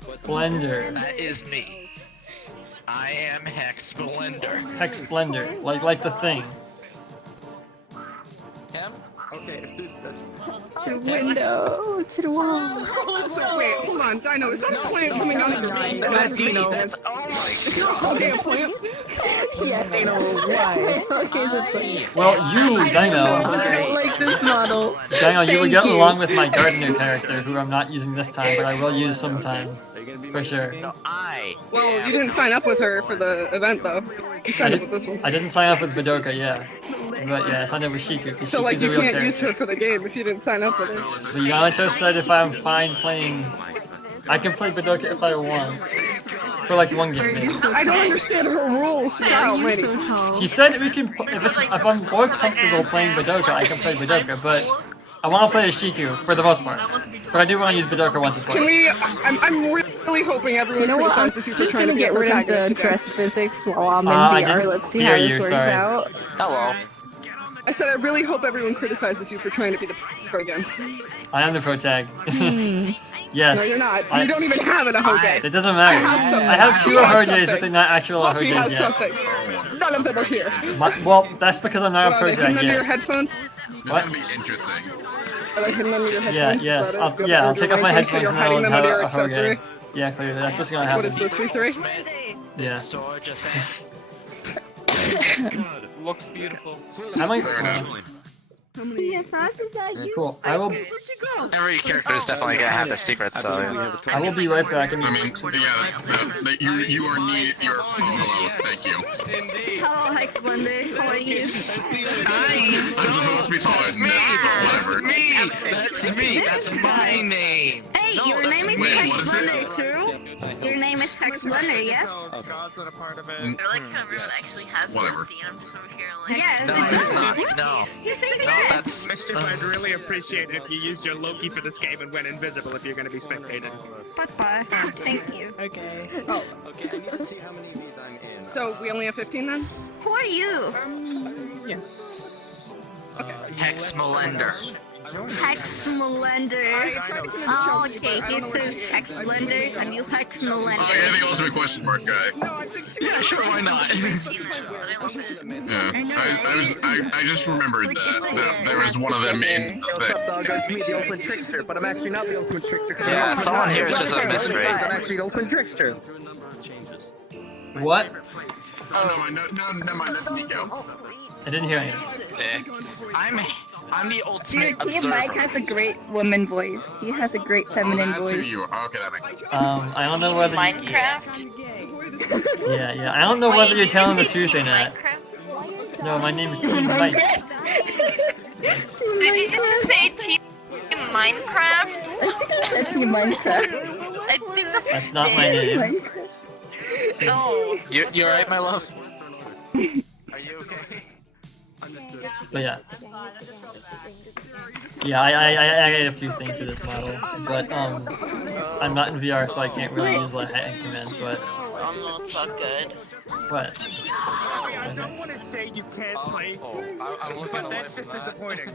Blender. That is me. I am Hex Blender. Hex Blender. Like the thing. Him? Okay, To the window, to the wall. So wait, hold on, Dino, is that a plant coming out of your brain? That's Dino. That's, oh my Is your whole damn plant? Yeah, Dino, why? Okay, so it's like, Well, you, I Dino. don't like this model. Dino, you were Thank getting you. along with my gardener character, who I'm not using this time, but I will use sometime. For sure. No, I. Well, you didn't sign up with her for the event, though. You signed up with this one. I didn't sign up with Badoka, yeah. But yeah, I signed up with Shiku, because So, like, Shiku's a you real can't use character. her for the game if you didn't sign up with her. But Yamato said if I'm fine playing... I can play Badoka if I want. For like one game, maybe. I don't understand her rules. Wow, You're lady. so tall. She said we can, if I'm more comfortable playing Badoka, I can play Badoka, but I want to play as Shiku for the most part. But I do want to use Badoka once or Can twice. we? I'm really hoping everyone You know what? I'm criticizes you for just trying gonna to get be a rid of the protagonist again. dress physics while I'm in I VR. didn't Let's see hear how this you, works sorry. out. Hello. I said I really hope everyone criticizes you for trying to be the pro again. I am the pro tag. Yes. No, you're not. I- You don't even have an Ahoge. It doesn't matter. I have something. I have two He has Ahoges, something. but they're not actual Fluffy Ahoges has yet. something. None of them are here. Well, that's because I'm not a Are pro they hidden tag under your yet. headphones? This What? is gonna be interesting. Are they hidden under your Yeah, headphones? yes. Is that it? I'll, You have yeah, it I'll under take your off my microphone, so headphones you're and hiding I'll them have under your a accessory? Ahoge. Yeah, clearly, that's what's gonna What is happen. this, V3? Yeah. Sword just looks beautiful. I might. Yes, Yeah, cool. I will. Every character is definitely gonna have a secret, so. I will be right back. I mean, yeah, you are needed. You're. Oh, hello. Thank you. Hello, Hex Blender. How are you? I'm supposed to be taller than this, but That's whatever. me! That's me! That's my name! Hey, No, your that's name is Wait, Hex what is it? Blender, true? Your name is Hex Blender, yes? I like how everyone actually has Whatever. one scene. I'm just over here like. Yes, No, it that's does. not. No. You say No, yes. that's. Mischief, I'd really appreciate it if you used your Loki for this game and went invisible if you're going to be spectating. Papa, thank you. Okay. Oh. Okay, I need to see how many of these I'm in. So we only have 15 then? Who are you? Yes. Hex Melender. Hex Blender. Oh, okay, he says Hex Blender, and you Hex Oh, yeah, I Blender. think also a question mark guy. Yeah, sure, why not? Yeah, I just remembered that there was one of them in the What's up, thing. dog? It's me, the ultimate trickster, but I'm actually not the ultimate trickster. 'cause I'm Yeah, not someone alive. here is just a mystery. I'm actually the ultimate trickster. What? Oh, no, never mind, that's Nico. I didn't hear anything. I'm the Dude, ultimate Team Mike observer. has a great woman voice. He has a great Oh, feminine that's who voice. you are. Okay, that makes sense. I don't know whether. Minecraft? Yeah. I don't know whether you're telling the truth or Team not. Minecraft? No, my name is Team Mike. Did you just say Team Minecraft? That's Team Minecraft. I think that's That's not my name. Oh. You alright, my love? But yeah. Yeah, I added a few things to this model, but I'm not in VR, so I can't really use like hacking commands. But Almost not good. what? I don't want to say you can't play, but that's just disappointing.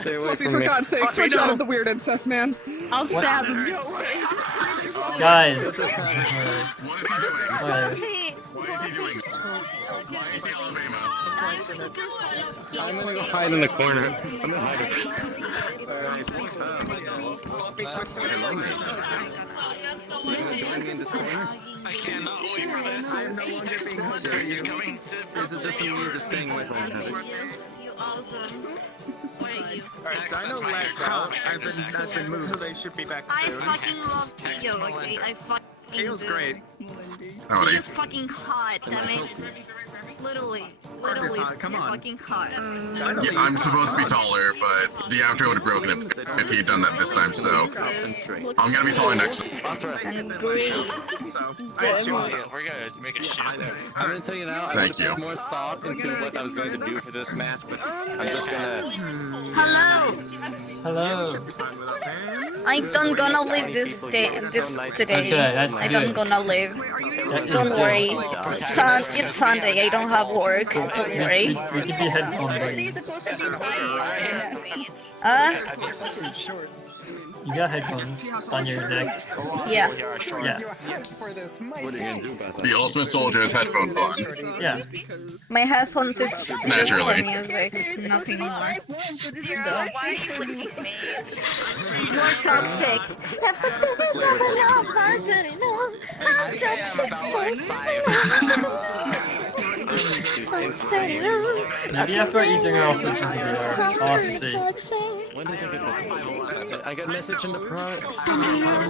Stay away Fluffy, from for me. God's sake, switch out of the weird incest man. I'll stab him. Guys. What is he doing? Whatever. Why is he doing? Why is he Alabama? I'm gonna go hide in the corner. I'm gonna hide it. You gonna join me in this corner? I cannot wait for this. I am no longer being hurt. Are you? coming to. Is it just a means of staying away from each other? You awesome. What are you? Dino lagged out. I've been moved, so they should be back I soon. fucking love Theo, okay? I fucking Feels do. great. Oh, He is fucking hot, damn it. Literally, Come you're on. fucking hot. Yeah, I'm supposed to be taller, but the outro would have broken if he had done that this time, so I'm gonna be taller next time. And agree. So, We're gonna make a shit. I'm gonna tell you now, I Thank would have you. put more thought into what I was going to do for this match, but I'm just gonna... Hello! Hello. I don't gonna leave this day, today. Okay, that's I don't good. gonna leave. That is Don't good. worry. It's Sunday, I don't have work. Don't worry. We could be headphone buddies. You got headphones on your neck. Yeah. Yeah. What are you gonna do about that? The ultimate soldier has headphones on. Yeah. My headphones is just Naturally. for music, nothing more. Why are you looking at me? More toxic. Maybe after eating I'll switch into VR. I'll have to see. When did I get that? I got a message in the front. I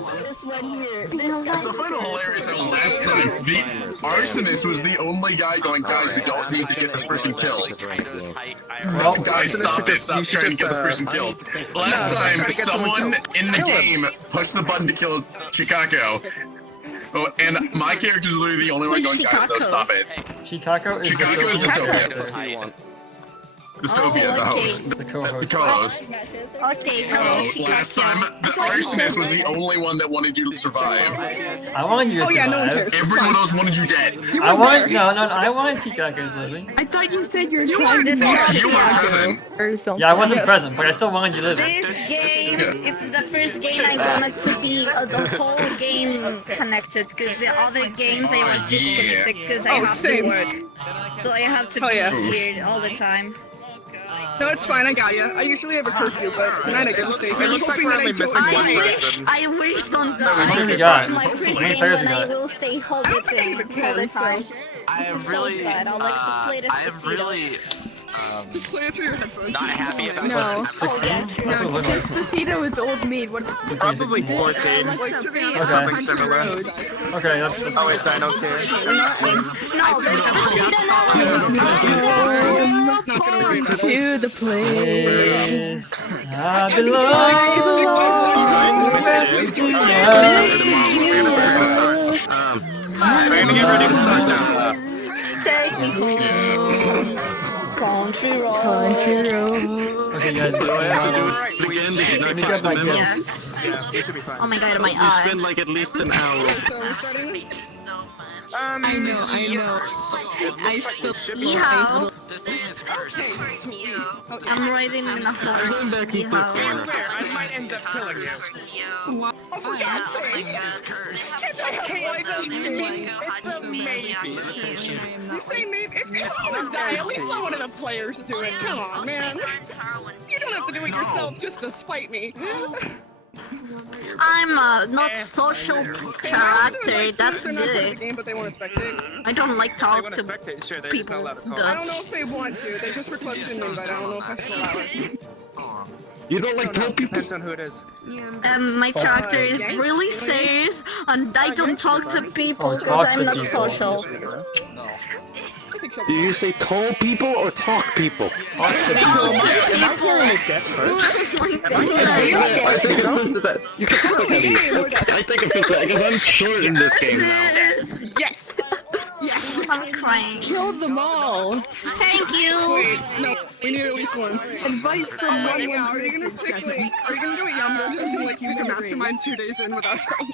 still find it hilarious how last time the arsonist was the only guy going, guys, we don't need to get this person killed. Well, Guys, stop it, stop trying to get this person killed. Last time, someone in the game pushed the button to kill Chicago. Oh, and my character's literally the only one going, guys, no, stop it. Chicago is Chicago is Dystopia. Dystopia, the host. the co-host. The co-host. Okay, hello, Oh, last time, the arsonist was the only one that wanted you to survive. I wanted you to Oh yeah, no one survive. cares. Everyone else wanted you dead. I want I wanted Chicago's living. I thought you said you were trying to You were present. or something. Yeah, I wasn't present, but I still wanted you living. This game, it's the first game I wanted to be the whole game connected, because the other games I was disconnected because I have to same. work. So I have to Oh, be yeah. here all the time. No, it's fine, I got you. I usually have a curfew, but tonight I get to stay. It looks like hoping we're that I only don't missing one I wish don't How many we die. got? My How first many game players we when I got? will stay hobbling all the time. I am So really, sad. I'll like to play this I am really, Just play it through your headphones. not happy about No. 16? That's what it looked like. Despacito is old meat. What? Probably 14. Like, to be Okay. Something similar. Okay, that's Oh wait, I don't care. No, there's not gonna worry about it. To the place. I belong. I'm gonna get ready to start now. Take me home. Country road. Country road. Okay, guys. Do I have to do it again? Did you Let me not get catch my the memo? gift. Yes. Yeah, we should be Oh fine. my god, my You eye. spend like at least an hour. So we're starting. So much. I know. I still. Yeehaw. this thing is cursed. You. I'm riding in a horse. Yeehaw. I might end up killing you. You. Yeah, oh my god. Cursed. It's amazing. You say maybe if you don't want to die, at least let one of the players do it. Come on, man. You don't have to do it yourself just to spite me. I'm a not social character. That's They're not part of the good. game, but they want to spectate. I don't like They talk want to to spectate, sure, they're just not people. allowed to talk. I don't know if they want to. They just requested an invite. I don't know if I should allow it. You don't like tall people? Depends on who it is. My character is really serious, and I don't talk to people because talk I'm to not people. social. Do you say tall people or talk people? Talk to people. Yes. I think it means that. You can talk at me. I think it means that because I'm short in this game now. Yes. Yes. I'm crying. Kill them all. Thank you. Wait, no. We need at least one. Advice from Are one you gonna pick like? Are you gonna do it Yum Just and like pick a mastermind 2 days in without telling?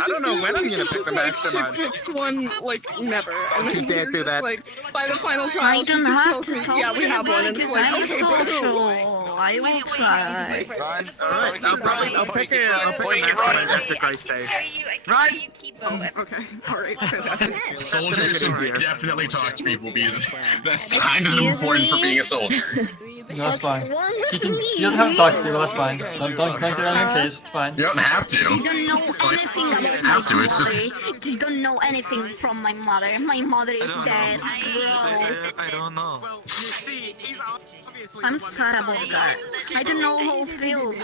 I don't know when I'm gonna pick the mastermind. She picks one like never, and then You can't do that. Like by the final trial, I she don't just have tells to me, talk yeah, to we have one, you and because it's like, I'm okay, social. I will try. Alright, I'll pick a mastermind after Christ's Day. Right. You keep going. okay, all right, fantastic. Soldiers should definitely talk to people because that's kind of Excuse important for me? being a soldier. No, it's fine. One She with me. doesn't have to talk to people, that's fine. Don't get on your case, it's fine. You don't have to. You don't know anything about my Have to, it's just- mother. You don't know anything from my mother. My mother is dead, bro. I don't know. I'm sad about that. I don't know how it feels to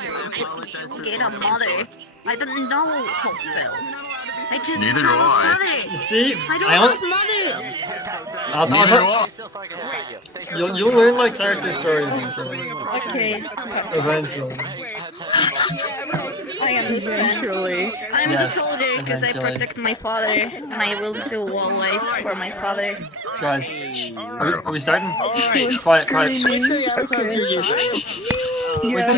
get a mother. I don't know how it feels. I just Neither do have I. a mother. See, I don't I have don't. a mother. Neither do I. You'll learn my character story eventually. Okay, Eventually. I understand. I'm the Yes, soldier because I eventually. protect my father, and I will do always for my father. Guys, are we starting? Quiet. Oh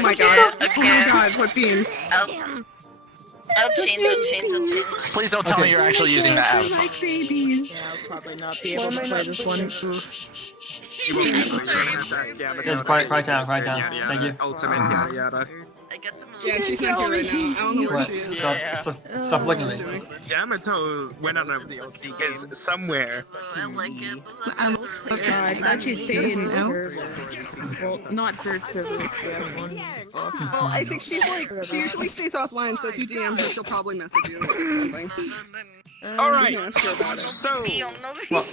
my god, oh my god, what beans? I'll change. Please don't tell me you're actually using that avatar. Like babies. Yeah, I'll probably not be able to play this one. You won't be able to have that Yamato. Just quiet down. Thank you. Ultimate yada yada. I get them. Yeah, she's not here right now. I don't know where What? she is. Stop looking at me. Yamato went on a is somewhere. I like it. But I'm that's okay. I thought you said no. Well, not third server. Well, I think she's like, she usually stays offline, so if you DM her, she'll probably message you or something. All right. Ask her about it. So. Well,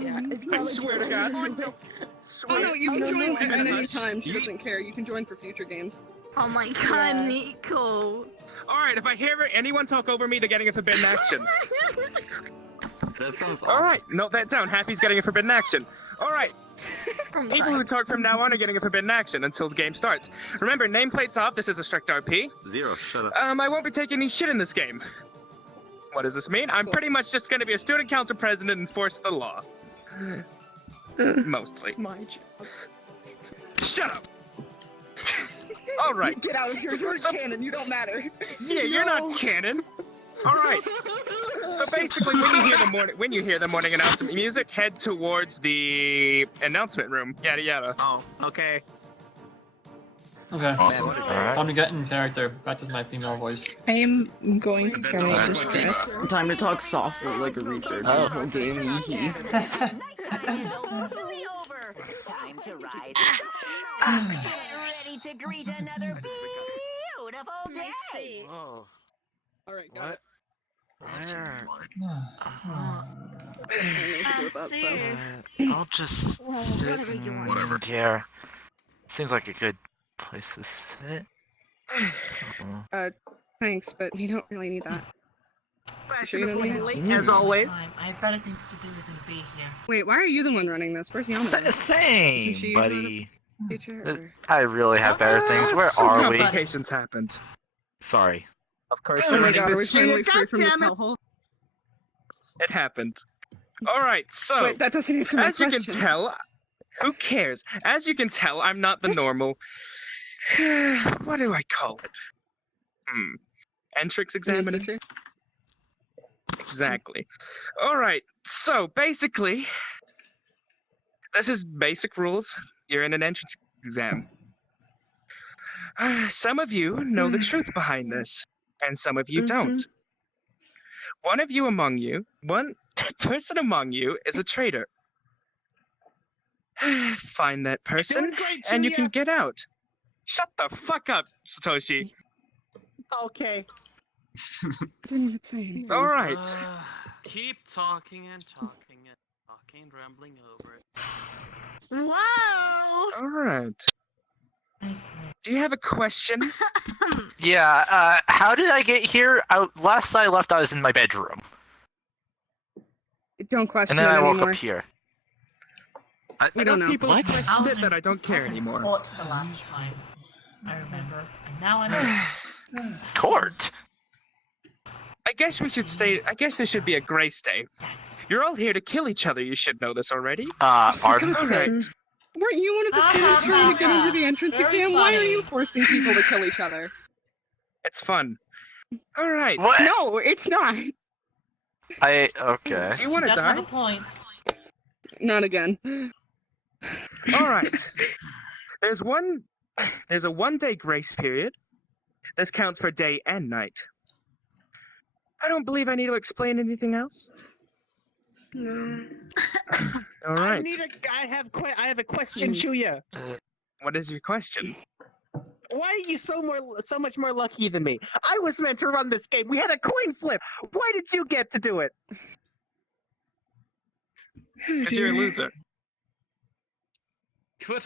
Yeah, it's I probably swear to God. Oh no, you can join at any time. She doesn't care. You can join for future games. Oh my god, Nico. Alright, if I hear anyone talk over me, they're getting a forbidden action. That sounds awesome. Alright, note that down. Happy's getting a forbidden action. Alright. People who talk from now on are getting a forbidden action until the game starts. Remember, nameplate's off. This is a strict RP. Zero, shut up. I won't be taking any shit in this game. What does this mean? I'm pretty much just gonna be a student council president and enforce the law. Mostly. my job. Shut up! Alright. Get out of here. You're canon. You don't matter. Yeah, you're not canon. Alright. So basically, when you hear the morning announcement music, head towards the announcement room. Yada yada. Oh, okay. okay. Awesome. Time to get in character. Back to my female voice. I am going to try this dress. Time to talk softly like a retard. This whole game. Time to ride. Get ready to greet another beautiful day. Oh. Alright, got it. Where? So. I'll just sit Whatever. here. Seems like a good place to sit. Thanks, but you don't really need that. Sure you don't need it? As always. I have better things to do than be here. Wait, why are you the one running this? Where's Yamato? Same, Isn't she buddy. Teacher, or... I really have better things. Where are we? Complications happened. Sorry. Of course, Oh my god, are we finally free from this hellhole? It happened. Alright, so, Wait, that doesn't answer my as you question. can tell, who cares? As you can tell, I'm not the normal... what do I call it? Entrance examiner? Exactly. Alright, so basically, this is basic rules. You're in an entrance exam. Some of you know the truth behind this, and some of you don't. One person among you is a traitor. Find that person, and you can get out. Shut the fuck up, Satoshi. Okay. Didn't even say anything. Alright. Keep talking and talking and talking, rambling over it. Wow. Alright. Do you have a question? Yeah, how did I get here? Last I left, I was in my bedroom. Don't question And then it I woke anymore. up here. We don't know. People What? admit that I don't care anymore. Court the last time. I remember. And now I know. Court? I guess we should stay. I guess this should be a grace day. You're all here to kill each other. You should know this already. Pardon? Alright. Weren't you one of the students trying to get into the entrance Very exam? Why are funny. you forcing people to kill each other? It's fun. Alright. What? No, it's not. Okay. Do you want to That's not die? the point. Not again. Alright. There's a 1 day grace period. This counts for day and night. I don't believe I need to explain anything else. No. Alright. I have a question, Shuya. What is your question? Why are you so much more lucky than me? I was meant to run this game. We had a coin flip. Why did you get to do it? Because you're a loser.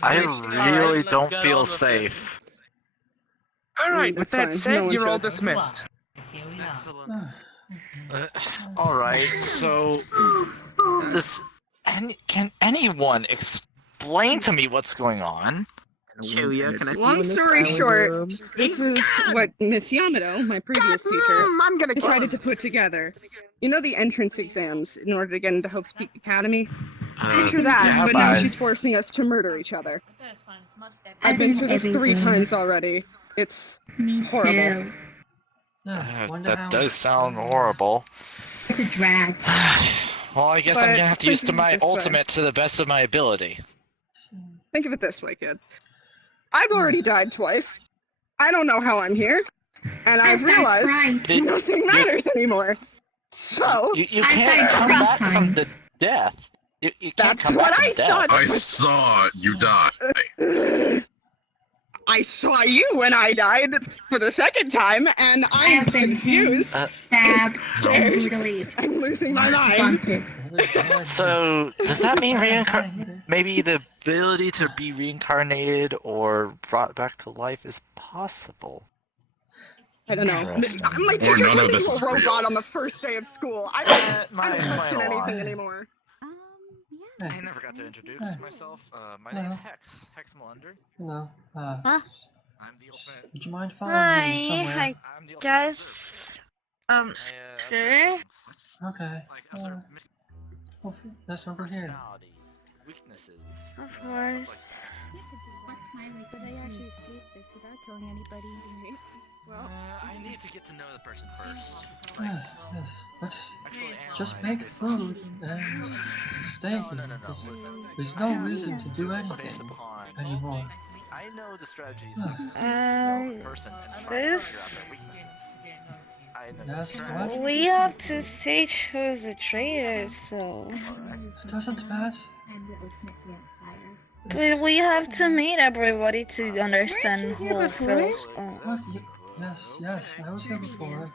I really don't feel safe. Alright, with that That's fine. No said, one you're all should. dismissed. Here we are. Alright, so... Can anyone explain to me what's going on? Shuya, can I see you Long in this story salad short, room? this is what Miss Yamato, my previous teacher, I'm gonna decided to put together. You know the entrance exams in order to get into Hope's Peak Academy? Picture that, yeah, but now but- she's forcing us to murder each other. That's fine. It's much better. I've been through this 3 times already. It's horrible. Yeah, wonder That how- does sound horrible. It's a drag. Well, I guess I'm But gonna have to use think of it my this way. ultimate to the best of my ability. Think of it this way, kid. I've already died twice. I don't know how I'm here. And I've realized nothing matters anymore. So You can't come back from the death. You can't That's come what back I from death. thought. I saw you die. I saw you when I died for the second time, and I'm confused, Stabbed, scared, brutally I'm losing my mind. bunted. So does that mean maybe the ability to be reincarnated or brought back to life is possible? I don't know. Interesting. My Or teacher none of turned this into is a robot real. on the first day of school. I That don't might question explain a lot. anything anymore. I never got to introduce myself. My name's Hex. Hex Melunder. Hello. Huh? I'm the ultimate. Would you mind following me somewhere? Hi, I'm the ultimate guys. observer. Sure. Okay. Like observe That's over here. personality, weaknesses. Of course. But I actually escaped this without killing anybody. I need to get to know the person first. Yes. Let's Actually, just analyze make this food and stay No, here. no, no, no. because Listen. There's no reason to do Based anything upon anymore. I know the strategies Huh. of the person and try to figure out their weaknesses. I know the Yes, strategies. what? We have to see who's a traitor, so. It doesn't matter. But we have to meet everybody to understand here who before? feels. What? Yes, I was here before.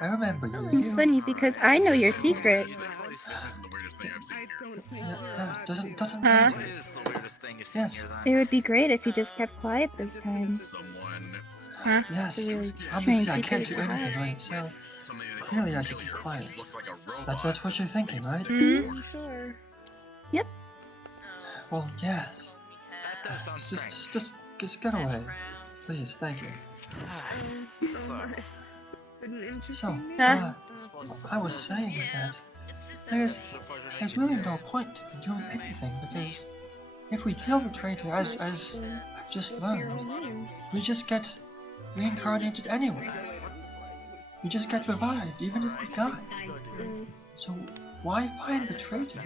I remember you. It's funny because I know your secret. This isn't the weirdest thing I've seen here. Yeah, doesn't Huh? What is the weirdest thing you've seen Yes. here It then? would be great if you just kept quiet this time. Someone. Huh? Yes. Really Obviously, I strange can't do secret to anything, hide. right? So Something that clearly I should be killed quiet. looks like a robot. That's what you're thinking, right? Hmm? Sure. Well, yes. That does sound strange. Just get away, please. Thank you. So, Huh? I was saying is that there's really no point to doing anything because if we kill the traitor, as I've just learned, we just get reincarnated anyway. We just get revived even if we die. So why find the traitor?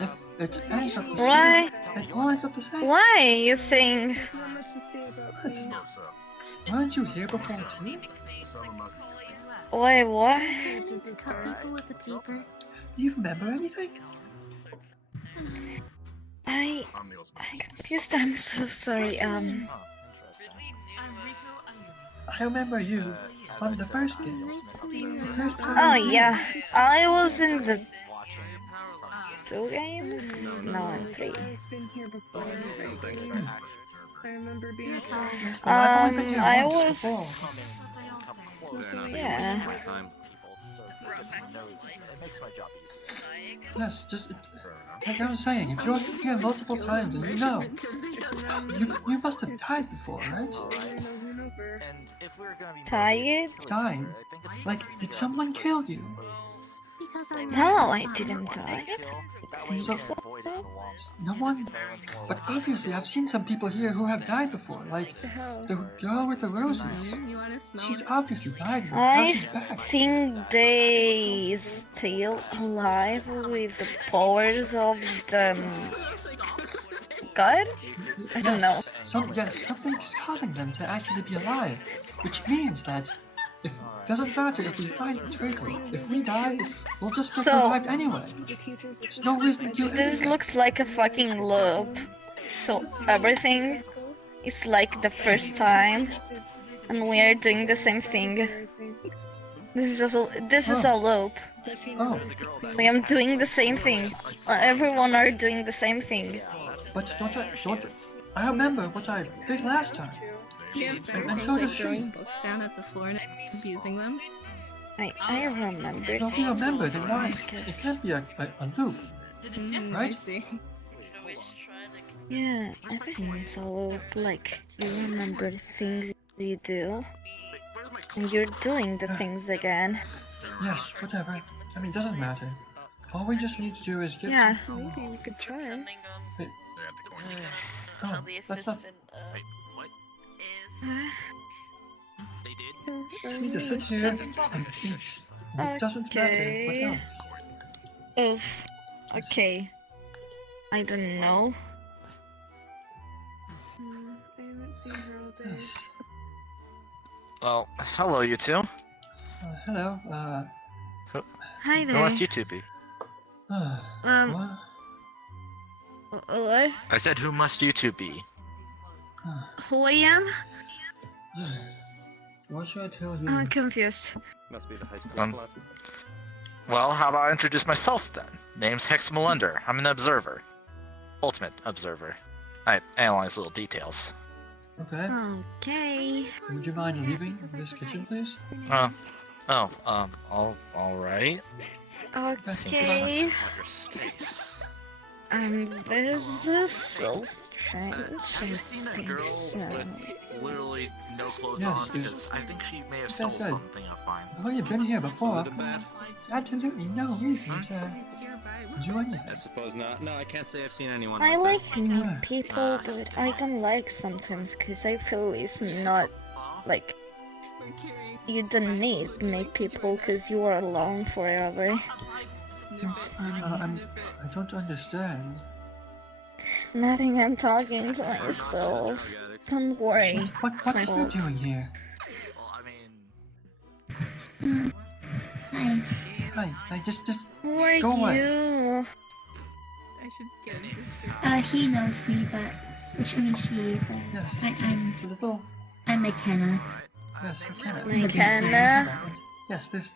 If it ends up the same, Why? it all ends up the same. Why you think? Weren't you here before too? Wait, what? Just cut people with the paper. Do you remember anything? I'm confused. I'm so sorry. I remember you from the first game. The first time Oh you were yeah, here. I was in the 2 games. No, in 3. I've been here before. I remember being Yes, but I've only been here I once was. before. Yeah. Yes, just like I was saying, if you're here multiple times and you know, you must have died before, right? And if we're gonna be Tired? Died? Like, did someone kill you? No, I didn't die. So, no one? But obviously, I've seen some people here who have died before, like the girl with the roses. She's obviously died. Now I she's back. think they still alive with the powers of the god? I don't know. Something's causing them to actually be alive, which means that doesn't matter if we find the traitor. If we die, we'll just get So- revived anyway. There's no reason to do This anything. looks like a fucking loop. So everything is like the first time, and we are doing the same thing. This is a loop. Oh, I am doing the same thing. Everyone are doing the same thing. but I remember what I did last time. And so does she. throwing books down at the floor and abusing them. I remember. Well, if you remember, then why? It can't be a loop, I right? see. Yeah, everything's a loop. Like you remember the things you do, and you're doing the things again. Yes, whatever. I mean, it doesn't matter. All we just need to do is get. Yeah, maybe we could try. Wait. Oh, the that's not. assistant Wait, what? is They Just need to sit here and eat. And it doesn't matter what else. Oof. Okay. I don't know. Yes. Well, hello, you two. Hello. Hi Who there. must you two be? What? What? I said, who must you two be? Who I am? What should I tell you? I'm confused. Must be the high school Well, how about I introduce myself then? Name's Hex Melunder. I'm an observer. Ultimate observer. I analyze little details. Okay. Okay. Would you mind leaving this kitchen, please? Alright. Okay. This is so strange. Have you seen that girl with literally no clothes Yes, on? Because I think she may have stole Yes, I- something of mine. Well, you've been here before. Is it a bad? There's absolutely no reason to do anything. I suppose not. No, I can't say I've seen anyone. I like like meet people, but I don't like sometimes because I feel it's not like you don't need to meet people because you are alone forever. It's fine. I don't understand. Nothing, I'm talking to myself. Don't worry. What It's my are you fault. doing here? Hi. Hi, just Who are go away. you? He knows me, but which means she. But Yes, I'm it's a little. I'm McKenna. Yes, McKenna. McKenna? Yes, this.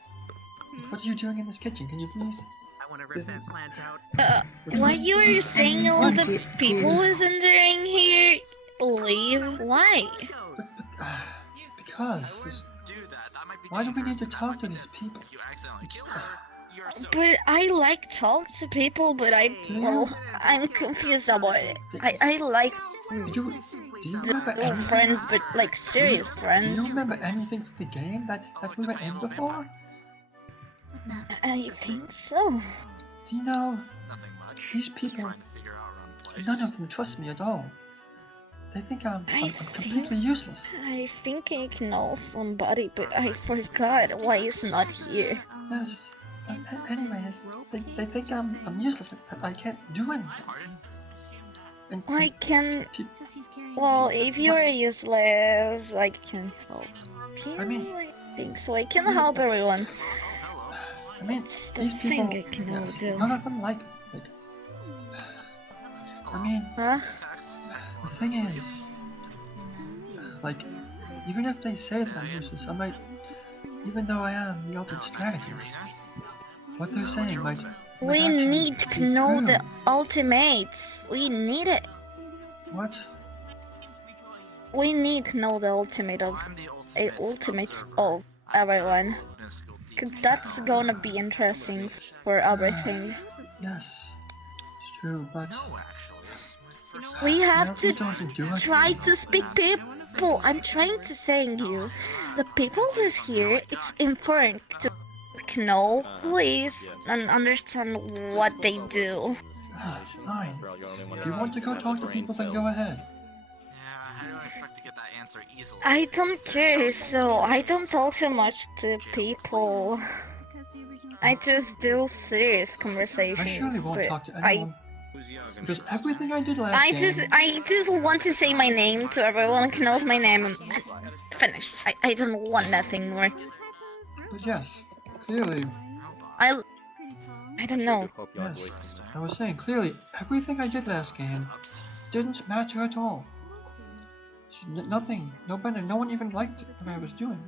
What are you doing in this kitchen? Can you please? I want to rip that plant out. Why you are saying all the people who's entering here leave? Why? Because. Why do we need to talk to these people? But I like talk to people, but I'm confused about it. I like Do you remember do anything? friends, but like serious Do friends. you remember anything from the game that we were in before? I think so. Do you know? These people. None of them trust me at all. They think I'm completely useless. I think I know somebody, but I forgot why he's not here. Yes. Anyways, they think I'm useless. I can't do anything. And I can. Well, if you're useless, I can help you. I think so. I can help everyone. I mean, It's the these people. thing I can all Yes, do. none of them like. I mean, Huh? the thing is, like, even if they say that I'm useless, I might, even though I am the ultimate strategist, what they're saying might We actually need to be know true. the ultimates. We need it. What? We need to know the ultimates of everyone. 'Cause that's gonna be interesting for everything. Yes, it's true, but We have also to don't do it. try to speak people. I'm trying to saying you, the people who's here, it's important to know who is and understand what they do. Fine. If you want to go talk to people, then go ahead. I don't care, so I don't talk too much to people. I just do serious I conversations. surely won't but talk to anyone. Because everything I did last I game. just want to say my name to everyone who knows my name and finished. I don't want nothing more. But yes, clearly. I don't know. Yes, I was saying clearly everything I did last game didn't matter at all. Nothing, no one even liked what I was doing.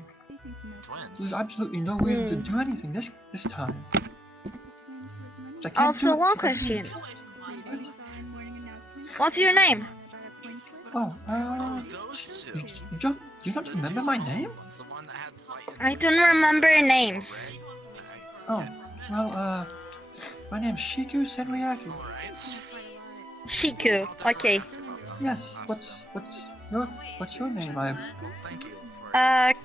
There's absolutely no reason to do anything this time. I can't Also, do it. one question. What's your name? Oh, you don't remember my name? I don't remember names. Oh, well, my name's Shiku Senryaku. Shiku. Okay. Yes. What's your name?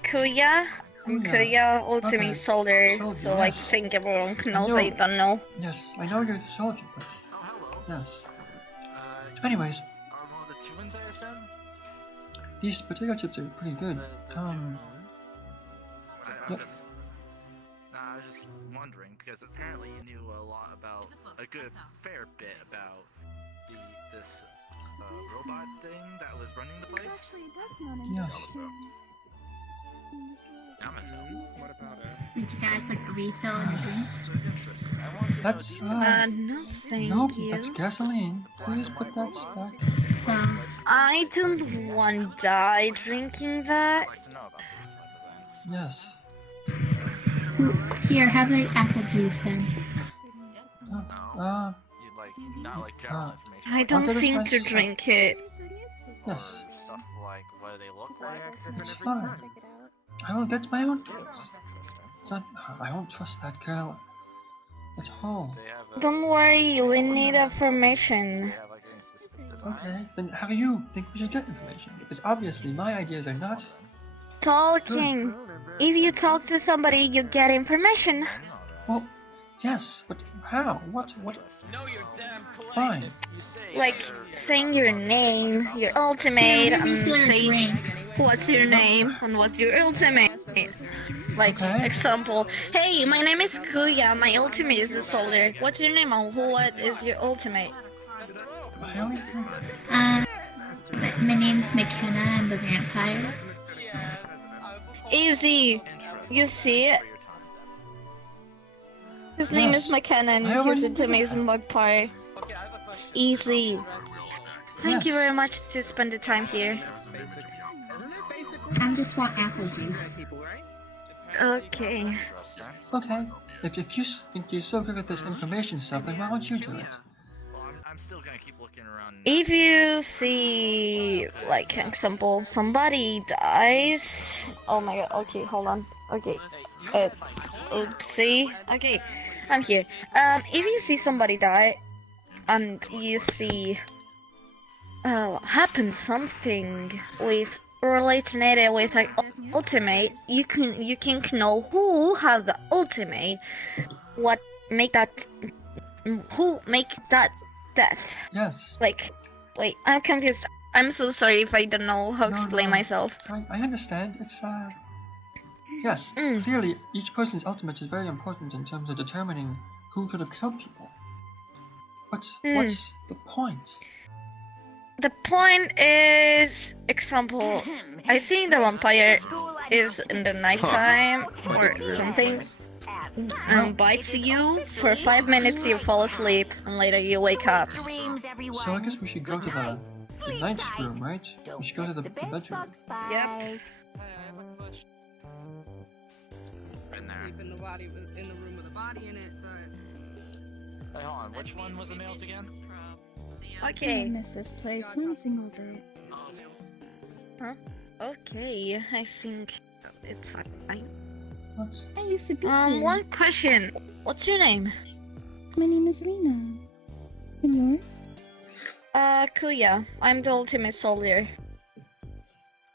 Kuya. I'm Kuya, ultimate Okay. soldier. Soldier, So I yes. think everyone knows. know. I don't know. Yes, I know you're the soldier, but yes. Anyways, these potato chips are pretty good. Yep. I was just wondering because apparently you knew a lot about a good fair bit about this robot thing that was running the place. Yes. Yamato. What about it? Did you guys like refill and drink? That's No, thank nope, you. that's gasoline. Please put that back. I don't want to die drinking that. Yes. Here, have the apple juice then. You'd like not like general information. I don't get think my to stuff. drink it. Yes. Stuff like what do they look like? It's fine. I will get my own drinks. I don't trust that girl at all. Don't worry, we need information. Okay, then how do you think we should get information? Because obviously my ideas are not. Talking. If you talk to somebody, you get information. Well, yes, but how? What? Fine. Like saying your name, your ultimate, and say what's your name and what's your ultimate. Like example, hey, my name is Kuya, my ultimate is a soldier. What's your name and what is your ultimate? My name's McKenna, I'm the vampire. Easy. You see it? His name is McKenna and his ultimate is vampire. It's easy. Thank you very much to spend the time here. I just want apple juice. Okay. Okay. If you think you're so good at this information stuff, then why don't you do it? I'm still gonna keep looking around. If you see, like, example, somebody dies. Oh my god. Okay, hold on. Okay. Oopsie. Okay, I'm here. If you see somebody die, and you see, happen something with related with like ultimate, you can know who has the ultimate, what make that, who make that death. Yes. Like, wait, I'm confused. I'm so sorry if I don't know how to explain myself. I understand. It's yes. Clearly, each person's ultimate is very important in terms of determining who could have killed people. But what's the point? The point is, example, I think the vampire is in the nighttime or something, and bites you. For 5 minutes you fall asleep, and later you wake up. So I guess we should go to the ninth room, right? We should go to the bedroom. Yep. In the body, in the room with the body in it, but. Hey, hold on. Which one was the males again? Okay. I miss this place one single day. Huh? Okay, I think it's fine. What? I used to be here. One question. What's your name? My name is Rena. And yours? Kuya. I'm the ultimate soldier.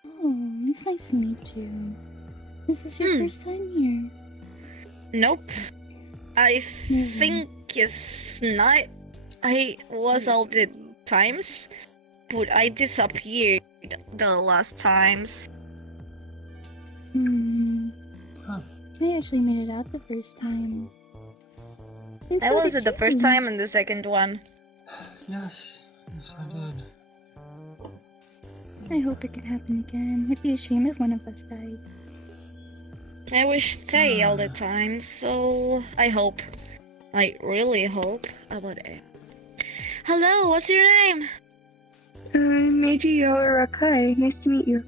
Oh, it's nice to meet you. This is your first time here. Nope. I think it's not. I was all the times, but I disappeared the last times. I actually made it out the first time. And I so was did it the first you. time and the second one. Yes. Yes, I did. I hope it can happen again. It'd be a shame if one of us died. I wish stay all the time, so I hope. I really hope about it. Hello, what's your name? Meiji Yorakai. Nice to meet you.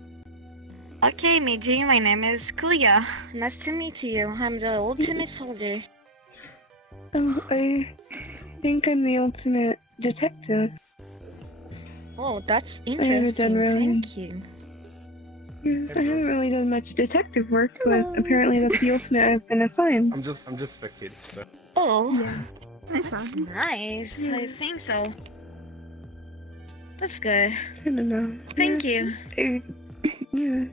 Okay, Miji, my name is Kuya. Nice to meet you. I'm the ultimate soldier. Oh, I think I'm the ultimate detective. Oh, that's I haven't interesting. done really. Thank you. Yeah, I haven't really done much detective work, but apparently that's the ultimate I've been assigned. I'm just spectating. So. Oh, That's nice. I think so. That's good. I don't know. Thank you. Yeah.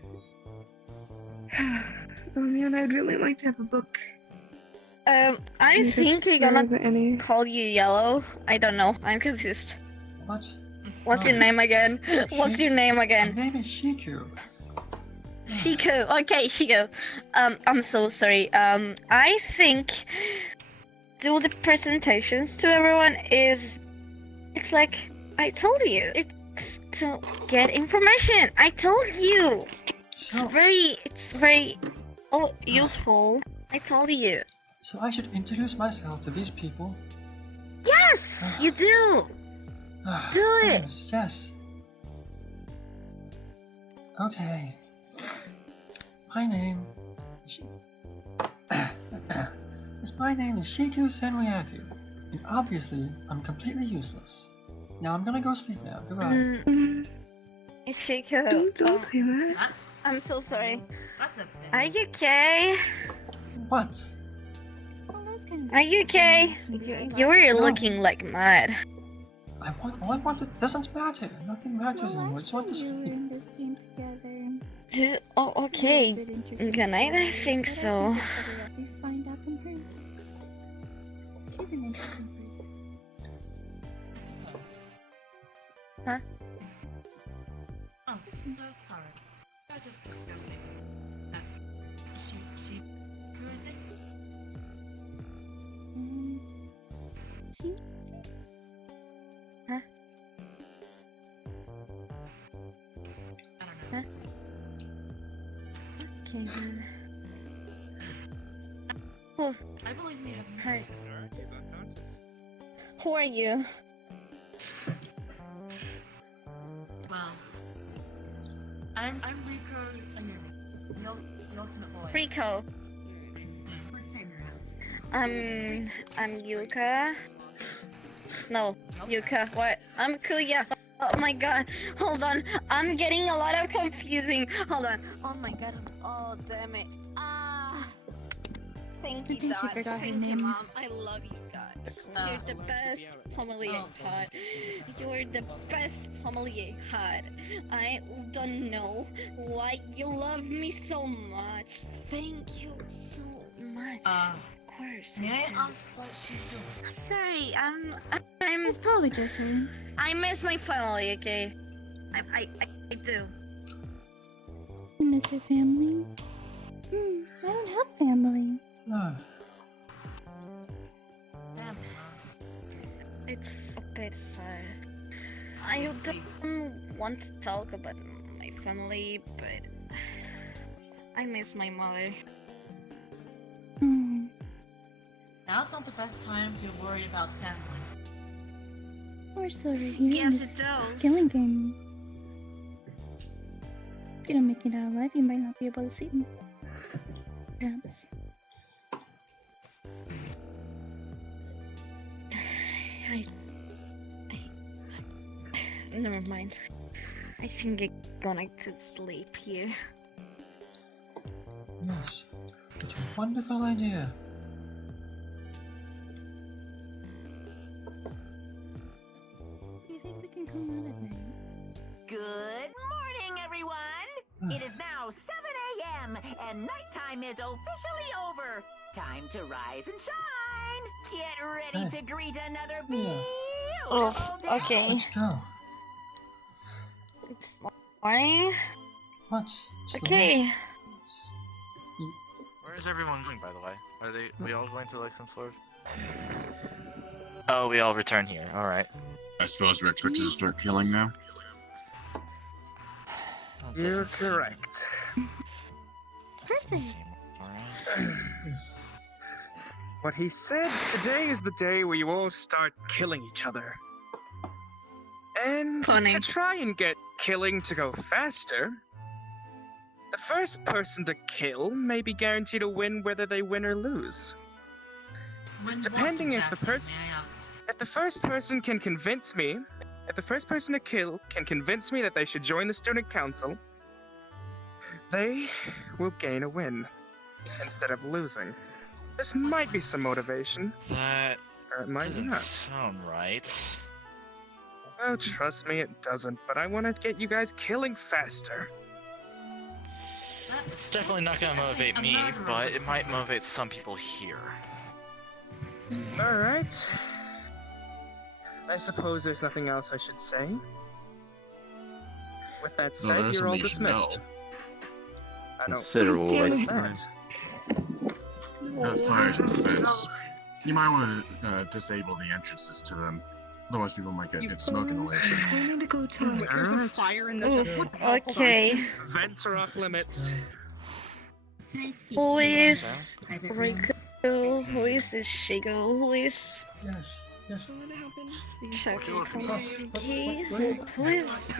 Oh man, I'd really like to have a book. I think we're gonna isn't any. call you Yellow. I don't know. I'm confused. What? What's your name again? What's your name My again? name is Shiku. Shiku. Okay, Shiku. I'm so sorry. I think do the presentations to everyone is it's like I told you. It's to get information. I told you. It's very useful. I told you. So I should introduce myself to these people. Yes, you do. Do it. Yes. Okay. My name is Shiku Senryaku, and obviously I'm completely useless. Now I'm gonna go sleep now. Goodbye. Shiku. Don't say that. I'm so sorry. That's a Are you okay? What? Are you okay? You were looking like mad. All I want it doesn't matter. Nothing matters anymore. I just want to sleep. Oh, okay. Good night, I think so. Find out from her. She's an interesting person. Huh? Oh, no, sorry. I was just discussing. She, who is it? She? Huh? I don't know. Huh? Okay then. Oh, I believe we have hi. Who are you? Well, I'm Rico, the ultimate boy. Rico. I'm Yuka. No, Yuka. What? I'm Kuya. Oh my god. Hold on. I'm getting a lot of confusing. Hold on. Oh my god. Oh damn it. Thank you, Dad. Thank you, Mom. I love you guys. You're the best family I've had. You're the best family I had. I don't know why you love me so much. Thank you so much. Of course. May I do. ask what she's doing? Sorry, I'm. It's probably just her. I miss my family. Okay. I do. You miss her family? I don't have family. No. It's a bit sad. I don't want to talk about my family, but I miss my mother. Now's not the best time to worry about family. We're still right here. Yes, it does. Killing games. If you don't make it out alive, you might not be able to see them. Perhaps. Never mind. I think I'm gonna to sleep here. Yes. It's a wonderful idea. Do you think we can come out at night? Good morning, everyone! It is now 7 a.m. and nighttime is officially over. Time to rise and shine. Get ready to greet another beautiful day. Okay. Let's go. It's morning. What? Okay. Where is everyone going, by the way? Are we all going to like some sort of... Oh, we all return here. All right. I suppose we're expected to start killing now. You're correct. Perfect. What he said, today is the day where you all start killing each other. And to try and get killing to go faster, the first person to kill may be guaranteed a win whether they win or lose. Depending if the first person can convince me, if the first person to kill can convince me that they should join the student council, they will gain a win instead of losing. This might be some motivation. That or it might doesn't not. sound right. Oh, trust me, it doesn't. But I want to get you guys killing faster. It's definitely not gonna motivate me, but it might motivate some people here. Alright. I suppose there's nothing else I should say. With that said, that's you're all something you should know. dismissed. Considerable waste of time. Fires in the fence. You might want to disable the entrances to them. Otherwise, people might get smoke inhalation. We need to go to There's a fire in the Okay. Vents are off limits. Who is Riku? Who is Shiku? Who is Yes. Chucky? Who is?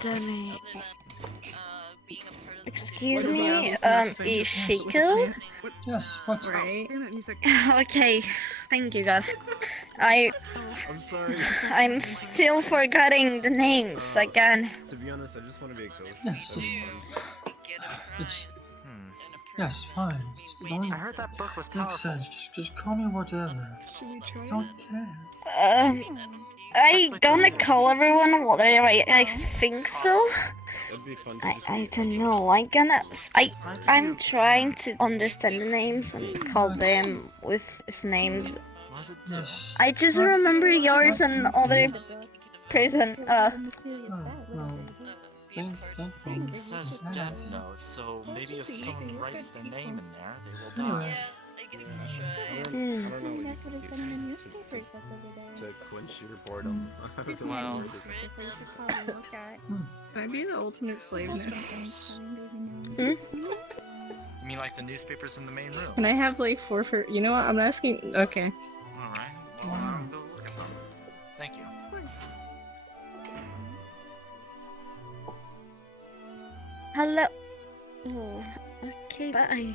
Damn it. Excuse me. Is Shiku? Yes. What? Right. Okay. Thank you, God. I'm sorry. I'm still forgetting the names again. To be honest, I just want to be a ghost. Yes. Yes, fine. I heard that book was Makes powerful. sense. Just call me whatever. Don't care. I gonna call everyone whatever I think so. That'd be fun. I don't know. I'm trying to understand the names and call them with his names. I just remember yours and other person. It says Death Note, so maybe if someone writes their name in there, they will die. I don't know what you can do to quench your boredom. Well, Can I be the ultimate slave now? you mean like the newspapers in the main room? Can I have like 4 for? You know what? I'm asking. Okay. Alright, well, I'll go look at them. Thank you. Hello. Oh, okay, bye.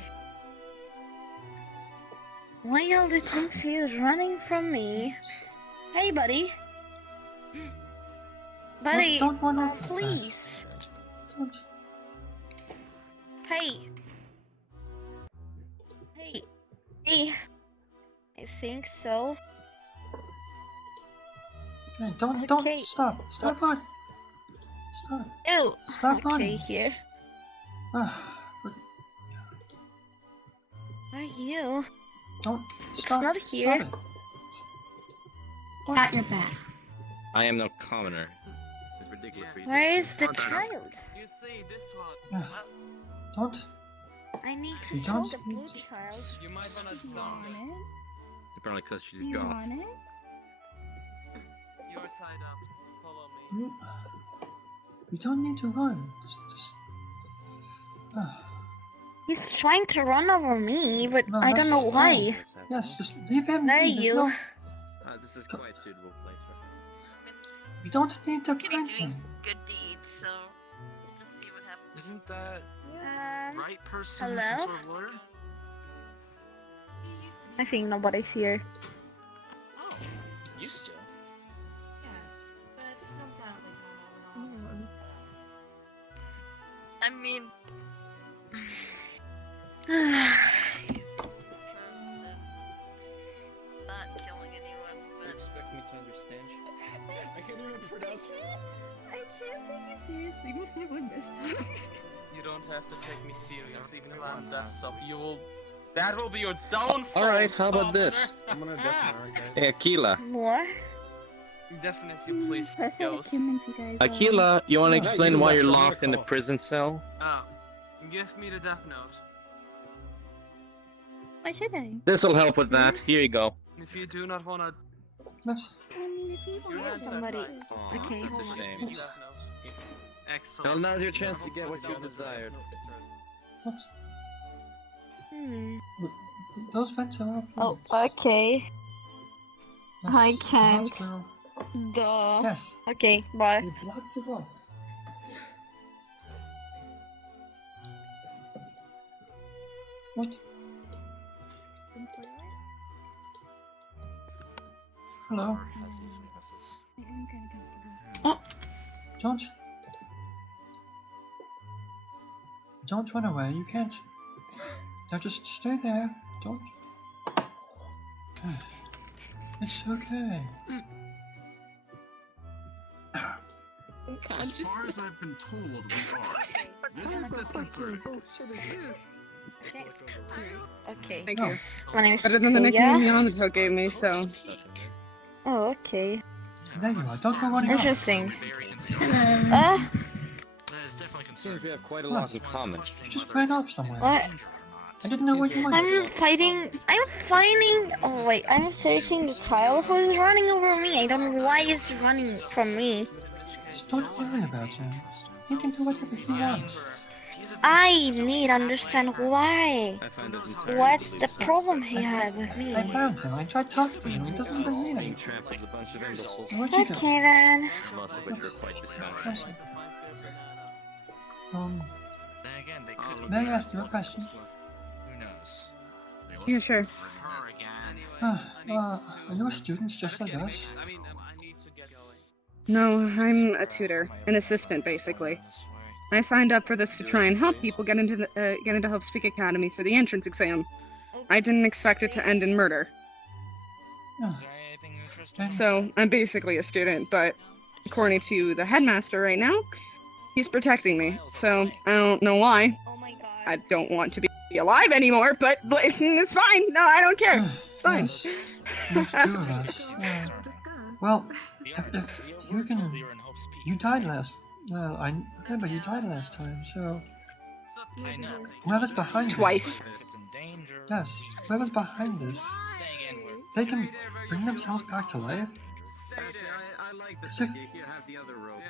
Why all the times he is running from me? Hey, buddy. Buddy, Don't run off the please. Don't. Hey. Hey. I think so. Hey, don't stop. Stop running. Stop. Ew. Stop okay, running. here. Where are you? Don't It's stop. not here. Stop it. At your back. I am no commoner. It's ridiculous for you. Where is the child? You see, this one. Don't. I need to You tell don't the blue need to- child. You might want to Want it? Apparently, because she's Do you goth. want it? You're tied up. Follow me. You don't need to run. Just He's trying to run over me, but No, I don't know that's why. yes, just leave him. There be. There's you. no- This is quite a suitable place for him. You don't need to Kitty find doing him. good deeds, so just see what happens. Isn't that Um, right person hello? some sort of lawyer? I think nobody's here. Oh, used to. I mean, not killing anyone, You but expect me to understand you? I can't even pronounce it. I can't take you seriously with you one this time. You don't have to take me serious, even if I'm dressed up. You will. That will be your downfall. Alright, how about this? I'm gonna definitely. Hey, Aquila. What? Definitely, please, Pathetic ghost. humans you guys are. Aquila, you want to No, explain you why left you're from locked in the call. prison cell? Give me the death note. Why should I? This'll help with that. Here you go. If you do not wanna. Let's. I mean, it's easy. You have somebody. Aw, Okay, that's hold a on. shame. Death note. Well, Excellent. now's your chance to get what you desired. What? Hmm. Those vents are off Oh, limits. okay. Yes, I the can't. hospital- Duh. Yes, Okay, bye. they blocked it off. What? Hello? Has these weaknesses. Don't run away, you can't. Now just stay there. Don't. It's okay. As far as I've been told, we are. This is disconcerting. Okay. Thank you. My name is Better than the nickname Kuya. Yamato gave me, so. Oh, okay. There you are. Don't go running off. Interesting. Very concerned. Uh, That is It's definitely Seems concerning. we have quite a lot in common. You just ran off somewhere. What? I didn't know where you went. I'm finding. Oh wait, I'm searching the child who's running over me. I don't know why he's running from me. Just don't worry about him. He can do whatever he wants. I need to understand why. I find it entirely What's the believable. problem he had with me? I found him. I tried talking to him. He doesn't even mean Being anything. trapped with a bunch of imbeciles, Where'd you go? Okay then. most of which were quite dysfunctional. Um, Then again, they could be may I ask you a question? Who knows? Yeah, sure. Her again. Are you a student just like us? No, I'm a tutor, an assistant, basically. I signed up for this to try and help people get into Hope Speak Academy for the entrance exam. I didn't expect it to end in murder. Oh. So, I'm basically a student, but according to the headmaster right now, he's protecting me. So, I don't know why. I don't want to be alive anymore, but it's fine. No, I don't care. It's fine. Yes. Makes two of us. Well, if you can... You died last... Well, I remember you died last time, so... Whoever's behind Twice. Yes, whoever's behind this, they can bring themselves back to life?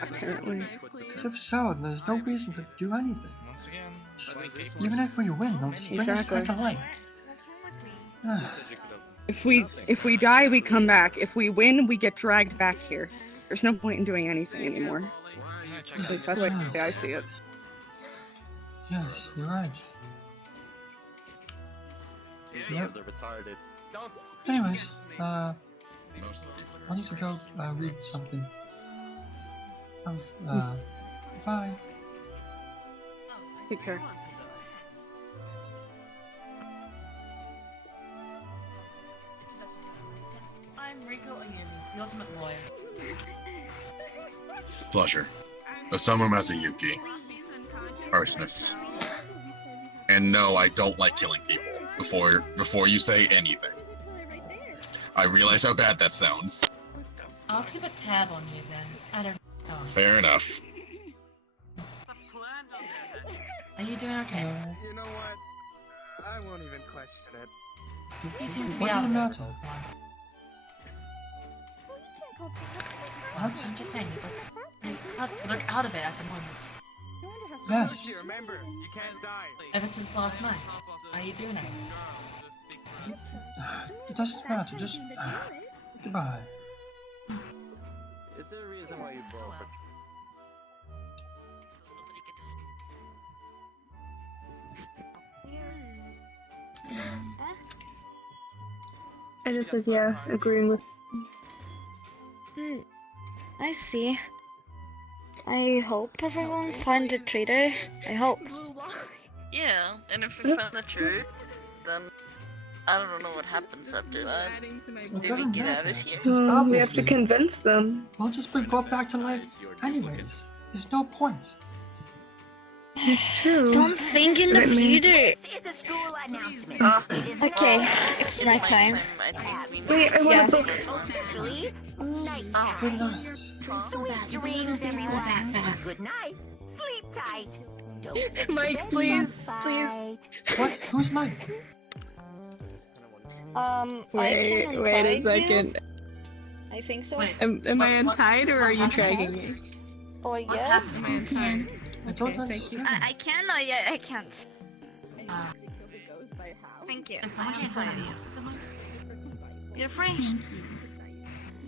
Apparently. Because if so, there's no reason to do anything. Even if we win, they'll just bring us back to life. If we die, we come back. If we win, we get dragged back here. There's no point in doing anything anymore. At least that's the way I see it. Yes, you're right. Yep. Anyways, I need to go read something. Bye. Take care. I'm Rico Ayumi, the ultimate lawyer. Pleasure. Osamu Masayuki. Arsonist. And no, I don't like killing people. Before you say anything. I realize how bad that sounds. I'll keep a tab on you then. I don't know. Fair enough. Are you doing okay? You know what? I won't even question it. You seem to be What does out it of matter? What? What? I'm just saying, you look out of it at the moment. Yes. Remember, you can't die. Ever since last night. Are you doing it? It doesn't matter, just... goodbye. Is there a reason why you broke it? I just said yeah, agreeing with. I see. I hope everyone find the traitor. I hope. Yeah, and if we find the truth, then I don't know what happens after that. Do we get out of here? Well, we have to convince them. We'll just be brought back to life anyways. There's no point. It's true. Don't think in the Let me- future. Okay, it's night time. Wait, I want Yeah. a book. Good night. Sweet dreams, everyone. Good night. Sleep tight. Mike, please, please. What? Who's Mike? I Wait, can wait a untie second. you. I think so. Am I untied or are you dragging me? Or yes. Am I untied? I don't understand. I can or yeah, I can't. Thank you. Someone can't tell you. You're free.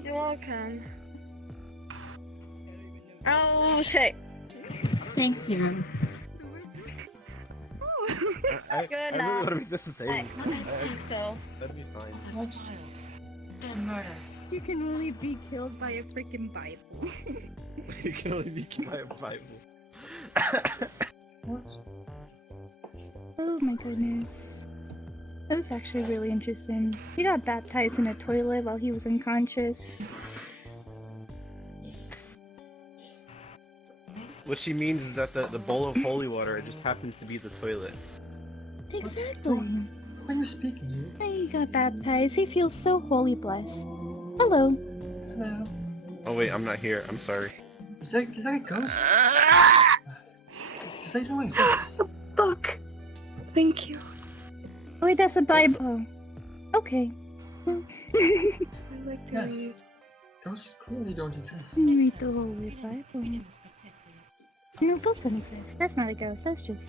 You're welcome. Oh shit. Thanks, Hero. I Good really now. want to make this a thing. I think so. That'd be fine. What? Done murders. You can only be killed by a freaking Bible. You can only be killed by a Bible. What? Oh my goodness. That was actually really interesting. He got baptized in a toilet while he was unconscious. What she means is that the bowl of holy water just happens to be the toilet. Exactly. When you're speaking, you. He got baptized. He feels so holy blessed. Hello. Hello. Oh wait, I'm not here. I'm sorry. Is that a ghost? they don't exist. Book. Thank you. Oh wait, that's a Bible. Oh. Okay. Well, I like to Yes. read. Ghosts clearly don't exist. you read the Holy Bible. No, ghosts don't exist. That's not a ghost. That's just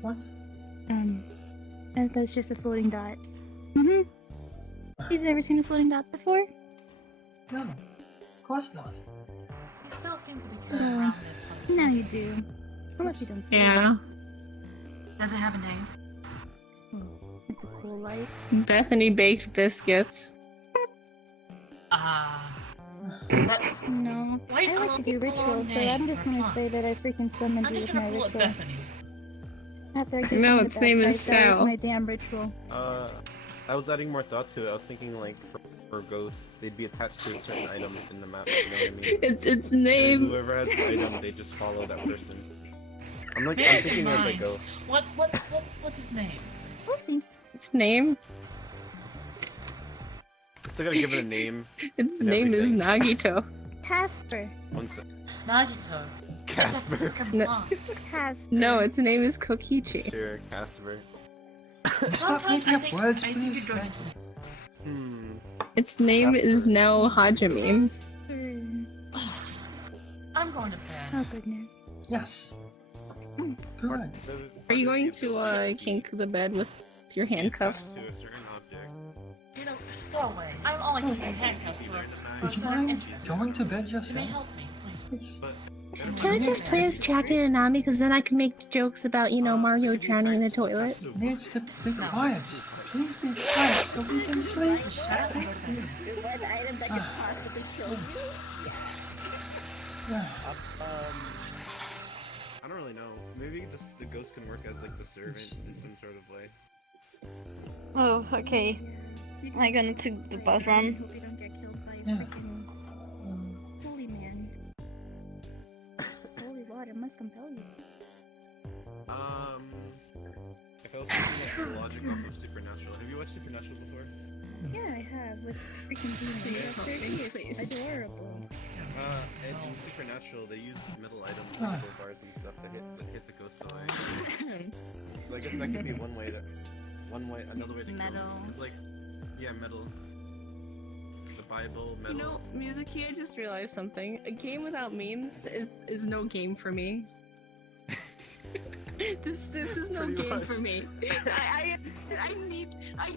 What? that's just a floating dot. Mhm. You've never seen a floating dot before? No. Of course not. You still seem to be going around it. Now you do. Unless you don't. See Yeah. Does it have a name? it. It's a cool life. Bethany baked biscuits. That's... No. Wait, I like to do rituals, so I'm just gonna say that I freaking summoned I'm you just with my gonna call it ritual. Bethany. After I get No, summoned its back, name is I start with Sal. my damn ritual. I was adding more thought to it. I was thinking like for ghosts, they'd be attached to a certain item in the map. You know what I mean? Its And name. whoever has the item, they just follow that person. I'm Bear thinking in as I mind. go. What's his name? We'll see. Its name. I still gotta give it a name. Its and name is everything. Nagito. Casper. One sec. Nagito. Casper. No. Casper. No, its name is Kokichi. Sure, Casper. Stop making up words, please. Its name is now Hajime. I'm going to bed. Oh goodness. Yes. Good. Are you going to kink the bed with your handcuffs? To a certain object. You know, go away. I'm only keeping handcuffs for Would you certain mind interests. going to bed You may yourself? help me, please. Can I just play as Jackie and Nami? Because then I can make jokes about, you know, Mario drowning in the toilet. Needs to be quiet. Please be quiet so we can sleep. What item that could possibly kill you? Yeah. I don't really know. Maybe the ghost can work as like the servant in some sort of way. Oh, okay. I'm gonna to the bathroom. Hope you don't get killed by a Yeah. freaking holy man. Holy water must compel you. If I was thinking the logic off of Supernatural, have you watched Supernatural before? Yeah, I have with freaking demons. Please That's help very me, cute. please. Adorable. And in Supernatural, they use metal items like crowbars and stuff to hit the ghost away. So I guess that could be another way to kill Metal. them. It's like, yeah, metal. The Bible, You metal. know, Mizuki, I just realized something. A game without memes is no game for me. This is no Pretty game much. for me. I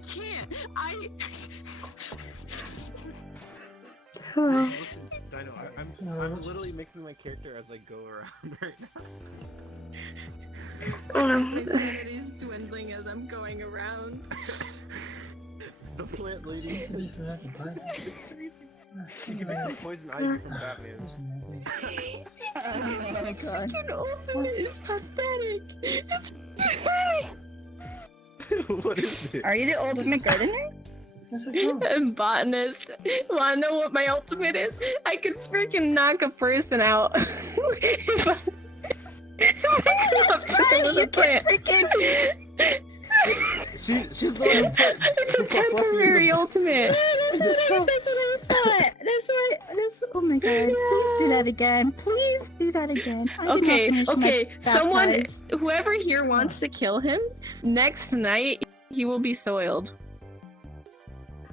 can't. Hello. Listen, Dino, I'm literally making my character as I go around right now. Oh no. My sanity's dwindling as I'm going around. The plant lady. To be fair, I can play. You can make the poison ivy from Batman. Oh my god. Freaking ultimate is pathetic. It's pathetic. What is it? Are you the ultimate gardener? Yes, I do. I'm botanist. Wanna know what my ultimate is? I could freaking knock a person out. If I with a plant. She's the one who put It's a temporary ultimate. That's what I thought. That's oh my god. Please do that again. Please do that again. I did not Okay, finish my okay. Someone, baptize. whoever here wants to kill him, next night he will be soiled.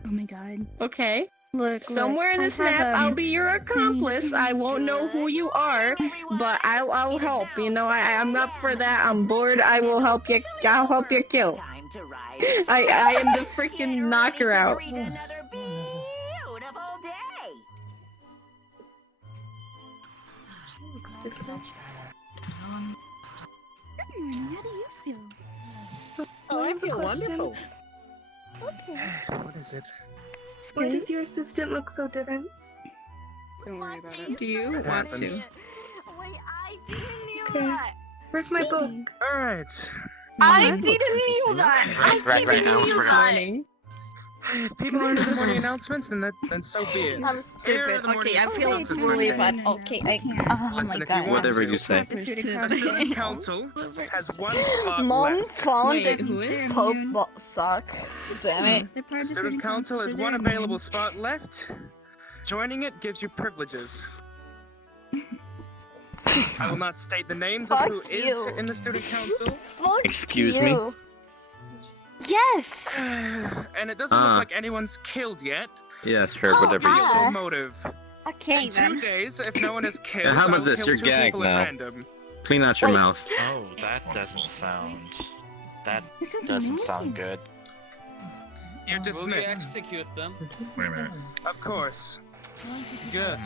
Oh my god. Okay? Look, Somewhere in I this have, map, I'll be your accomplice. I won't know who you are, but I'll help. You know, I'm up for that. I'm bored. I will help you. I'll help you kill. Time to rise. I am the freaking knocker out. Greet another beautiful day. She looks different. How do you feel? Oh, I have a feel question. wonderful. What is it? Why does your assistant look so different? Don't worry about it. Do you want to? Wait, I didn't knew Okay. that. Where's my book? Alright. I didn't knew that. Right now, knew for that. Morning. If people aren't in the morning announcements, then so be it. I'm Here are stupid. the morning Okay, I feel announcements for really today. bad. Okay, oh Listen, my if you god. want Whatever to. you say. The student council has one spot Mom left. found Wait, the who is? Pope sock. Damn it. They're part of the Student council has one available spot left. Joining it gives you privileges. I will not state the names of who is in the student council. Excuse me? Yes! And it doesn't look like anyone's killed yet. Yes, sure, So whatever you reasonable say. motive. Okay, In 2 days, if no one is killed, Yeah, how I about will this? kill You're 2 gagged people at now. random. Clean out your mouth. Oh, that doesn't sound. That doesn't sound good. You're Will we dismissed. execute them? Wait a minute. Of course. Good.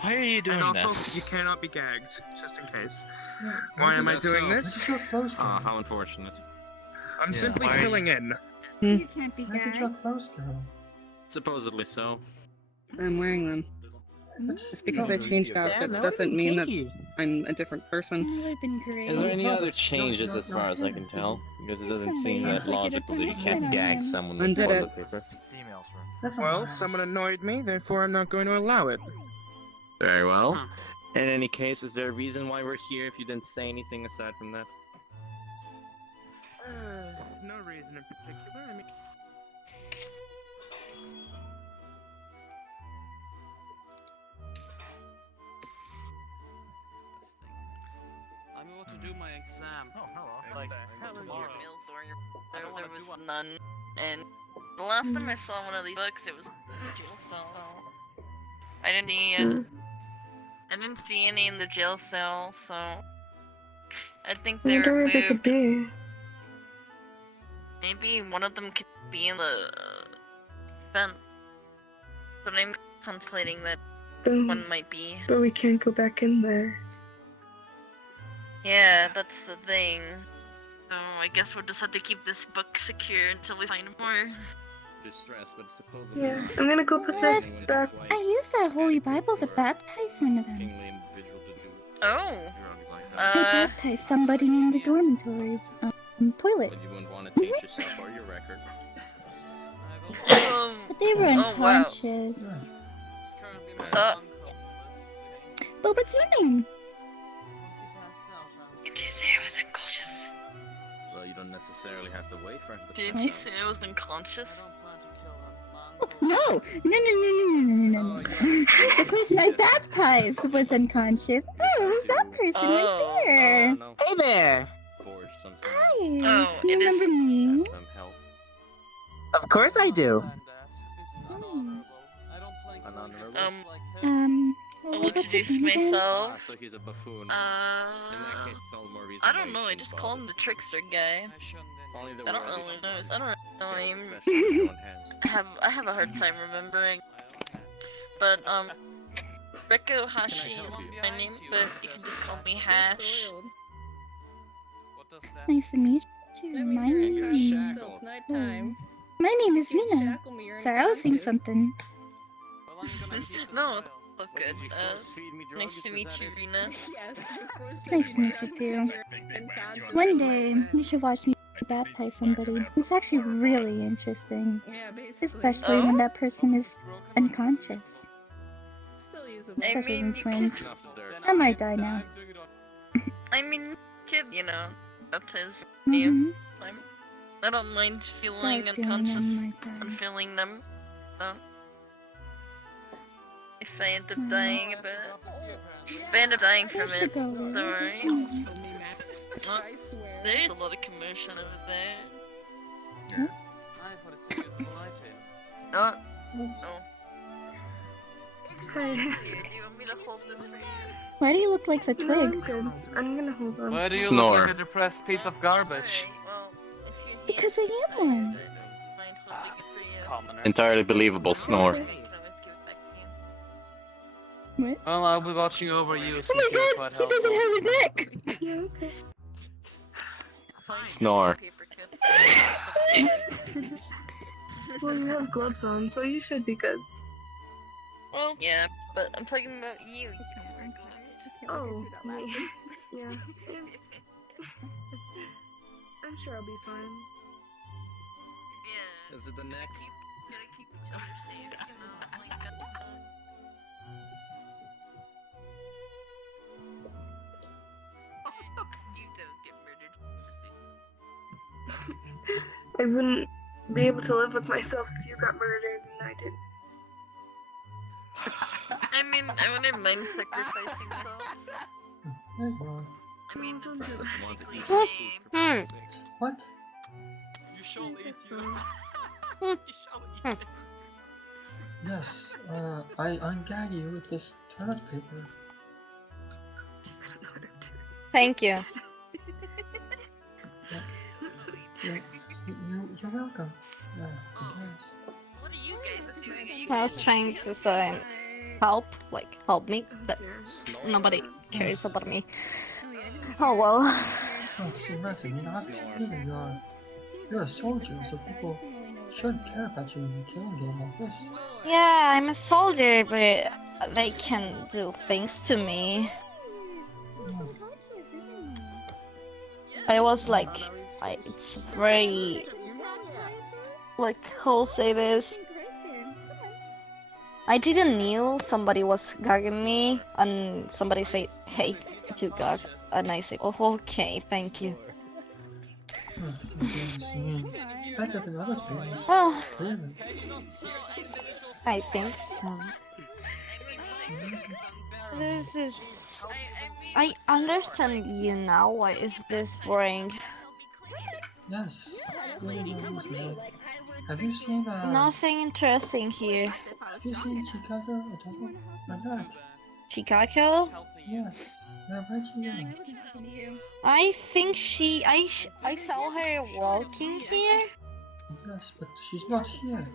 Why are you doing And also, this? you cannot be gagged, just in case. Why am I doing this? How unfortunate. I'm Yeah, simply why are filling in. You can't be Where did your clothes go? Supposedly so. I'm wearing them. Just because I changed outfits doesn't mean that I'm a different person. That would have been great. Is there any other changes as far as I can tell? Because it doesn't seem that logical that you can't gag someone with Undid toilet it. paper. Well, someone annoyed me, therefore I'm not going to allow it. Very well. In any case, is there a reason why we're here if you didn't say anything aside from that? No reason in particular. I mean, I'm about to do my exam. Oh, hello. Like, Tomorrow. There was none, and the last time I saw one of these books, it was jail cell. I didn't see I didn't see any in the jail cell, so I think I they wonder were where they could moved. be. Maybe one of them could be in the vent, but I'm contemplating that one might be. But we can't go back in there. Yeah, that's the thing. So I guess we'll just have to keep this book secure until we find more. Distress, but supposedly. Yeah, I'm gonna go put this back. I used that Holy Bible to baptize one of them. Oh. I baptized somebody in the dormitory toilet. But you wouldn't want to taint yourself or your record. But they were Oh, wow. unconscious. But what's your name? Did you say I was unconscious? Well, you don't necessarily have to wait for him to Did you say I was unconscious? Oh, no! No. The person I baptized was unconscious. Oh, who's that person right there? Hey there! Hi. Oh, Do you it is- remember me? Some help. Of course I do. I'll what's introduce his name again? myself. Ah, so he's a buffoon. In that case, it's all the more reason I why don't you know, I shouldn't just bother. call him the trickster guy. Only the I don't world really is- know. I don't know him. Especially in your own hands. I have a hard time remembering. But Reko Hashi is my name, but you can just call me Hash. Nice to meet you. My name is... It's nighttime. My name is You Rena. shackle me, you're Sorry, I was saying unconscious. something. No, it's all good. Nice to meet you, Rena. Yes, of course. Nice to meet you too. One day, you should watch me baptize somebody. It's actually really interesting. Yeah, basically. Especially when that person is unconscious. Still usable. Especially when you twins. can- I might die now. I mean, kid, you know, baptize Mhm. you. I don't mind feeling Start feeling unconscious them like that. and feeling them. So, if I end up dying, if I end up dying from We should it, go don't there. worry. Oh, I swear. there's a lot of commotion over there. Oh, no. Sorry. Here, do you want me to hold this for you? Why do you look like a No, twig? I'm good. I'm gonna hold on. Why do you Snore. look like a depressed piece of garbage? Because I am one. Mind holding it for you? Commoner. Entirely believable snore. I can always give it back to you. What? Well, I'll be watching over you Oh since my you're god, quite he doesn't helpful. have a neck! Yeah, okay. Snore. Well, you have gloves on, so you should be good. Well, yeah, but I'm talking about you. You can't wear gloves. Oh, me. Yeah. I'm sure I'll be fine. Yeah. Is it the neck? Gotta keep each other safe, you know. Like, you don't get murdered. I wouldn't be able to live with myself if you got murdered and I didn't. wouldn't mind sacrificing myself. There you are. I mean, What? You shall eat Yes, I ungag you with this toilet paper. Thank you. You're welcome. Yeah, I guess. What are you guys doing? I was trying to say help me, but nobody cares about me. Oh well. Oh, Senryaku, you know, obviously you're a soldier, so people should care about you in a killing game like this. Yeah, I'm a soldier, but they can do things to me. I was like, it's very, like, how say this? I didn't knew somebody was gagging me, and somebody said, "Hey, you gag," and I said, "Oh, okay, thank you." Better than other things. Well, Clearly. I think so. This is... I understand you now. Why is this boring? Yes. Really no reason. Have you seen Nothing interesting here. Have you seen Chicago at all? Or not? Chicago? Yes. Where you are. I think I saw her walking here. Yes, but she's not here.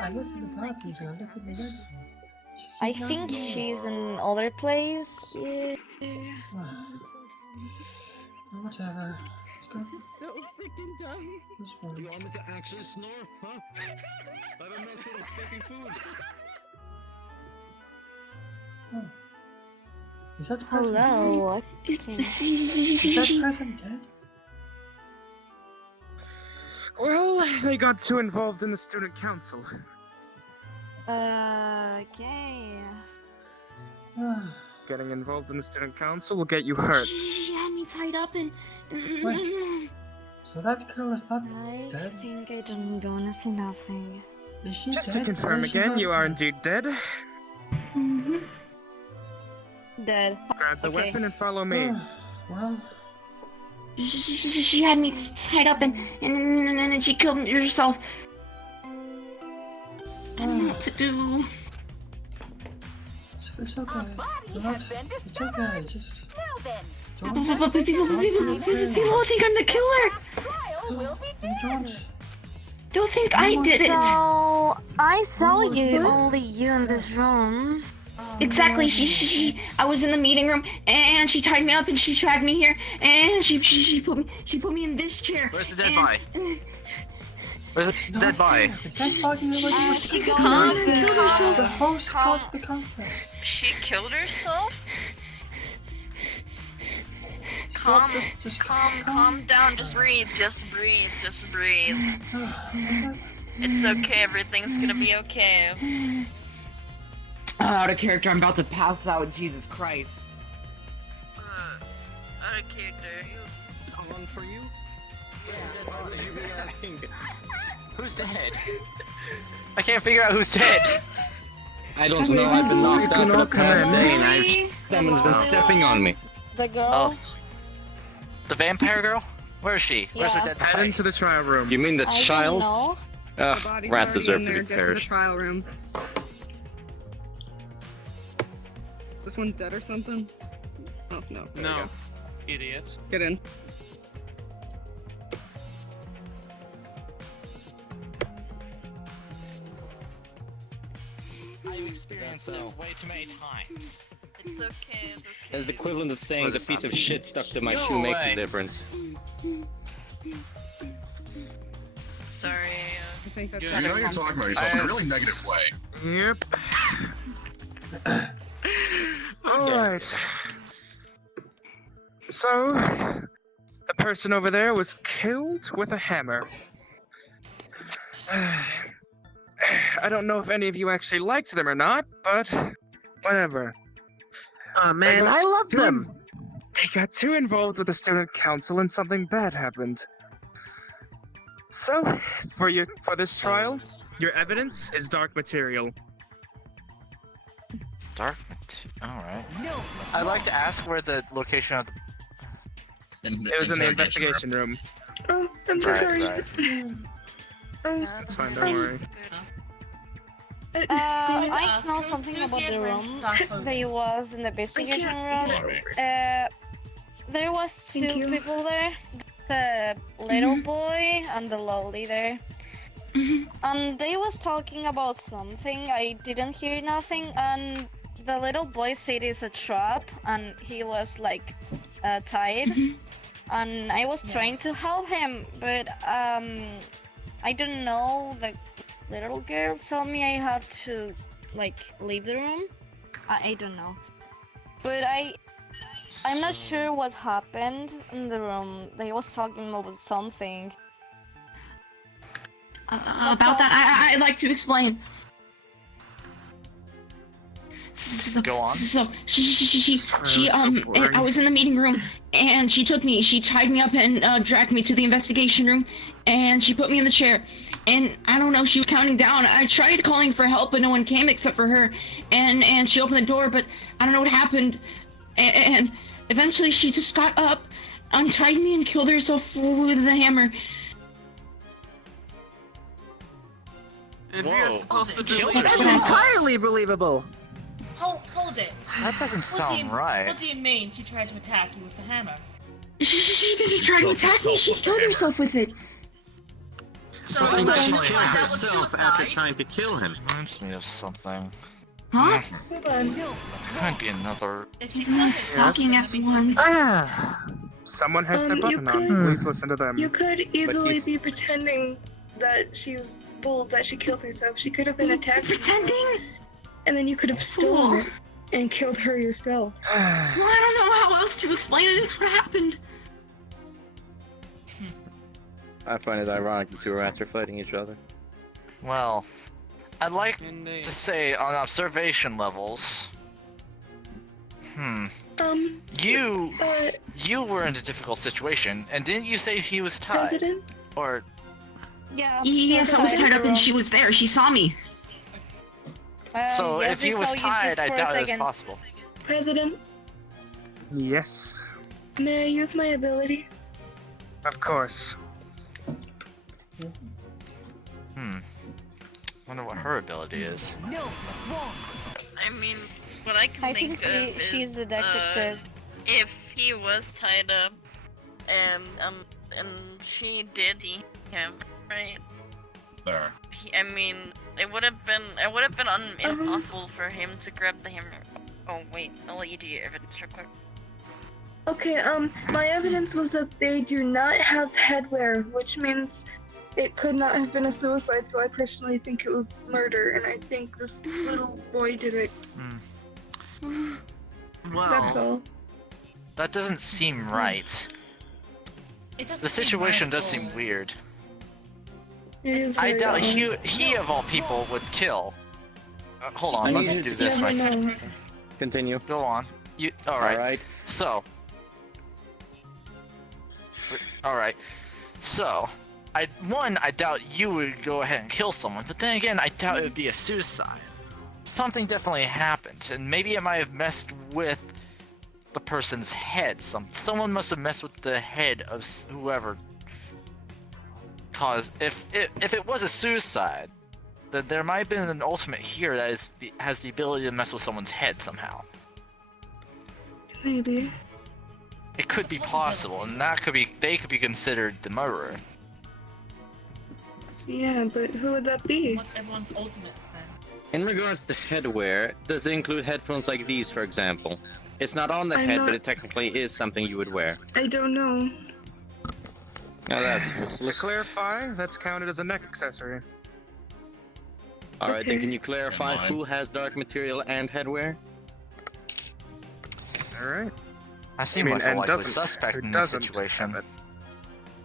I looked in the bathrooms and I looked in the bedroom. I think she's in other place here. Whatever. Let's go. So freaking dumb. This one. You want me to actually snore? Huh? I'm not taking food. Oh. Is that present Hello. dead? Is that present dead? Well, they got too involved in the student council. Okay. Getting involved in the student council will get you hurt. She had me tied up and. Wait. So that girl is not dead? I think I don't gonna say nothing. Is she Just dead? to confirm again, you are indeed dead. Dead. Grab the weapon and follow me. Well. She had me tied up and she killed herself. I don't know what to do. It's okay. It's okay. Just. People will think I'm the killer. Don't think I did it. So I saw you, only you in this room. Exactly. I was in the meeting room and she tied me up and she dragged me here and she put me in this chair. Where's the dead body? Where's the dead body? She killed herself. The host caused the conflict. She killed herself? Calm down, just breathe, just breathe. It's okay, everything's gonna be okay. Out of character, I'm about to pass out, Jesus Christ. Out of character. One for you? Who's dead? I can't figure out who's dead. I don't know, I've been knocked out for the past day and someone's been stepping on me. The girl? The vampire girl? Where is she? Where's her dead body? Head into the trial room. You mean the child? No. Ugh, rats deserve to be perished. Trial room. This one dead or something? Oh, no. There we No. go. Idiots. Get in. I've experienced it way too many times. It's okay. That's the equivalent of saying the piece of shit stuck to my No shoe makes way. a difference. Sorry. I think that's You know you're talking about yourself in a really negative way. Yep. Alright. So, the person over there was killed with a hammer. I don't know if any of you actually liked them or not, but whatever. Oh man, I love them! They got too involved with the student council and something bad happened. So, for this trial, your evidence is dark material. Dark alright. I'd like to ask where the location of the... It was in the investigation room. Oh, I'm so sorry. Right. That's fine, don't worry. I know something about the room. There was in the investigation room. There was two people there. The little boy and the lolly there. And they was talking about something. I didn't hear nothing. And the little boy said it's a trap, and he was like tied. And I was trying to help him, but I don't know. The little girl told me I have to like leave the room. I don't know, but I'm not sure what happened in the room. They was talking about something. About that, I'd like to explain. So, Go on. So I was in the meeting room, and she tied me up and dragged me to the investigation room, and she put me in the chair, and I don't know, she was counting down. I tried calling for help, but no one came except for her, and she opened the door, but I don't know what happened, and eventually she just got up, untied me, and killed herself with the hammer. And we are supposed to believe That's entirely believable. Hold it. That doesn't sound right. What do you mean she tried to attack you with the hammer? She didn't try to attack me, she killed herself with it. So she killed herself after trying to kill him. Reminds me of something. Huh? Hold on. Could be another. Everyone's talking at once. Someone has their You button on. could- Please listen to them. You could easily be pretending that she was that she killed herself. She could have been attacked. Pretending? And then you could have stolen it and killed her yourself. Well, I don't know how else to explain it. It's what happened. I find it ironic that two rats are fighting each other. Well, I'd like to say on observation levels. You were in a difficult situation, and didn't you say he was tied? President? Or Yeah. Yes, I was tied up and she was there. She saw me. so yes, if he I was saw you tied, just I for a doubt it was second. possible. President, Yes, may I use my ability? of course. Wonder what her ability is. I mean, what I can I think think of she's the detective. if he was tied up, and she did see him, right? There. I mean, it would have been impossible for him to grab the hammer. Oh wait, I'll let you do your evidence real quick. Okay, my evidence was that they do not have headwear, which means it could not have been a suicide, so I personally think it was murder, and I think this little boy did it. That's all. That doesn't seem right. It doesn't The seem situation right does at seem all. weird. It is I very doubt odd. he of all people would kill. Hold on, I let's need do to- this You right. never know. Continue. Go on. Alright. Alright. So. Alright. So. I doubt you would go ahead and kill someone, but then again, I doubt it would be a suicide. Something definitely happened, and maybe it might have messed with the person's head. Someone must have messed with the head of whoever. Cause if it was a suicide, then there might have been an ultimate here that has the ability to mess with someone's head somehow. Maybe. It could be possible, and they could be considered the murderer. Yeah, but who would that be? What's everyone's ultimates then? In regards to headwear, does it include headphones like these, for example? It's not on the I'm head, not- but it technically is something you would wear. I don't know. Now that's To useless. clarify, that's counted as a neck accessory. Alright, then Okay. can you clarify Never mind. who has dark material and headwear? Alright. I seem like a and likely doesn't- suspect who in this doesn't situation. have it.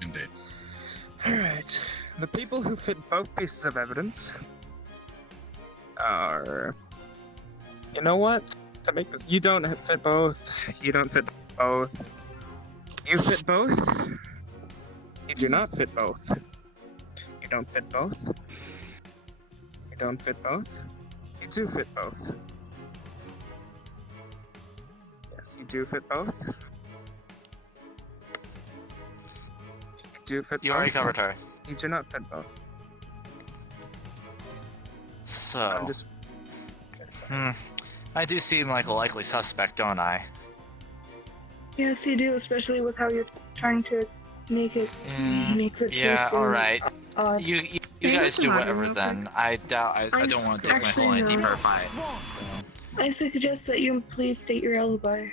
Indeed. Alright. The people who fit both pieces of evidence are... You know what? To make this... You don't fit both. You don't fit both. You fit both. You do not fit both. You don't fit both. You don't fit both. You do fit both. You do fit both. You do fit You both. already covered her. You do not fit both. So. I do seem like a likely suspect, don't I? Yes, you do, especially with how you're trying to make it make the Yeah, case so alright. odd. You guys do whatever then. I doubt. I don't want to take my whole anti-per fight. I suggest that you please state your alibi.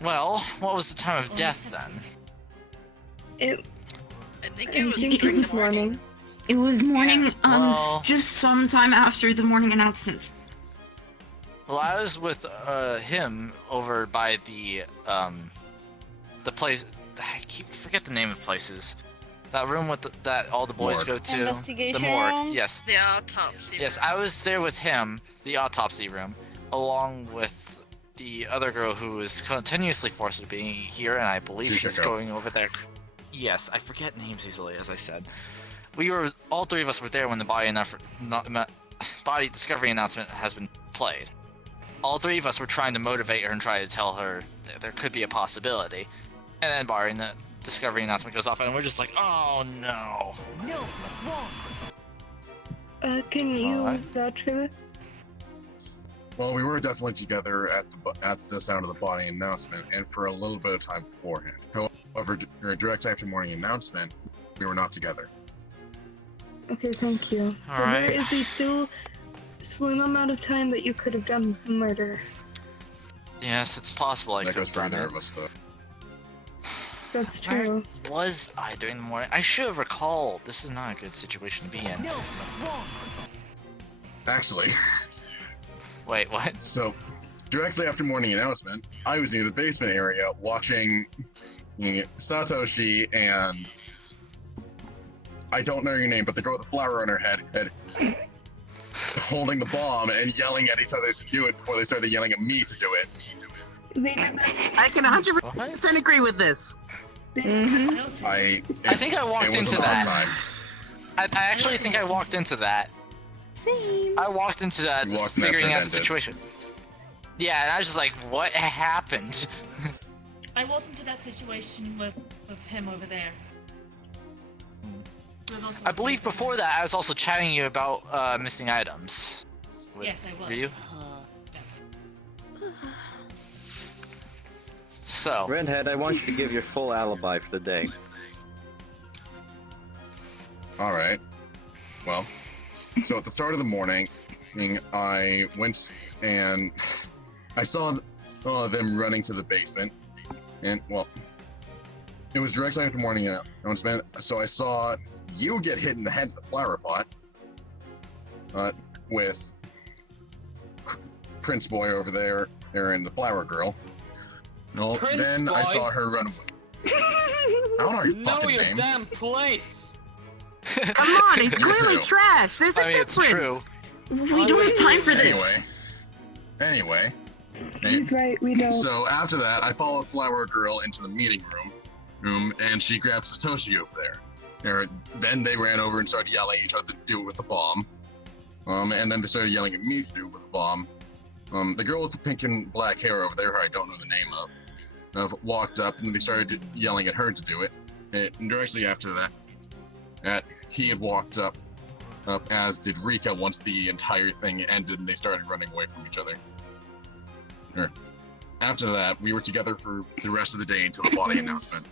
Well, what was the time of death then? I think it was morning. It was morning, Well- just sometime after the morning announcements. Well, I was with him over by the place. I forget the name of places. That room with that all the boys Morgue. go to. Investigation The morgue. room? Yes. The autopsy. Yes, I was there with him, the autopsy room, along with the other girl who was continuously forced to be here, and I believe she's Shiku. going over there. Yes, I forget names easily, as I said. All three of us were there when the body discovery announcement has been played. All three of us were trying to motivate her and try to tell her that there could be a possibility. And then barring the discovery announcement goes off, and we're just like, oh no. No, what's wrong? Can you vouch for this? Well, we were definitely together at the sound of the body announcement, and for a little bit of time beforehand. However, direct after morning announcement, we were not together. Okay, thank you. So Alright. there is a still slim amount of time that you could have done the murder. Yes, it's possible I That could goes have for done either it. of us, though. That's Where true. was I during the morning? I should have recalled. This is not a good situation to be in. No, what's wrong? Actually. Wait, what? So, directly after morning announcement, I was near the basement area watching Satoshi and I don't know your name, but the girl with the flower on her head holding the bomb and yelling at each other to do it before they started yelling at me to do it. I can 100% agree with this. I think I walked it was into a long that. time. I actually think I walked into that. Same. I walked into that, You just walked in after figuring it out the ended. situation. Yeah, and I was just like, what happened? I walked into that situation with him over there. He was also I believe before that I was also chatting you about missing items. Yes, I was. Were you? So. Redhead, I want you to give your full alibi for the day. Alright. Well, so at the start of the morning, I went and I saw them running to the basement. And, well, it was directly after morning announcement, so I saw you get hit in the head with the flower pot. With Prince Boy over there, and the flower girl. No, Prince then I Boy? saw her run away. I don't know your Know fucking your name. damn place. Come on, it's You clearly too. trash. There's a It's difference. true. We don't have time for this. Anyway. He's right, we don't. So after that, I followed Flower Girl into the meeting room, and she grabbed Satoshi over there. Then they ran over and started yelling at each other to do it with the bomb. And then they started yelling at me to do it with the bomb. The girl with the pink and black hair over there, who I don't know the name of, walked up and they started yelling at her to do it. And directly after that, he had walked up, as did Rika once the entire thing ended and they started running away from each other. After that, we were together for the rest of the day until the body announcement.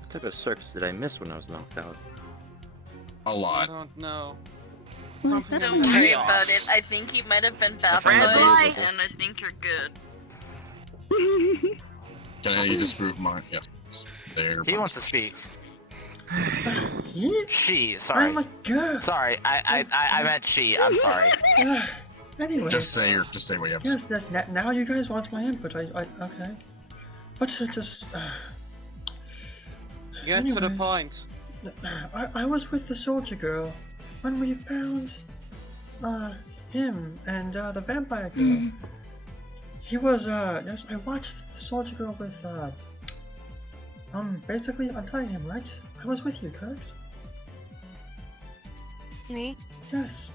What type of circus did I miss when I was knocked out? A I lot. don't know. Don't worry about it. I think he might have been baptized, and I think you're good. Can I disprove mine? Yes. There. He wants to speak. He? She, sorry. Oh my god. Sorry, I meant she. I'm sorry. Anyway. Just say what you have to say. Yes, now you guys want my input. I okay. But just. Get to the point. I was with the soldier girl when we found him and the vampire girl. He was yes, I watched the soldier girl with basically untying him, right? I was with you, correct? Me? Yes.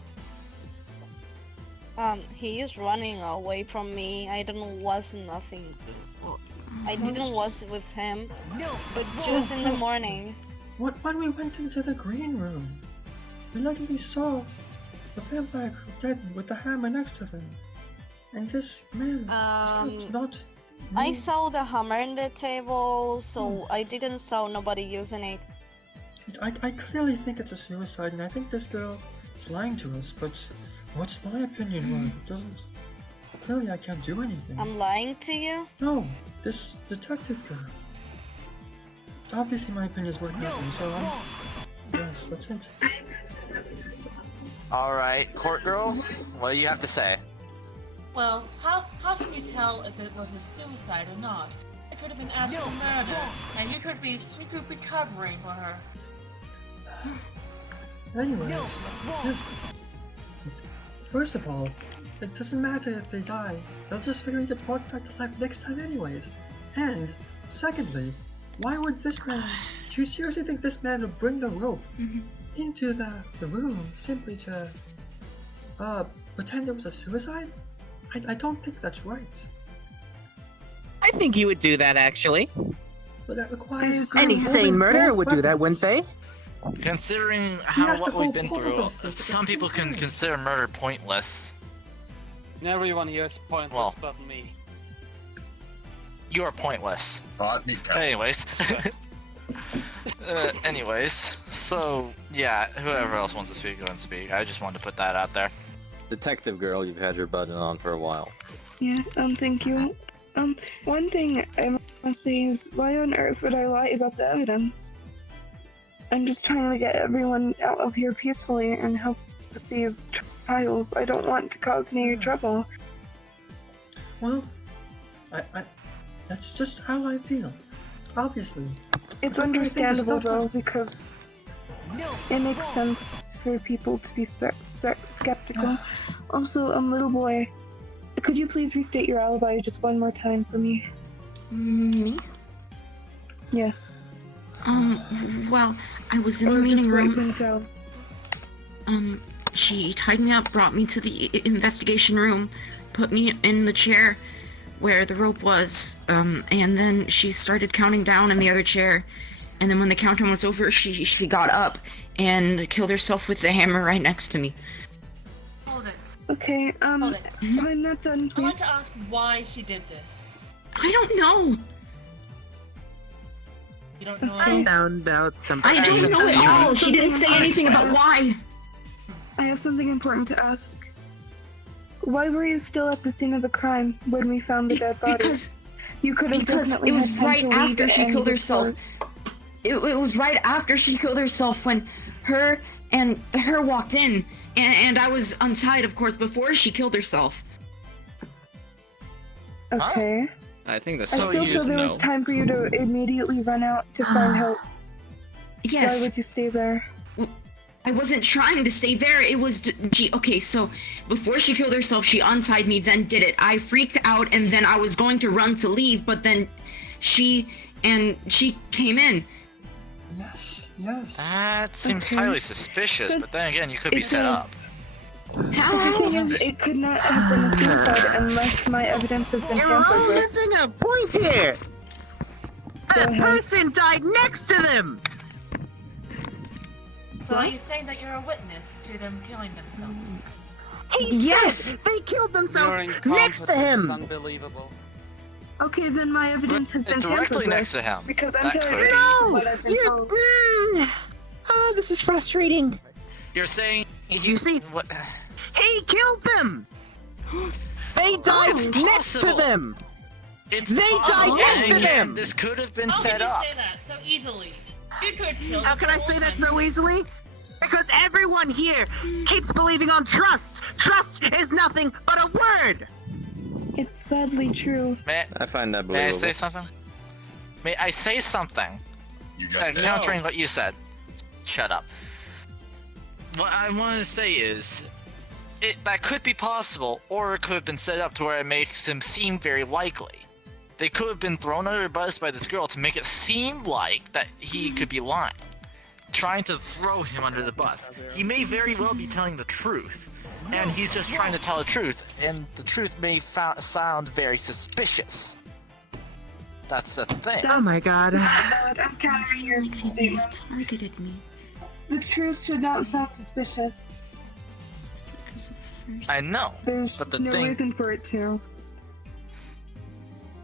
He is running away from me. I don't was nothing. I didn't was with him, but just in the morning. What when we went into the green room? We literally saw the vampire dead with the hammer next to them. And this man is not... I saw the hammer in the table, so I didn't saw nobody using it. I clearly think it's a suicide, and I think this girl is lying to us, but what's my opinion when it doesn't? Clearly I can't do anything. I'm lying to you? No, this detective girl. Obviously my opinion is worth nothing, so yes, that's it. Alright, court girl, what do you have to say? Well, how can you tell if it was a suicide or not? It could have been actual murder, and you could be covering for her. Anyways, yes. First of all, it doesn't matter if they die. They'll just figure get brought back to life next time anyways. And, secondly, why would this man... Do you seriously think this man would bring the rope into the room simply to pretend it was a suicide? I don't think that's right. I think he would do that, actually. But that requires... Any sane murderer would do that, wouldn't they? Considering what we've been through, some people can consider murder pointless. Everyone here is pointless but me. You are pointless. Me anyways. Anyways, so yeah, whoever else wants to speak, go and speak. I just wanted to put that out there. Detective girl, you've had your button on for a while. Yeah, thank you. One thing I must say is, why on earth would I lie about the evidence? I'm just trying to get everyone out of here peacefully and help with these trials. I don't want to cause any trouble. Well, that's just how I feel. Obviously. It's understandable though, because it makes sense for people to be skeptical. Also, little boy, could you please restate your alibi just one more time for me? Me? Yes. Well, I was in the meeting room. She tied me up, brought me to the investigation room, put me in the chair where the rope was, and then she started counting down in the other chair, and then when the countdown was over, she got up and killed herself with the hammer right next to me. Hold it. Okay, Hold it. I'm not done, please. I want to ask why she did this. I don't know. You don't know? I found out something. I don't know at all. She didn't say anything about why. I have something important to ask. Why were you still at the scene of the crime when we found the dead body? Because you could have definitely it was had time right to after leave she and killed herself. report. It was right after she killed herself when her walked in, and I was untied, of course, before she killed herself. Okay. I think that's I still feel there was time for you to immediately run out to find help. Yes. Why would you stay there? I wasn't trying to stay there. It was okay. So before she killed herself, she untied me, then did it. I freaked out, and then I was going to run to leave, but then she came in. Yes. That seems highly suspicious, but then again, you could be set up. The thing is, it could not have been a suicide unless my evidence has been You're all tampered with. missing a point here! That person died next to them! So are you saying that you're a witness to them killing themselves? Yes! They killed themselves next to him! Unbelievable. Okay, then my evidence has been tampered Directly with. next to him. Because I'm That telling could you be. what I've been told. This is frustrating. You're saying You see, what? he killed them! They died It's next to possible. them! It's They possible. died next And to again, them! this could have been How set can you up. say that so easily? You could kill How can I say that so easily? Because everyone here keeps believing on trust! Trust is nothing but a word! It's sadly true. I find that May I believable. say something? May I say something? You just did. Countering what you said. Shut up. What I want to say is, that could be possible, or it could have been set up to where it makes him seem very likely. They could have been thrown under the bus by this girl to make it seem like that he could be lying. trying to throw him under the bus. He may very well be telling the truth, and he's just trying to tell the truth, and the truth may sound very suspicious. That's the thing. Oh my god. I'm countering your statement. Targeted me. The truth should not sound suspicious. I know, There's but the no thing. reason for it to.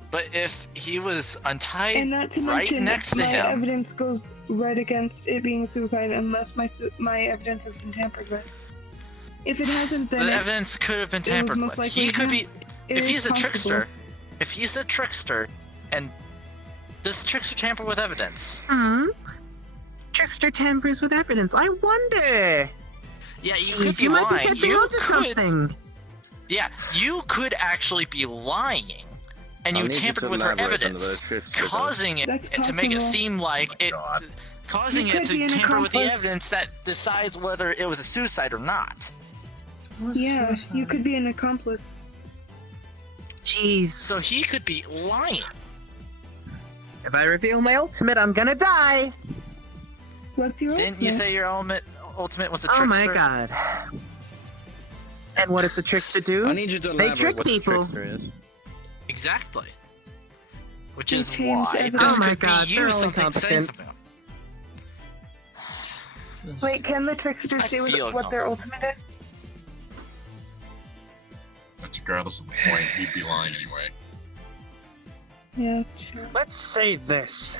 But if he was untied And not to right mention, next to my him, evidence goes right against it being suicide unless my evidence has been tampered with. If it hasn't, then the evidence could have been it was tampered most with. likely He could him. be. It If is he's a possible. trickster, and does the trickster tamper with evidence? Trickster tampers with evidence. I wonder. Yeah, you Jeez, could be you might be lying. catching You on to could. something. Yeah, you could actually be lying, and I'll you need you tampered to with her elaborate on the evidence, trickster, though. causing it That's to make it possible. seem like it, causing You it could be to an tamper with the accomplice. evidence that decides whether it was a suicide or not. Yeah, you could be an accomplice. Jeez. So he could be lying. If I reveal my ultimate, I'm gonna die. What's your Didn't you say your ultimate was a Oh trickster? my god. And what does the trickster do? I need you to They elaborate trick what the people. trickster is. Exactly. Which They is changed why evidence. this Oh my could god, be they're you all saying incompetent. something. Wait, can the trickster say feel what their ultimate is? That's regardless of the point, he'd be lying anyway. Yeah, that's true. Let's say this.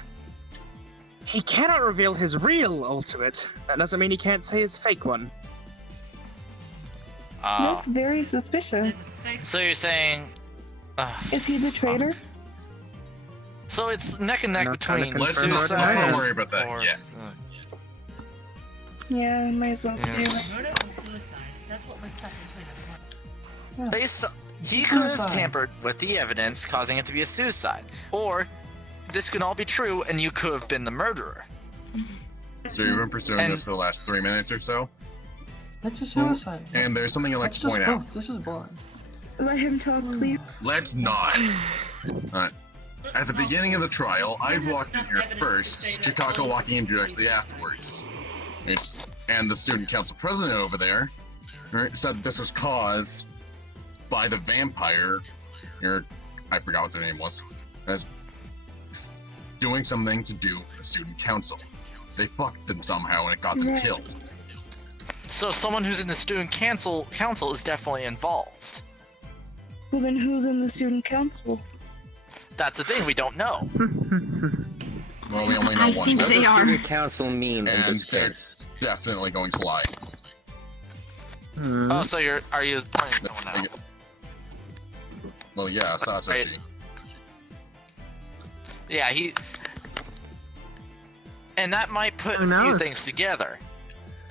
He cannot reveal his real ultimate. That doesn't mean he can't say his fake one. That's very suspicious. So you're saying, Is he the traitor? so it's neck and neck Not trying to between Let's confirm suicide. or deny. not worry about that or- yet. Yeah, might as well say Yes. it. Murder or suicide? That's what we're stuck between. He could have tampered with the evidence, causing it to be a suicide. Or, this can all be true, and you could have been the murderer. So you've been pursuing And- this for the last 3 minutes or so, It's a suicide. and there's something I'd like Let's to point just out. vote. This is boring. Let him talk, please. Let's not. At the beginning of the trial, I walked in here first, Chicago walking in directly afterwards. And the student council president over there said that this was caused by the vampire, or I forgot what their name was, as doing something to do with the student council. They fucked them somehow and it got them Right. killed. So someone who's in the student council is definitely involved. Well, then who's in the student council? That's the thing, we don't know. Well, we only know I one. think What they does are. student council mean in And this they're case? definitely going to lie. Oh, so are you pointing someone out? Well, yeah, Satoshi. Yeah, and that might put Who a few knows? things together.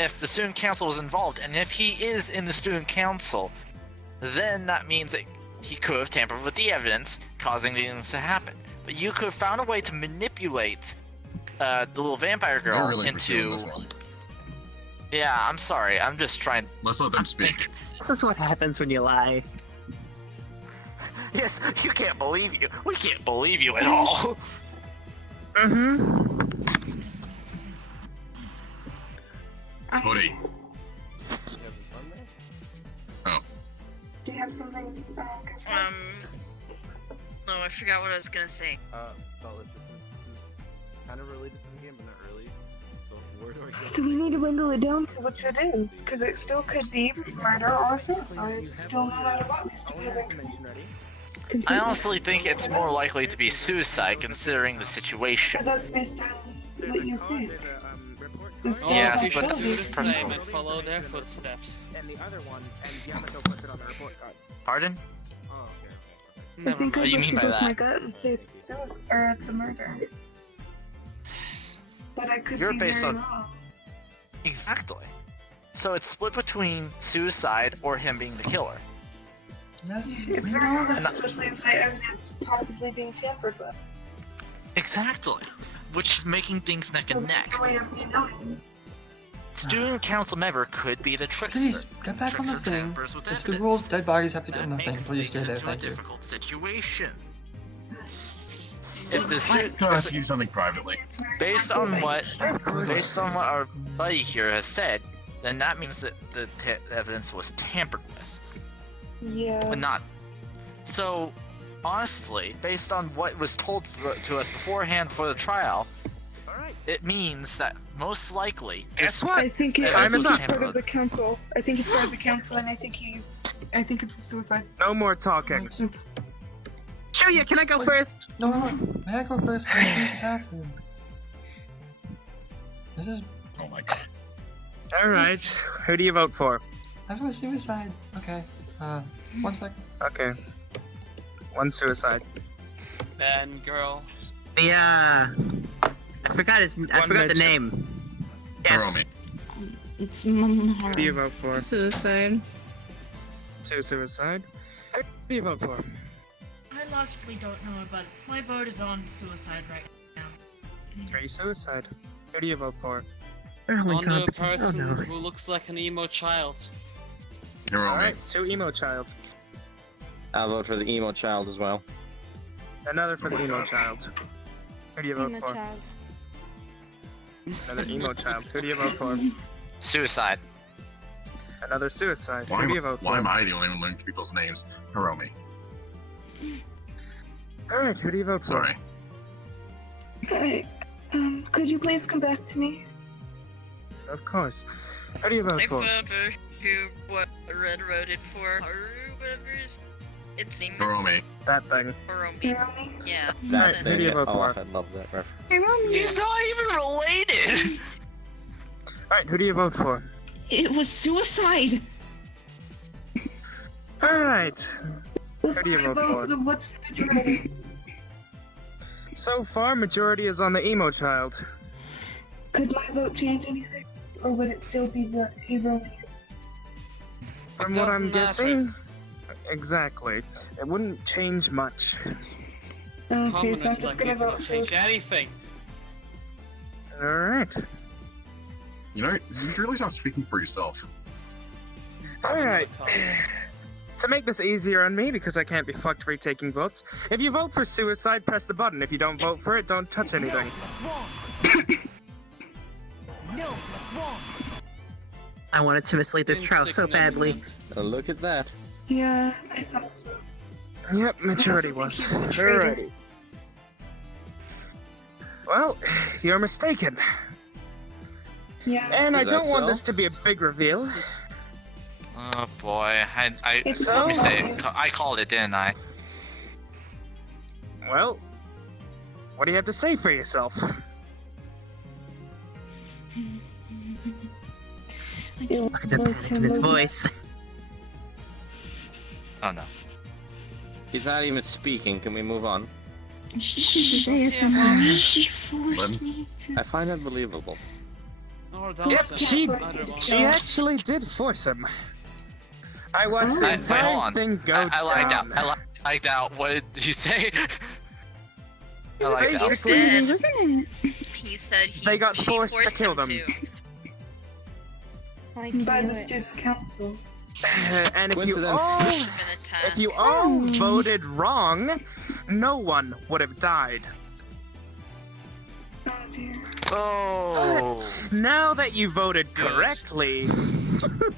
If the student council is involved, and if he is in the student council, then that means that he could have tampered with the evidence, causing things to happen. But you could have found a way to manipulate the little vampire girl They're really pursuing into. this one. Yeah, I'm sorry. I'm just trying. Let's let them speak. This is what happens when you lie. Yes, you can't believe you. We can't believe you at all. Mm-hmm. Hoodie. Do you have something? No, I forgot what I was gonna say. Fellas, this is kind of related to the game, but not really. So where do I go? So we need to dwindle it down to which it is, because it still could be murder or suicide. Still, no matter what, we still have it. I honestly think it's more likely to be suicide, considering the situation. But that's based on what you think. There's still Yes, a but this is possibility. personal. and follow their footsteps. And the other one, and Yamato puts it on the report card. Pardon? Oh, okay. I think What I'd do you like mean to by go with my that? gut and say it's suicide, or it's a murder. But I could You're be based very on- wrong. Exactly. So it's split between suicide or him being the killer. Yes, It's we very know hard, that. especially if my evidence possibly being tampered with. Exactly. Which is making things neck So and that's neck. the way of me knowing. Student council member could be the trickster. Please, get back on the Trickster thing. tampers with It's the evidence. rules. Dead bodies have to get That in the thing. makes Please do things that. into a Thank you. difficult situation. if the Can I ask you something privately? based on what our buddy here has said, then that means that the evidence was tampered with. Yeah. But not. So, honestly, based on what was told to us beforehand for the trial, it means that most likely. Guess what? I think he's evidence was part tampered of the council. I think he's part of the council, and I think it's a suicide. No more talking. Shuya, can I go first? No, may I go first? I need to use the bathroom. This is. Oh my god. Alright, who do you vote for? I vote suicide. Okay. 1 second. Okay. One suicide. Man, girl. I forgot the name. Hiromi. It's Who do you vote for? Suicide. 2 suicide. Who do you vote for? I logically don't know, but my vote is on suicide right now. 3 suicide. Who do you vote for? On the person who looks like an emo child. Hiromi. Alright, 2 emo child. I'll vote for the emo child as well. Another for the emo child. Who do you vote Emo for? child. Another emo child. Who do you vote for? Suicide. Another suicide. Why, Who do you vote for? why am I the only one learning people's names? Hiromi. Alright, who do you vote for? Sorry. Okay. Could you please come back to me? Of course. Who do you vote I for? vote for who what Red voted for. Haru, whatever it seems. Hiromi. That thing. Hiromi. Yeah. That Who do you vote for? I love that reference. He's not even related! Alright, who do you vote for? It was suicide. Alright. Who do you vote for? What's the majority? So far, majority is on the emo child. Could my vote change anything? Or would it still be the Hiromi? From what I'm guessing, exactly. It wouldn't change much. Okay, so I'm Communists just like gonna me cannot vote change suicide. anything. Alright. You know, you should really stop speaking for yourself. Alright. To make this easier on me, because I can't be fucked retaking votes, if you vote for suicide, press the button. If you don't vote for it, don't touch anything. No, that's wrong. I wanted to mislead this trial so badly. Look at that. Yeah, I thought so. Yep, majority was. Alrighty. Well, you're mistaken. Yeah. And I Is don't that want so? this to be a big reveal. Oh boy, It's let me so say, nice. I called it, didn't I? Well, what do you have to say for yourself? Look at the panic in his voice. Oh no. He's not even speaking. Can we move on? She forced me to. I find that believable. Or Yep, Dawson. she Either one. actually did force him. I watched the Wait, hold entire on. thing go I lagged out. down. I lagged out. What did you say? I lagged out. Basically, Wasn't it? He said he They got she forced to kill him them. to. By the student council. and Coincidence. if you all voted wrong, no one would have died. Oh dear. Oh. But now that you voted correctly,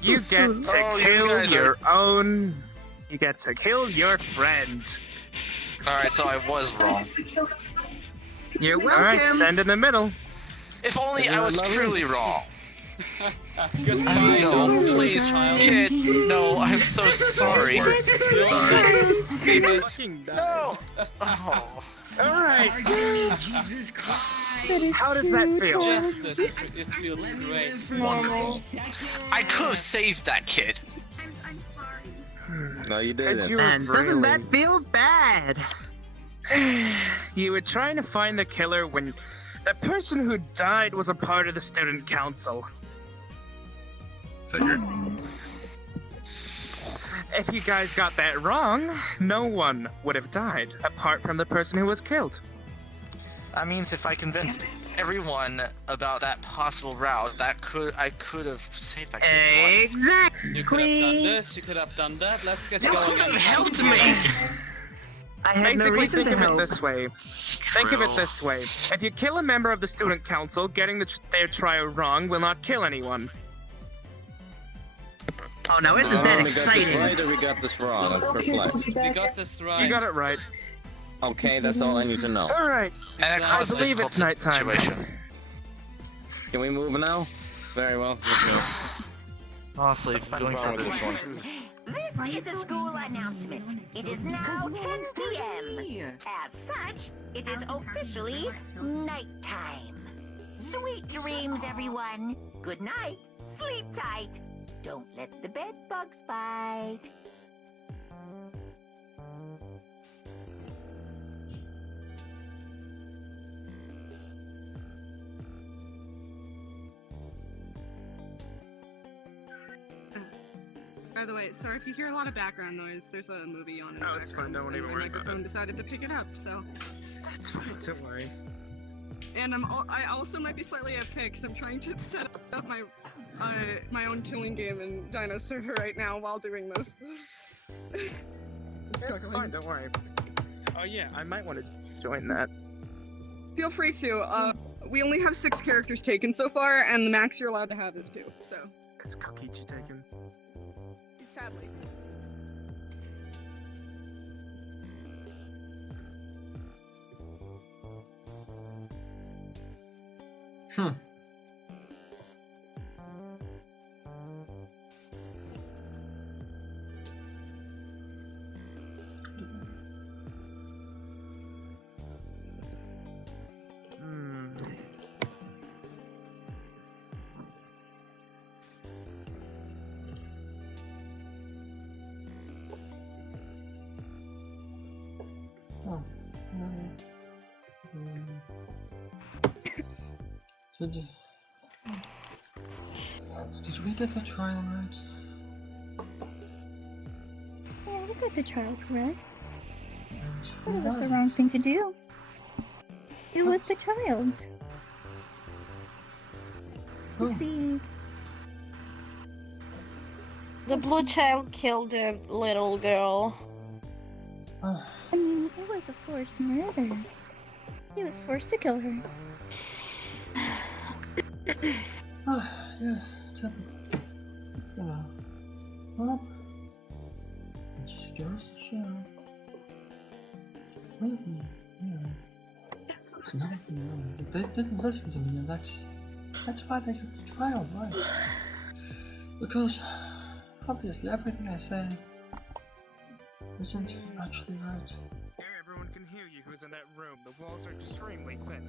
you get to Oh, you kill guys your own. You get to kill your friend. Alright, so I was wrong. You're All right, welcome. stand in the middle. If only I was truly wrong. Goodbye. No, please, kid. No, I'm so sorry. No. Oh. All right. Jesus Christ. How does that feel? Justice. It feels great. Wonderful. I could have saved that kid. No, you Because didn't. you were And doesn't that really- feel bad? You were trying to find the killer when the person who died was a part of the student council. Figured. If you guys got that wrong, no one would have died, apart from the person who was killed. That means if I convinced everyone about that possible route, I could have saved that kid's life. You could have done this, you could have done that. Let's get You going. could have helped me. I had no Basically, reason think to of help. it this way. Think of it this way. If you kill a member of the student council, getting their trial wrong will not kill anyone. Oh, now isn't that exciting? We got this right or we got this wrong? I'm perplexed. We got this right. You got it right. Okay, that's all I need to know. Alright. And I believe it's nighttime. Situation. Can we move now? Very well. Let's go. Honestly, going for this one. This is a school announcement. It is now 10 p.m. As such, it is officially nighttime. Sweet dreams, everyone. Good night. Sleep tight. Don't let the bed bugs bite. By the way, sorry if you hear a lot of background noise. There's a movie on in the Oh, it's fine. Don't even my worry about microphone it. decided to pick it up, so. That's fine. Don't worry. And I also might be slightly AFK because I'm trying to set up my own killing game in Dino server right now while doing this. It's fine. Don't worry. Oh yeah, I might want to join that. Feel free to. We only have 6 characters taken so far, and the max you're allowed to have is 2. So. Is Kokichi taken? Sadly. Oh. Did we get the trial right? Yeah, we got the trial correct. Who That was the was wrong it? thing to do. It was the child. Who? See, The blue child killed the little girl. I mean, it was a forced murder. He was forced to kill her. Yes, typical. You know. Well, it just goes to show. Maybe, they didn't listen to me, and that's why they got the trial right. Because obviously everything I say isn't actually right. Here, everyone can hear you who's in that room. The walls are extremely thin.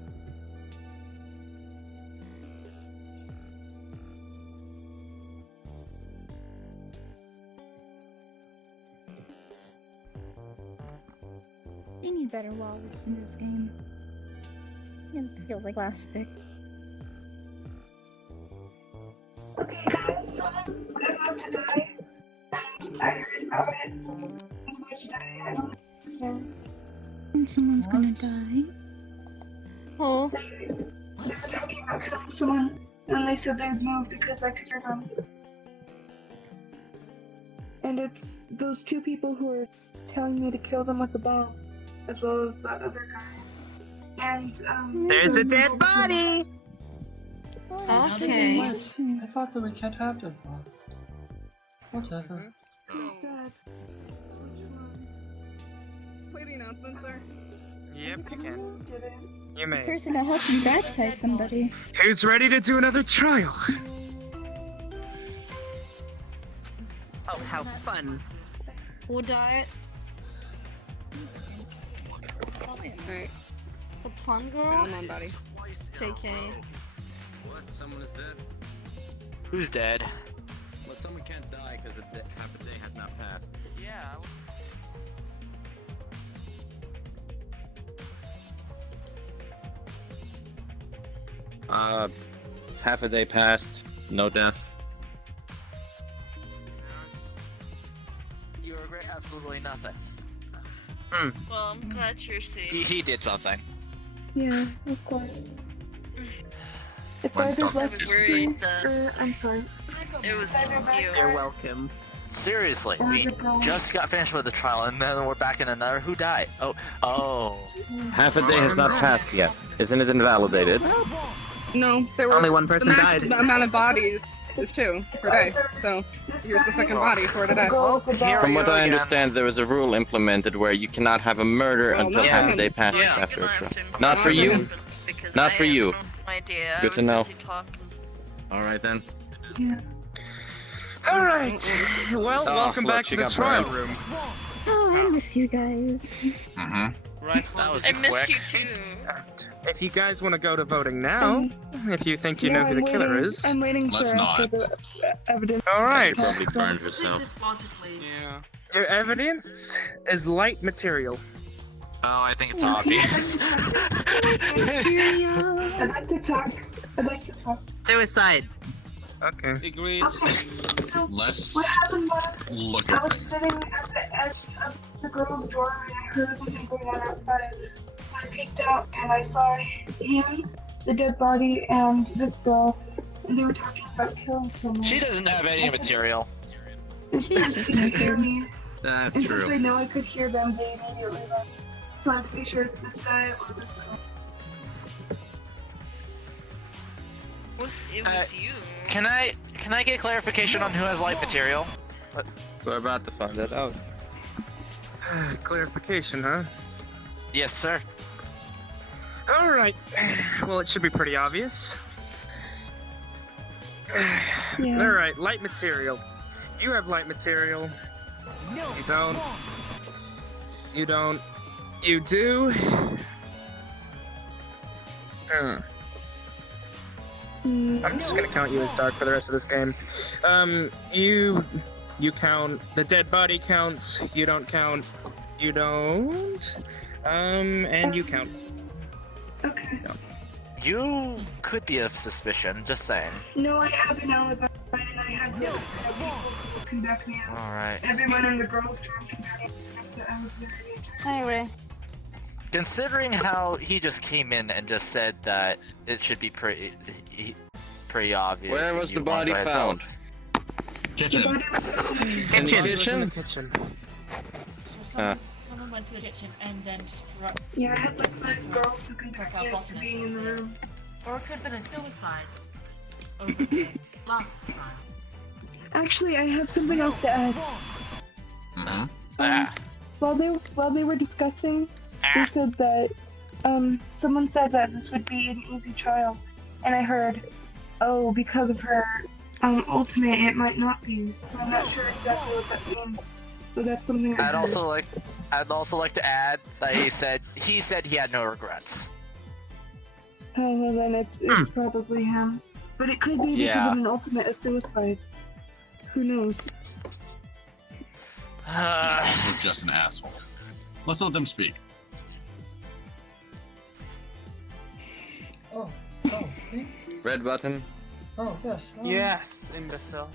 You need better walls in this game. It feels like plastic. Okay, guys, someone's about to die. And I heard about it. Someone's going to die. I don't know. And someone's gonna die. Oh. They were talking about killing someone, and they said they'd move because I could hear them. And it's those 2 people who are telling me to kill them with a bomb, as well as that other guy. And, There's a dead body! Okay. What? I thought that we can't have that one. Whatever. Who's dead? Play the announcement, sir. Yep, you can. Did it? You The may. person that helped you baptize somebody. Who's ready to do another trial? Oh, how fun. Who died? Alright. The blonde girl? Come on, buddy. KK. What? Someone is dead? Who's dead? Well, someone can't die because half a day has not passed. Yeah. Half a day passed, no death. You regret absolutely nothing. Well, I'm glad you're safe. He did something. Yeah, of course. It's When either does left it worried or I'm sorry. It was you. You're welcome. Seriously, we just got finished with the trial, and then we're back in another. Who died? Oh. Half a day has not passed yet. Isn't it invalidated? No, there were Only one person the max died. amount of bodies is 2 per day. So here's the second body for today. From what I understand, there was a rule implemented where you cannot have a murder until half a day passes after a trial. Not for you. Not for you. Good to know. Alright then. Yeah. Alright. Well, welcome look, back she to the got trial burned. room. Oh, I miss you guys. Right. That was I quick. miss you too. If you guys want to go to voting now, if you think you know who the killer is. I'm waiting Let's for not. the evidence. Alright. Probably burned herself. Yeah. Your evidence is light material. Oh, I think it's obvious. I'd like to talk. Suicide. Okay. Agreed. Let's What happened was, look I at was things. sitting at the edge of the girl's dorm and I heard something going on outside. So I peeked out and I saw him, the dead body, and this girl, and they were talking about killing someone. She doesn't have any material. And she didn't hear me. That's And since true. I know I could hear them, they immediately left. So I'm pretty sure it's this guy or this girl. It was you. Can I get clarification on who has light material? We're about to find that out. Clarification, huh? Yes, sir. Alright. Well, it should be pretty obvious. Yeah. Alright, light material. You have light material. You don't. You don't. You do. I'm just gonna count you as dark for the rest of this game. You count. The dead body counts. You don't count. You don't. And you count. Okay. You could be of suspicion, just saying. No, I have an alibi and I have the other people who can back me up. Alright. Everyone in the girls' dorm can back me up that I was there the entire time. Hi, Ray. Considering how he just came in and just said that it should be pretty obvious. Where and was you the want body to go ahead and found? Kitchen. The body was found in the In the kitchen? Kitchen. So someone went to the kitchen and then struck. Yeah, I have like 5 girls who can back me up for being in the room. Or it could have been a suicide over the last time. Actually, I have something else to add. While they were discussing, they said that someone said that this would be an easy trial, and I heard, oh, because of her ultimate, it might not be. So I'm not sure exactly what that means. So that's something I I'd also like to add that he said he had no regrets. Oh, well then it's probably him. But it could be because Yeah. of an ultimate, a suicide. Who knows? He's also just an asshole. Let's let them speak. Oh, me? Red button. Oh, yes. Yes, imbecile.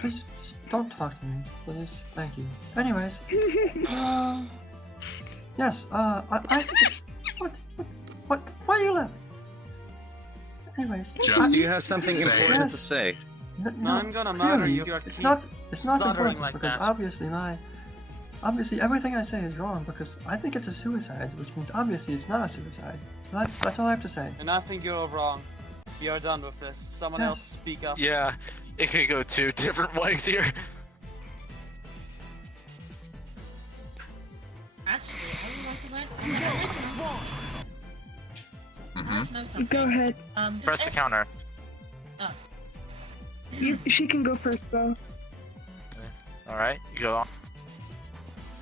Please don't talk to me, please. Thank you. Anyways, yes. I think it's what? Why are you laughing? Anyways, Do you have something important to say? No, I'm gonna murder clearly, you. It's not stuttering important like because that. obviously everything I say is wrong because I think it's a suicide, which means obviously it's not a suicide. So that's all I have to say. And I think you're wrong. We are done with this. Someone Yes. else speak up. Yeah, it could go 2 different ways here. Actually, I would like to know something. Go ahead. Does Press the counter. Oh. She can go first though. Alright, you go on.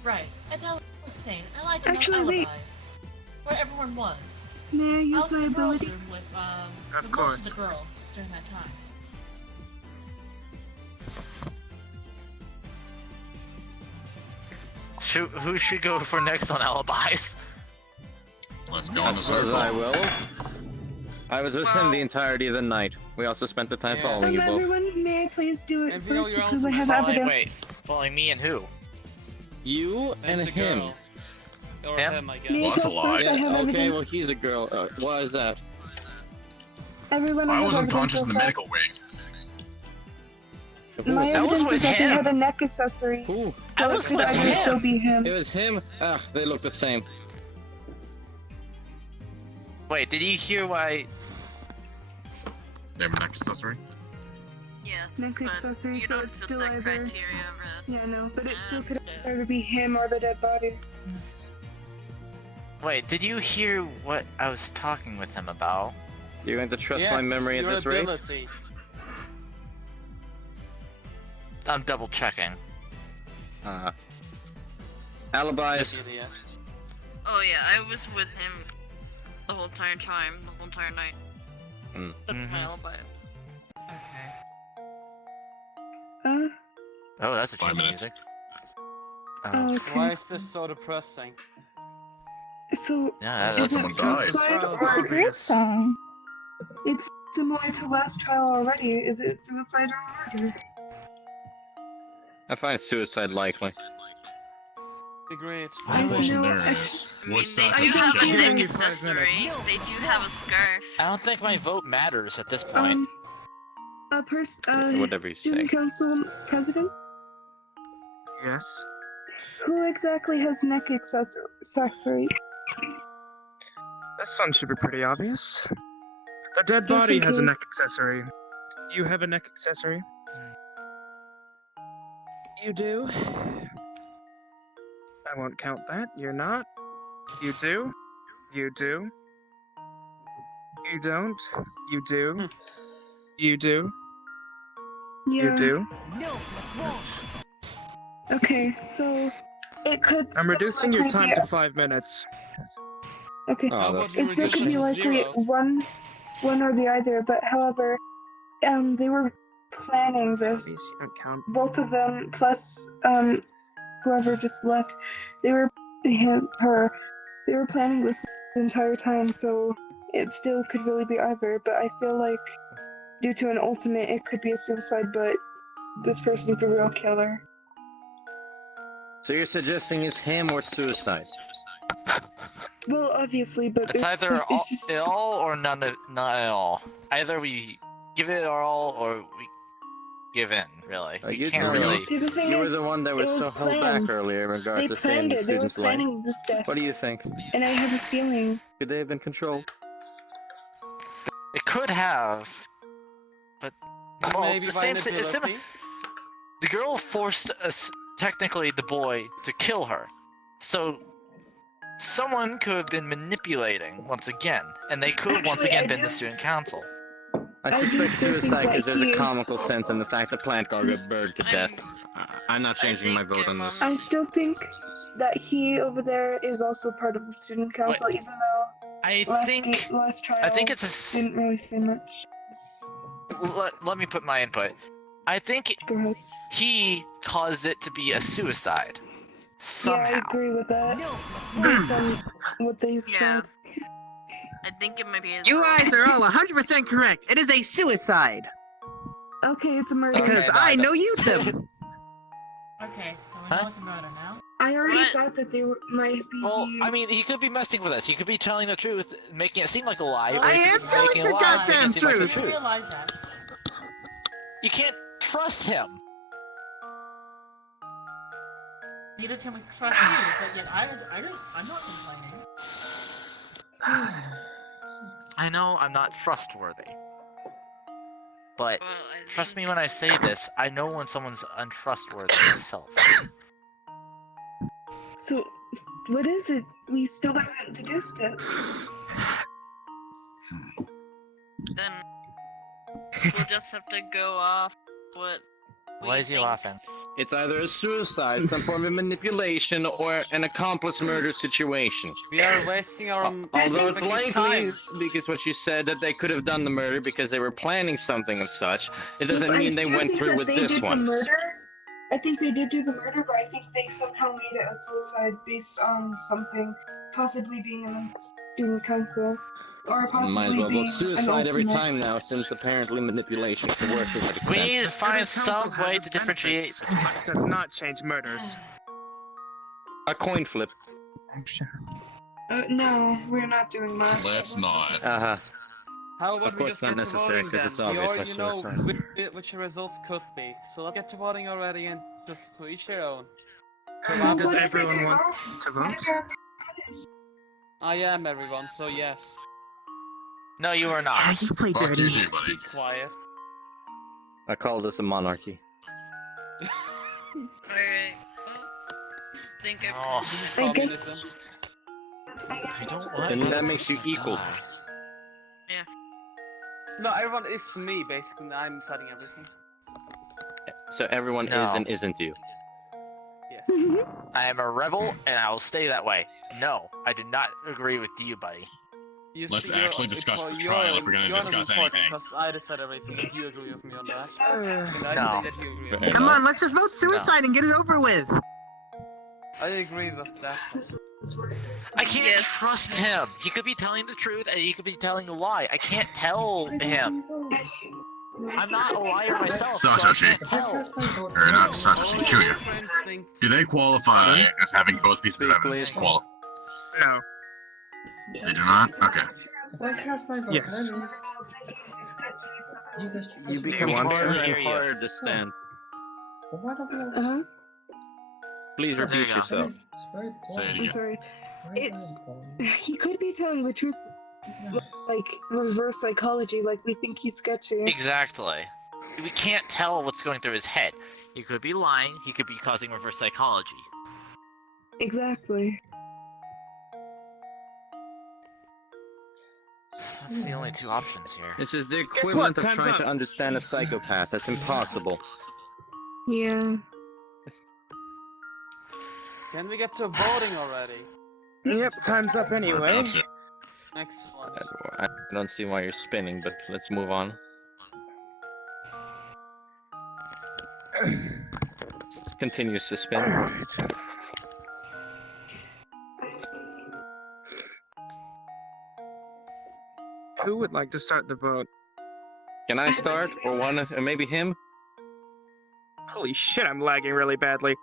Right. As I was saying, I like to Actually, know wait. alibis. Where everyone was. May I I use was my in the girls' ability? room with Of with most course. of the girls during that time. Who should go for next on alibis? Let's go on the Suppose circle. I will. I was with him the entirety of the night. We also spent the time following you both. Everyone, may I please do it Reveal first your because I ultimate. have Following, evidence. wait, following me and who? You and the him. girl. Or Him? him, I guess. May I Well, that's go a lie. first? I have Okay, evidence. well he's a girl. Why is that? Everyone, I I have was evidence unconscious real in the fast. medical wing. My That was evidence with is that they him. had a neck accessory. Who? I So was it could with either him. still be him. It was him? Ugh, they look the same. Wait, did you hear why? They have an accessory. Yes, Neck but accessory, you so don't it's fit still the either. criteria, Red. Yeah, no, but it still could either be him or the dead body. Wait, did you hear what I was talking with him about? You're going to trust my memory at this rate? I'm double checking. Alibis. Oh yeah, I was with him the whole entire time, the whole entire night. Mm. That's my alibi. Oh, that's a 5 change in minutes. music. Oh, okay. Why is this so depressing? So, Yeah, is that's it someone died. suicide It's a or great song. it's similar to last trial already? Is it suicide or murder? I find suicide likely. Agreed. Why wasn't know, theirs? What They stats do is have a it? neck accessory. They do have a scarf. I don't think my vote matters at this point. Whatever you say. Student council president? Yes. Who exactly has neck accessory? This one should be pretty obvious. The dead Just body in has a neck case. accessory. You have a neck accessory? You do? I won't count that. You're not. You do? You do? You don't? You do? You do? Yeah. You do? No, what's wrong? Okay, so it could. I'm still reducing your likely time be- to 5 minutes. Okay. Oh, that's It still could be likely one or the other, but however, they were planning this. You don't count. Both of them plus whoever just left, they were they were planning this the entire time, so it still could really be either. But I feel like due to an ultimate, it could be a suicide, but this person's the real killer. So you're suggesting it's him or it's suicide? Well, obviously, but It's either it's all, just, it all or none of, not at all. Either we give it our all or we give in. Really, we You can't tell me. really. See, the thing You were is, the one that it was was so held planned. back earlier in regards They to saving planned the it. They were student's life. planning this death, What do you think? and I have a feeling. Could they have been controlled? It could have, but well, Maybe the by same. inability. The girl forced us, technically the boy, to kill her. So someone could have been manipulating once again, and they could have once Actually, again I been the just- student council. I I suspect do still think suicide because that there's he- a comical sense in the fact the plant got burned to death. I'm not changing my vote on this. I still think that he over there is also part of the student council, even though I last trial I think it's a s- didn't really say much. Let me put my input. I think he caused it to be a suicide. Somehow. Yeah, I agree with that. Based on what they've said. I think it might be his You role. guys are all 100% correct. It is a suicide. Okay, it's a murder. Because I know you them. Okay, so we know it's a murder now. I already thought that they might be. Well, I mean, he could be messing with us. He could be telling the truth, making it seem like a lie. Or I he could am be telling making the a lie, making goddamn it seem like the I truth. realize that. You can't trust him. Neither can we trust you, but yet I'm not complaining. I know I'm not trustworthy. But trust me when I say this, I know when someone's untrustworthy myself. So, what is it? We still haven't deduced it. Then we'll just have to go off what. Why is he laughing? It's either a suicide, some form of manipulation, or an accomplice murder situation. We are wasting our Although it's valuable likely, time. because what you said, that they could have done the murder because they were planning something of such, it doesn't Yes, mean I they do went think through that with they this did one. The murder. I think they did do the murder, but I think they somehow made it a suicide based on something, possibly being in the student council, or possibly Might as well being vote suicide an every ultimate. time now, since apparently manipulation can work to that We extent. need to find some way to differentiate. Does not change murders. A coin flip. No, we're not doing that. Let's not. Uh-huh. How about Of we course just not get to necessary, voting 'cause then? it's We obvious already by know suicide. which the results could be. So let's get to voting already and just to each their own. So Does everyone want to vote? I am everyone, so yes. No, you are not. Yeah, you play Fuck dirty. you too, buddy. Be quiet. I call this a monarchy. Alright. Think Oh, I guess. I don't want. And that makes you equal. Yeah. No, everyone is me basically. I'm deciding everything. So everyone No. is and isn't you. Yes. I am a rebel, and I will stay that way. No, I do not agree with you, buddy. You Let's see, you're- actually discuss you're- the trial if we're gonna you're discuss important, anything. Because I decide everything. If you agree with me on that. And I No. see that you agree with me. Fair Come enough. on, let's just vote suicide and get it over with. I agree with that. I can't trust him. He could be telling the truth, and he could be telling a lie. I can't tell him. I'm not a liar myself, so I Satoshi. can't tell. Or not Satoshi, Chuya. Friends think Do they qualify as having both pieces of evidence? No. They do not? Okay. If I cast my vote, Yes. can I leave? You just You just become leave. harder hear and you. harder to stand. Well, why don't we all just... Please There you repeat go. yourself. It's very Say it boring. again. I'm sorry. Very, It's very boring. he could be telling the truth, like reverse psychology. Like we think he's sketchy. Exactly. We can't tell what's going through his head. He could be lying. He could be causing reverse psychology. Exactly. That's the only two options here. This is the what? equivalent of Time's trying up. to understand a psychopath. That's impossible. Yeah. Can we get to voting already? Yep, time's up anyway. About to. Excellent. I don't see why you're spinning, but let's move on. Continues to spin. Who would like to start the vote? Can I start? Or one, or maybe him? Holy shit, I'm lagging really badly.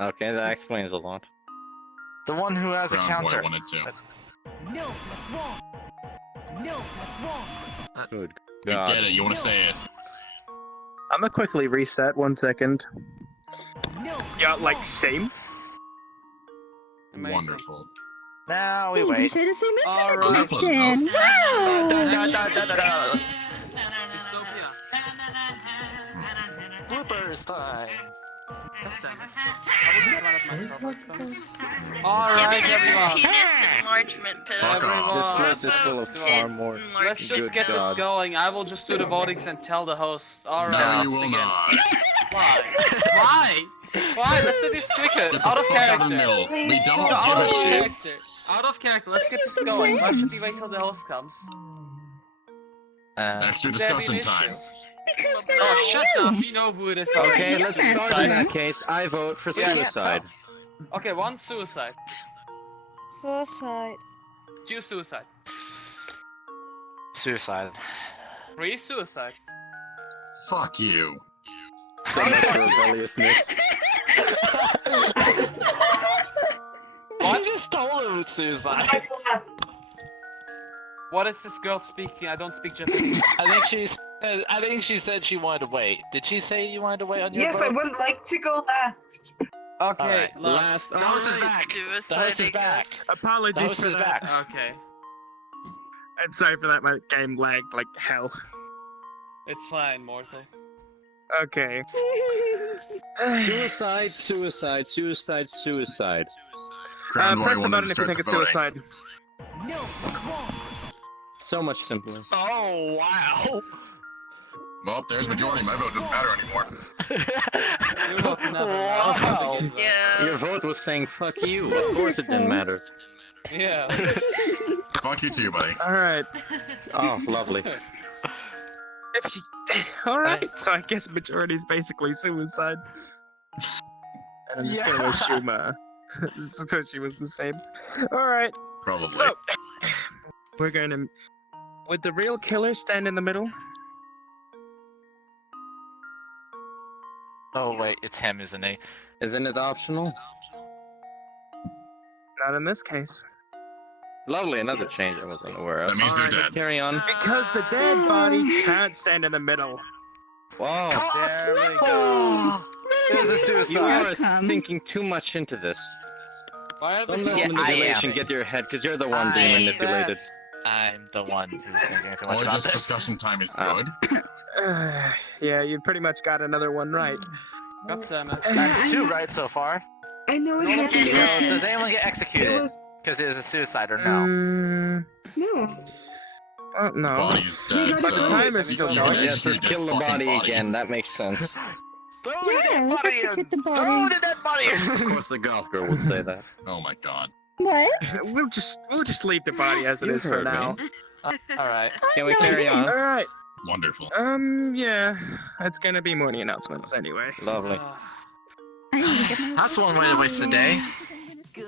Okay, that explains a lot. The one who has a Crown Boy counter. wanted to. No, that's wrong. No, that's wrong. Good You God. get it, you wanna say it. I'm gonna quickly reset, 1 second. No, Yeah, like, same? Amazing. Wonderful. Now we Hey, we wait. share the same Alright. information. Wow. Dystopia. Bloopers time. Alright, everyone. Penis enlargement pill. Fuck off. This Everyone. place is full of far more. Let's just Good get God. this going. I will just do the votings and tell the host. Alright. No, let's you will begin. not. Why? Why? Why? Let's do this quicker. Get the Out of fuck out character. of the middle. We don't No, give out a of shit. character. Out of character. Let's get this going. Why should we wait till the host comes? Extra Could there be discussion an time. issue? Because we're Oh, not shut you. up. You know who it is. Okay, Yeah, let's yeah. start in that case. I vote for Yeah. suicide. Okay, 1 suicide. Suicide. 2 suicide. Suicide. 3 suicide. Fuck you. So much for rebelliousness. I just told him it's suicide. What is this girl speaking? I don't speak Japanese. I think she said she wanted to wait. Did she say you wanted to wait on your Yes, vote? I would like to go last. Okay, Alright, last. The host is back. The host is back. The Apologies host for is that. back. Okay. I'm sorry for that, my game lagged like hell. It's fine, Mortal. Okay. Suicide, suicide, suicide, suicide. Crown Boy Press the wanted button to if you start think the it's voting. suicide. No, that's wrong. So much simpler. Oh, wow. Well, there's majority. My vote doesn't matter anymore. You look never Wow. mind. Yeah. Your vote was saying fuck you. Of course it didn't matter. Yeah. Fuck you too, buddy. Alright. Oh, lovely. Alright, so I guess majority is basically suicide. And I'm just gonna assume Satoshi was the same. Alright. Probably. So we're gonna would the real killer stand in the middle? Oh wait, it's him, isn't he? Isn't it optional? Not in this case. Lovely, another change I wasn't aware of. That means they're Alright, let's dead. carry on. Because the dead body can't stand in the middle. Whoa. There we go. There's a You suicide. are thinking too much into this. Why are Don't let Yeah, I manipulation am. get to your head, because you're the one being manipulated. I'm the one who's thinking too much Or about just this. discussion time is good. Yeah, you pretty much got another one right. God damn it. That's 2 right so far. I know what So happened. does anyone get It executed was because there's a suicide or no? no. No. Body's dead, But the so timer's still you can going. Yes, execute let's that kill the fucking body again, that makes sense. Throw Yeah, the dead let's body execute in! the body. Throw the dead body Of in! course the goth girl would say that. Oh my god. What? We'll just leave the body as it You is for heard now. me. Alright. Can we No, I carry didn't. on? Alright. Wonderful. Yeah. It's gonna be morning announcements anyway. Lovely. I need to get my That's one way to waste a day. Good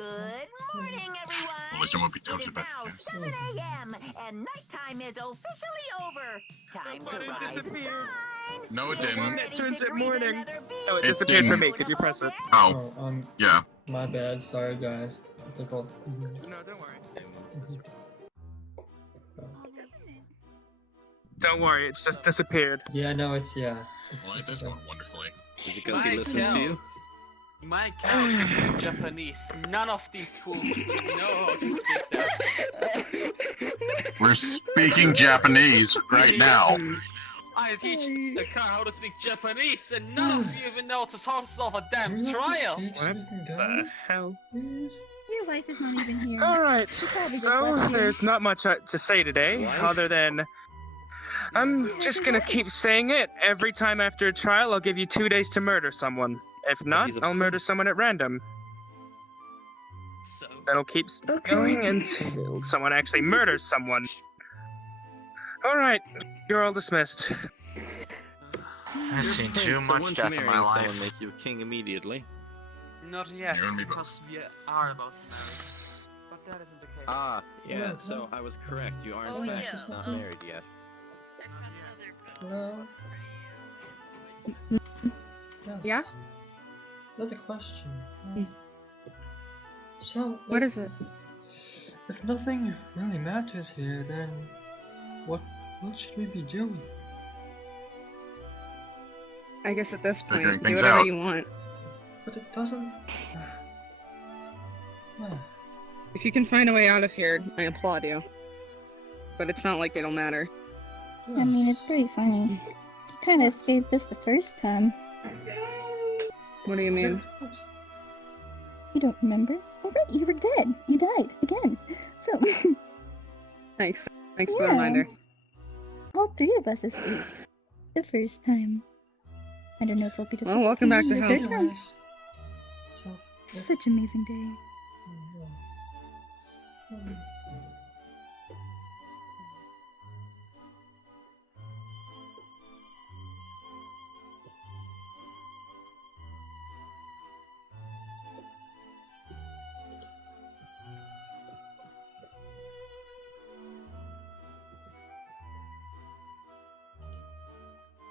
morning, everyone. Well, wisdom won't be It tempted is by now 7 a.m. and nighttime is officially over. Time to It rise and disappeared. shine. No, it Get didn't. ready It turns to it greet morning. another Oh, it It disappeared for didn't. me. Could you press it? Oh, yeah. My bad. Sorry, guys. Difficult. No, don't worry. Don't worry, it's just disappeared. Yeah, no, it's yeah. Well, it does go wonderfully. Is it because he listens to you? My character is Japanese. None of these fools know how to speak that. We're speaking Japanese right now. I teach the car how to speak Japanese, and none of you even know how to solve a damn trial. What the hell? Your wife is not even here. Alright, She probably just so left you. there's not much to say today, other than I'm just gonna keep saying it. Every time after a trial, I'll give you 2 days to murder someone. If not, I'll murder someone at random. So That'll keep going until someone actually murders someone. Alright, you're all dismissed. I've seen too much death in my Someone life. make you king immediately. not yet, You and me because we are about to marry. But that isn't the case. Ah, yeah, so I was correct. You are in fact yeah. not married yet. Hello. Yeah? Another question. So, What is it? if nothing really matters here, then what should we be doing? I guess at this Figuring point, do things whatever out. you want. But it doesn't. If you can find a way out of here, I applaud you. But it's not like it'll matter. I mean, it's pretty funny. You kind of escaped this the first time. What do you mean? You don't remember? Oh, right, you were dead. You died again. So, Thanks. Thanks for the Yeah. reminder. all 3 of us escaped the first time. I don't know if we'll be Well, welcome back to the hell. third time. So, Such an amazing day.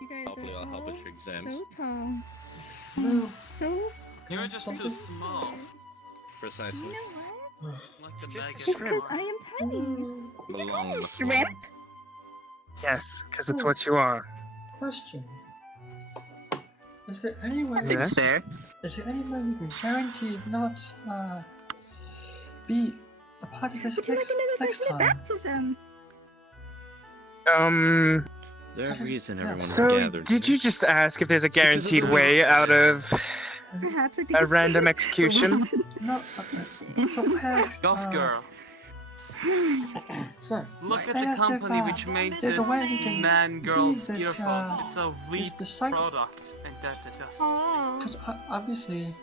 You guys Hopefully are I'll help all with your exams. so tall. No. So You're just too small. Precisely. You know what? Like the mega It's because I am tiny. Belong in the Shrimp? Yes, because it's what you are. Question. Is there anyone? Yes? Is there anyone who can guarantee not be a part of this Would you like another next session of time? baptism? There's a reason everyone's So, gathered. did you just ask if there's a because of guaranteed the way out of Perhaps I think a it's- random execution? No. So past. Goth girl. Sorry. Look at I the asked if, company which made there's this a way we can man-girl please this, earphones. It's a weak the cycle. product, and that is just. Because obviously,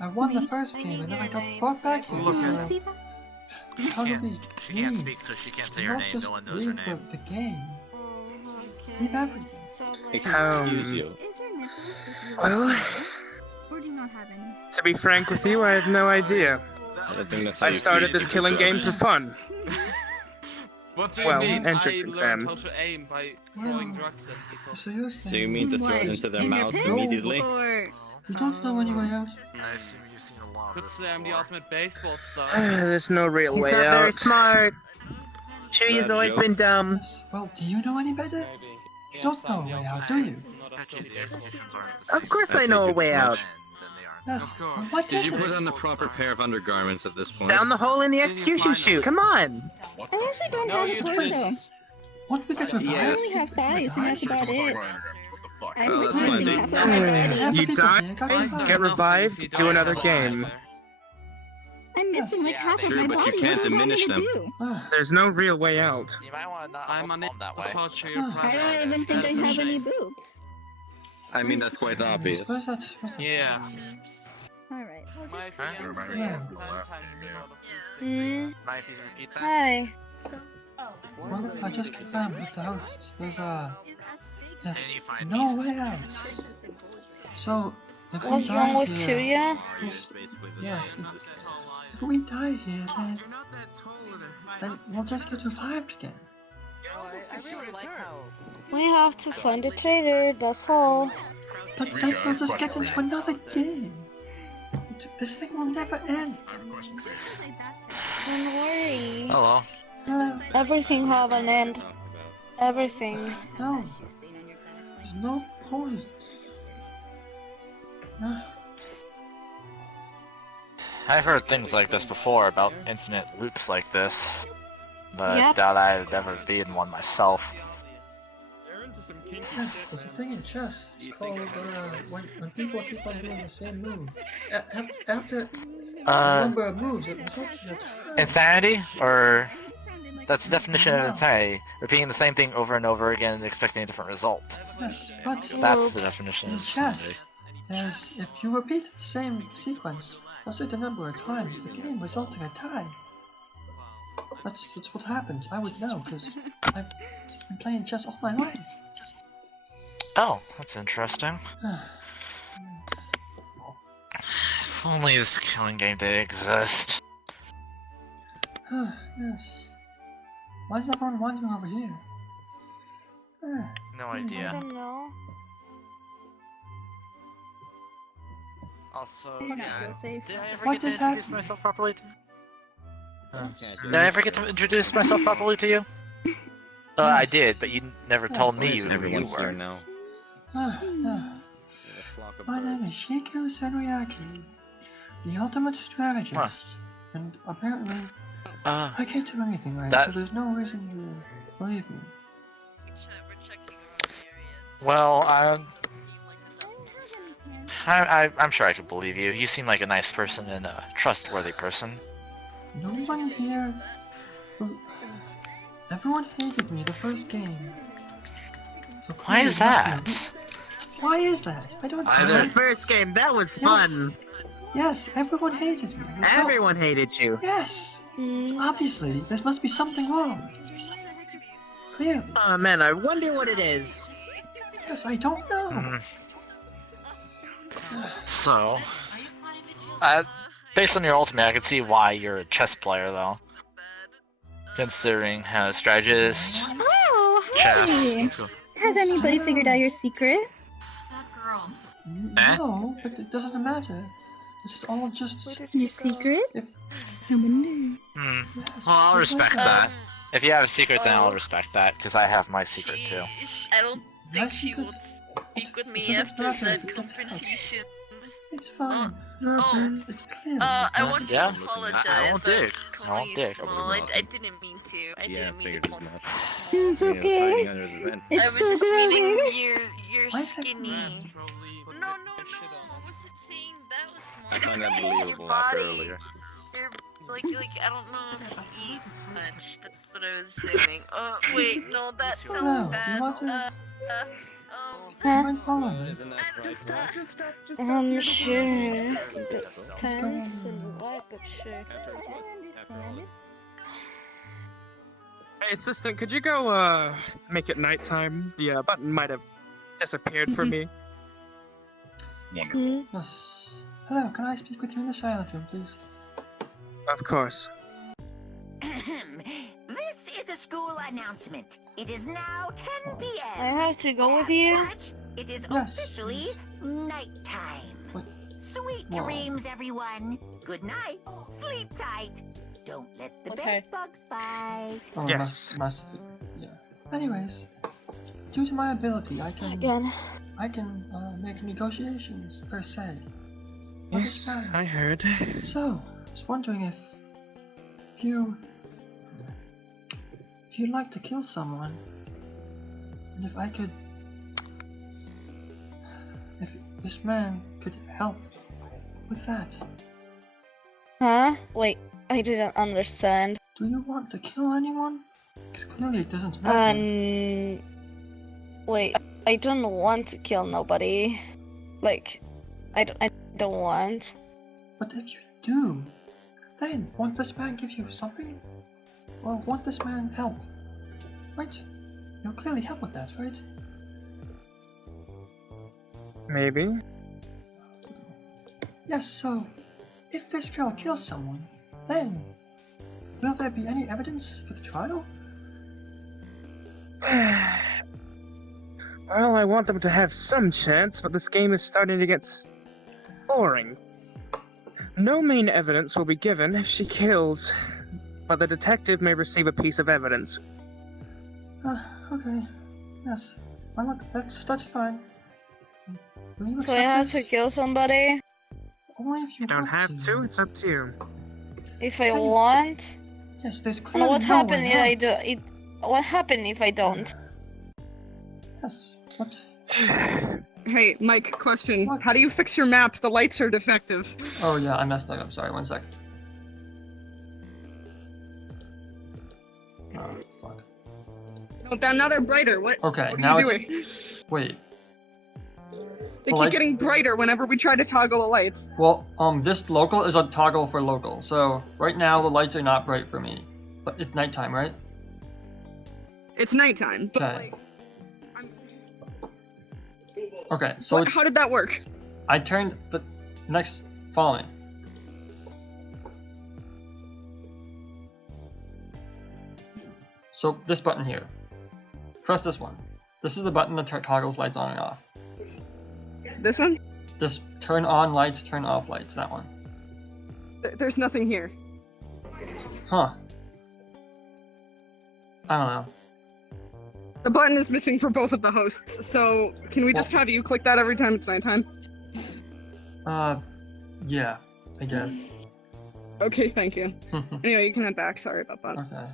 I won the first game and then I got brought back here. Look so at See that? how do Can't- we She can't leave? speak, so she can't say her Not name. just No one knows her leave name. the game. Leave everything. Excuse you. Is your nipples just really Well, small? Or do you not have any? to be frank with you, I have no idea. I don't think that's I started this killing game for fun. What do you Well, mean? entrance I exam. learned how to aim by throwing drugs at people. So you're So you mean to throw it into their In your mouths pants? immediately? Or You don't know any way out? I assume you've seen a lot of Let's this say I'm the before. ultimate baseball star. There's no real He's way not out. very smart. Is Chewy's that a always joke? been dumb. Well, do you know any better? You don't know a way out, do you? Bet you the executions aren't the same. Of course I know a way out. Yes. Well, what Did is you it? put on the proper pair of undergarments at this point? Down the hole in the execution chute. Come on. I actually don't have a torso. What we get revived? I only have thighs, and that's about it. I'm Oh, that's losing fine. half of my body. You die, get revived, do another game. I'm missing like half of Sure, my but body. you can't What do you want me diminish to them. do? There's no real way out. You might want to not I'm hold them that way. I don't even think I have any boobs. I mean, that's quite obvious. Where's that? Yeah. Alright. My Yeah. Hmm. Mind if you repeat that? Hi. Well, I just confirmed with the host. There's yes, And you find no pieces. way out. So, if we What's die wrong with here, Chuya? yes, if we die here, then we'll just get revived again. We have to find a traitor, that's all. But then we'll just get into another game. This thing will never end. Don't worry. Hello. Everything have an end. Everything. No. There's no point. I've heard things like this before about infinite loops like this, but Yep. doubt I'd ever be in one myself. Yes, there's a thing in chess. It's called when people keep on doing the same move. After a number of moves, it results in a tie. Insanity? Or... That's the definition of insanity. Repeating the same thing over and over again and expecting a different result. Yes, but That's the definition of in insanity. chess, there's if you repeat the same sequence a certain number of times, the game results in a tie. That's what happens. I would know because I've been playing chess all my life. Oh, that's interesting. If only this killing game did exist. Yes. Why is everyone wandering over here? No I idea. don't know. Also, We're not real safe. did I ever What get to is introduce happening? myself properly to Did I ever get to introduce myself properly to you? I did, but you never told me who you Everyone's here were. now. My name is Shiku Senryaku, the ultimate strategist, and apparently I can't do anything right, that- so there's no reason to believe me. Well, I'm sure I could believe you. You seem like a nice person and a trustworthy person. No one here. Everyone hated me the first game. So Why is that? Why is that? I don't The know. first game, that was fun. Yes, everyone hated me. Everyone hated you. Yes. So obviously, there must be something wrong. Clearly. Oh man, I wonder what it is. Yes, I don't know. So, based on your ultimate, I can see why you're a chess player, though. Considering strategist, Oh, hey! chess. Let's go. Has anybody figured out your secret? No, but it doesn't matter. It's all just Your secret? I wonder. Well, I'll respect that. If you have a secret, then I'll respect that, because I have my secret too. I don't think she will speak with me after that confrontation. It's fine. It's clear. I want to Yeah? apologize. I won't dig. was I won't dig. calling you small. I didn't mean to. I didn't mean to call you. It's okay. It's I was so just good. meaning you're skinny. No, I wasn't saying that was small. I find that Your believable after body, earlier. You're like I don't know if you eat much. That's what I was saying. Wait, no, that Hello, sounds bad. you want to? Huh? Mind following me? Isn't that frightful? Sure. Depends on what, but sure. Hey, assistant, could you go, make it nighttime? The, button might have disappeared from me. Yes. Hello, can I speak with you in the silent room, please? Of course. This is a school announcement. It is now 10 p.m. I have to go with you? It is Yes. officially nighttime. Sweet Whoa. dreams, everyone. Good night. Sleep tight. Don't let the Okay. bed bugs bite. Oh, Yes. massively. Yeah. Anyways, due to my ability, I can make negotiations per se. Yes, I heard. So, I was wondering if you'd like to kill someone, and if this man could help with that. Huh? Wait, I didn't understand. Do you want to kill anyone? Because clearly it doesn't matter. Wait, I don't want to kill nobody. Like, I don't want. But if you do, then won't this man give you something? Or won't this man help? Right? He'll clearly help with that, right? Maybe. Yes, so if this girl kills someone, then will there be any evidence for the trial? Well, I want them to have some chance, but this game is starting to get boring. No main evidence will be given if she kills, but the detective may receive a piece of evidence. Okay. Yes. Well, look, that's fine. Will you So I have to kill somebody? Only if you don't have to, it's up to you. If I want? Yes, there's And clearly what no happens way if I out. do? What happens if I don't? Yes. What? Hey, Mike, question. How do you fix your map? The lights are defective. Oh yeah, I messed that up. Sorry, 1 sec. Oh, fuck. No, now they're brighter. What? Okay, what now are you it's... doing? Wait. They The keep lights- getting brighter whenever we try to toggle the lights. Well, this local is a toggle for local, so right now the lights are not bright for me. But it's nighttime, right? It's nighttime. But Okay. Okay, so what, it's... how did that work? I turned the... Next... Follow me. So, this button here. Press this one. This is the button that toggles lights on and off. This one? This turn on lights, turn off lights, that one. There's nothing here. Huh. I don't know. The button is missing for both of the hosts, so can we just have you click that every time it's nighttime? Yeah, I guess. Okay, thank you. Anyway, you can head back. Sorry about that. Okay.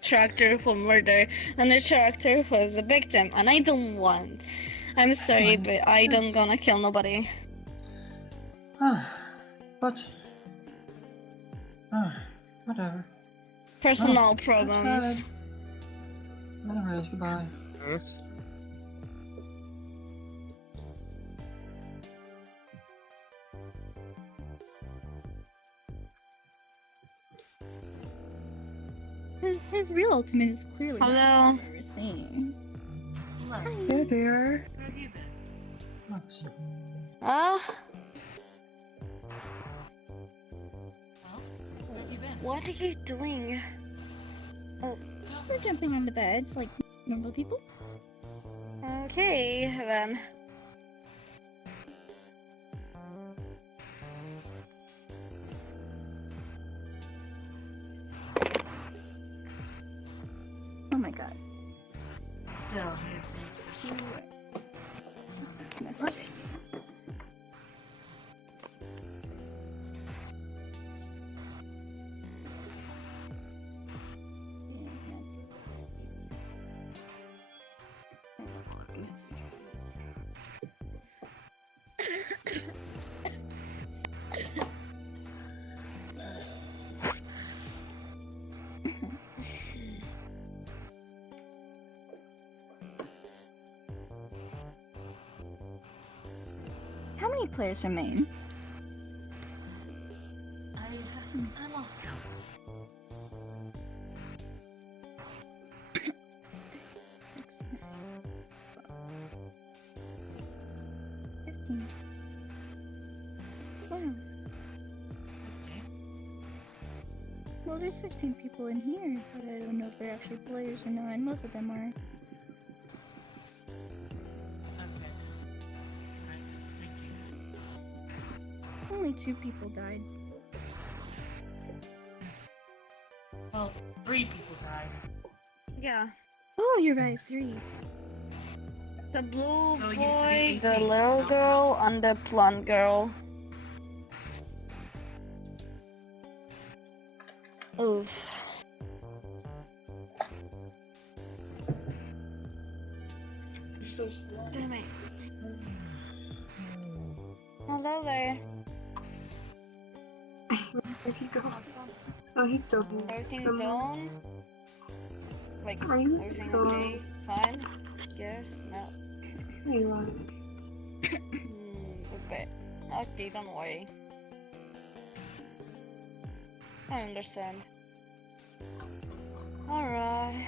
Tractor for murder, and the tractor was a victim, and I don't want. I'm sorry, but I don't gonna kill nobody. But... whatever. Personal problems. Anyways, goodbye. His real ultimate is clearly Hello. not what we were seeing. There they are. What are you doing? Oh, we're jumping on the beds like normal people. Okay, then. Oh my god. Still. What? How many players remain? I lost count. Wow. Well, there's 15 people in here, but I don't know if they're actually players or not, and most of them are. only 2 people died. Well, 3 people died. Yeah. Oh, you're right, 3. The blue So it used to be boy, the 18, little so- girl, and the blonde girl. Oof. You're so slow. Damn it. Hello there. Where'd he go? Oh, he's still here. Everything Somewhere. done? Like, Are you everything gone? okay? Fine? Guess? No. There you are. Okay. Okay, don't worry. I understand. Alright.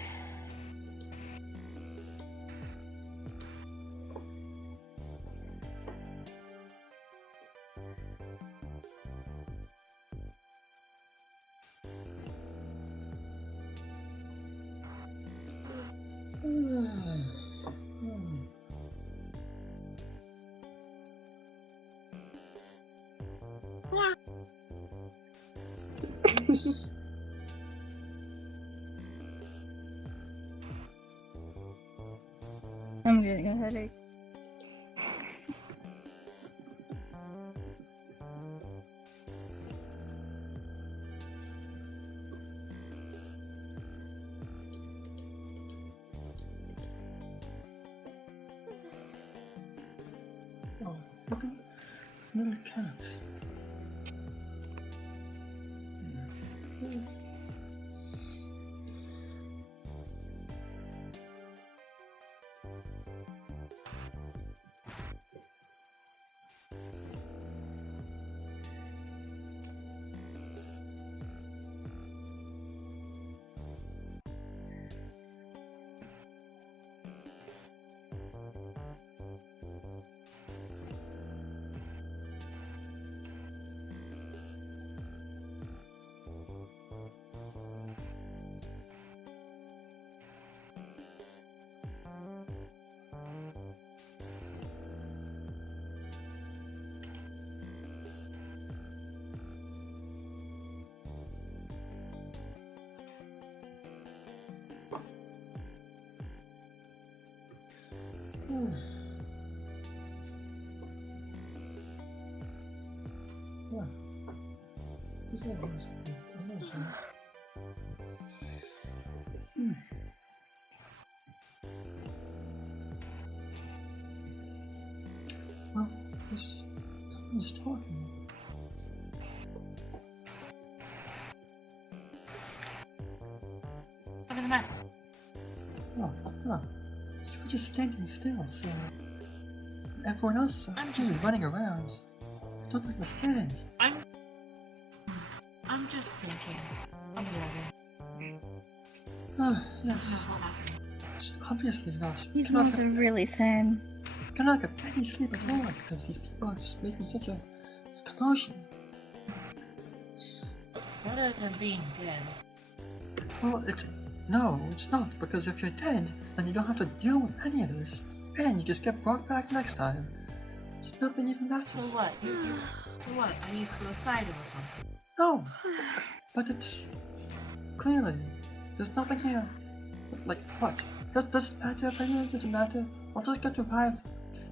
I'm getting a headache. Oh, fucking little cats. Yeah. Is that what it's called? Well, this one's talking. Look at the map. Oh, oh. You were just standing still, so everyone else is actually running around. I don't understand. I'm just thinking. Observing. Oh, yes. It's obviously not. These cannot walls have- are really thin. cannot get any sleep at all because these people are just making such a commotion. It's better than being dead. Well, no, it's not, because if you're dead, then you don't have to deal with any of this, and you just get brought back next time. So nothing even matters. So what? So what? Are you suicidal or something? No, but it's clearly there's nothing here. But like what? Does it matter if I live? Does it matter? I'll just get revived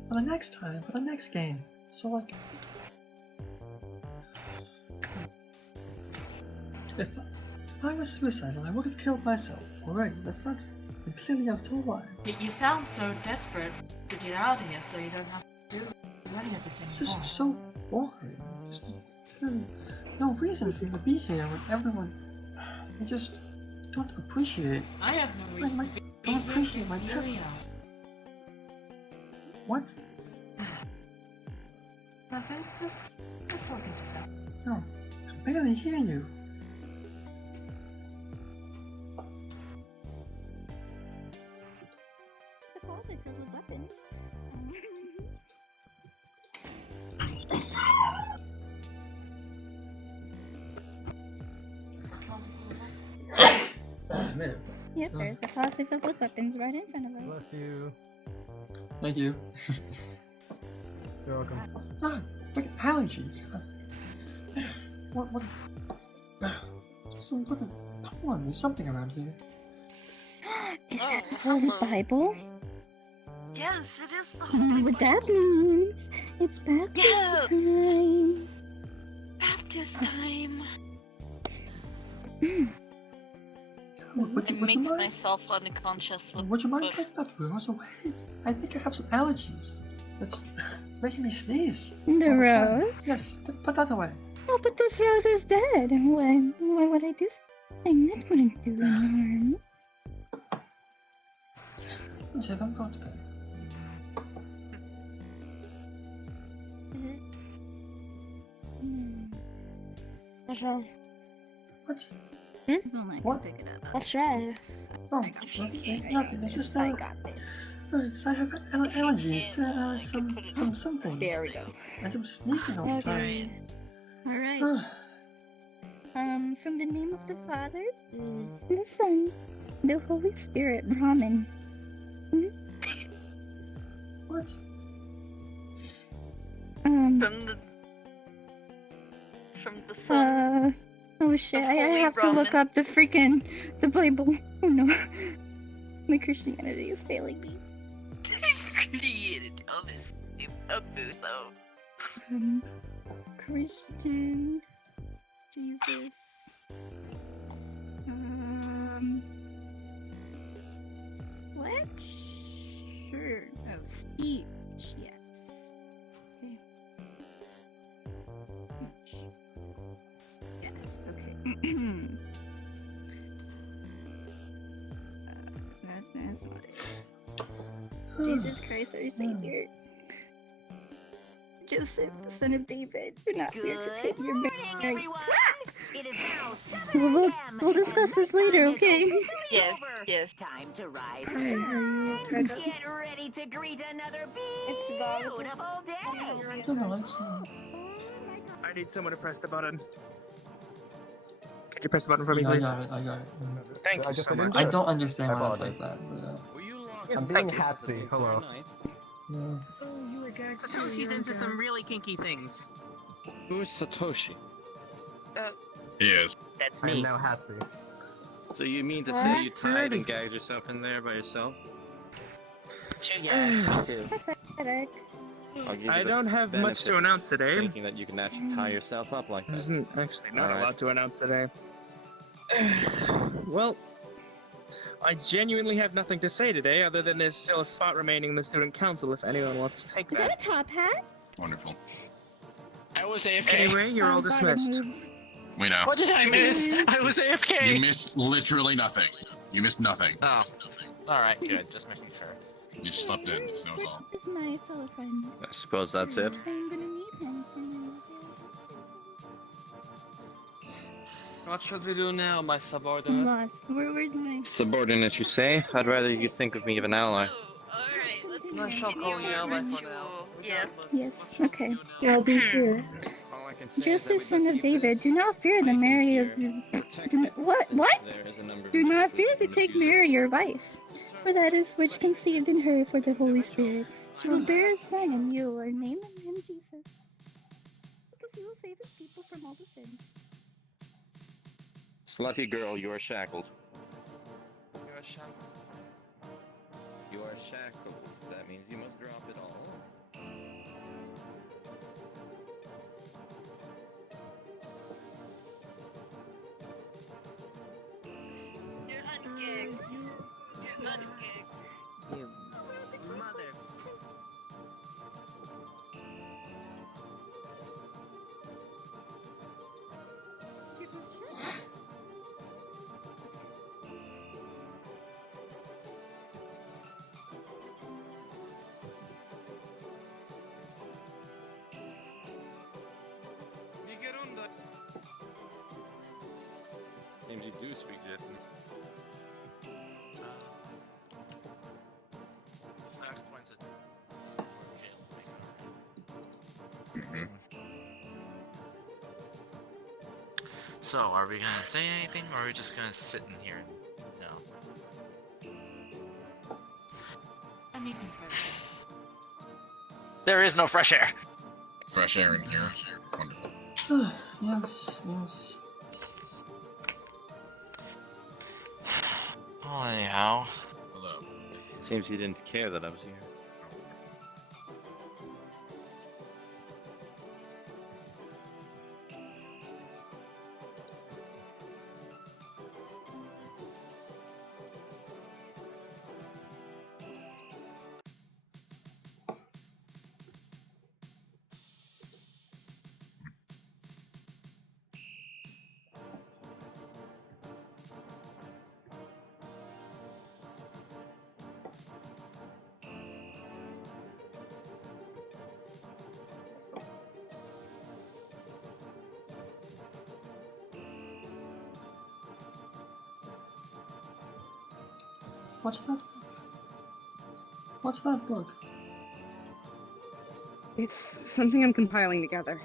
for the next time, for the next game. So like, if I was suicidal, I would have killed myself. Alright, that's not. And clearly I'm still alive. You sound so desperate to get out of here, so you don't have to do running at this It's anymore. just so boring. Just clearly no reason for me to be here when everyone. I just don't appreciate. I have no reason to be Don't here appreciate my because Yulia. talents. What? Nothing. Just talking to yourself. No, I barely hear you. It's a closet filled with weapons. Yep, there's a closet filled with weapons right in front of us. Bless you. Thank you. You're welcome. Ah, look at allergies. What? Some fucking. Come on, there's something around here. Is that the Holy Bible? Yes, it is the I don't know what that means. It's baptism time. Baptist time. Would you Make mind? myself unconscious with. Would you mind putting that rose away? I think I have some allergies. It's making me sneeze. The rose? Yes, put that away. Oh, but this rose is dead. Why would I do something? That wouldn't do any harm. Jib, I'm going to bed. What's wrong? What? What? What's wrong? Oh, nothing. It's just because I have allergies to something. There we go. And I'm sneezing all the time. Alright. From the name of the Father, the Son, the Holy Spirit, Brahmin. What? From the sun. Oh shit, I have to look up the Bible. Oh no. My Christianity is failing me. Christian. Jesus. What? Sure. Oh, speech, yes. Okay. Yes, okay. That's not it. Jesus Christ, our Savior. Joseph, the son of David, do not fear to take your Mary. We'll discuss this later, okay? Yes, yes. Time to rise. Get ready to greet another beautiful day. I need someone to press the button. Could you press the button for me, Yeah, please? I got it. Thank you so much. I don't understand why it's like that, but I'm being happy. Hello. no. Oh, you were gagged. Satoshi's into some really kinky things. Who is Satoshi? He is. That's I'm me. now happy. So you mean to say you tied and gagged yourself in there by yourself? Yeah, me too. I'll give you I the don't have much benefit to announce of today. Thinking that you can actually tie yourself up like that. There's actually not a Alright. lot to announce today. Well, I genuinely have nothing to say today, other than there's still a spot remaining in the student council if anyone wants to take Is that. that a top hat? Wonderful. I was AFK. Anyway, you're all dismissed. We know. What did I miss? I was AFK. You missed literally nothing. You missed nothing. Oh. Alright, good. Just making sure. You slept in. That was all. Is my fellow friend. I suppose that's it. I'm gonna need him soon. What should we do now, my I'm subordinate? lost. Where's my... Subordinate, you say? I'd rather you think of me as an ally. I shall call you ally for now. Yeah. Yes, okay. I'll be here. All I can say is that Joseph, we son just of keep David, this do not fear the Mary of... What? What? there is a number of Do not fear individuals to take Mary your wife, for that is which conceived in her for the Holy Spirit. She will bear a son, and you will name him Jesus, because he will save his people from all the sins. Slutty girl, you are shackled. You're a shackled. You are shackled. That means you must drop it all. You're ungigged. You're ungigged. You mother. Seems you do speak Japanese. So, are we gonna say anything, or are we just gonna sit in here? No. I need some fresh air. There is no fresh air. Fresh air in here. Wonderful. Yes. Oh, anyhow. Hello. Seems he didn't care that I was here. What's that? What's that book? It's something I'm compiling together.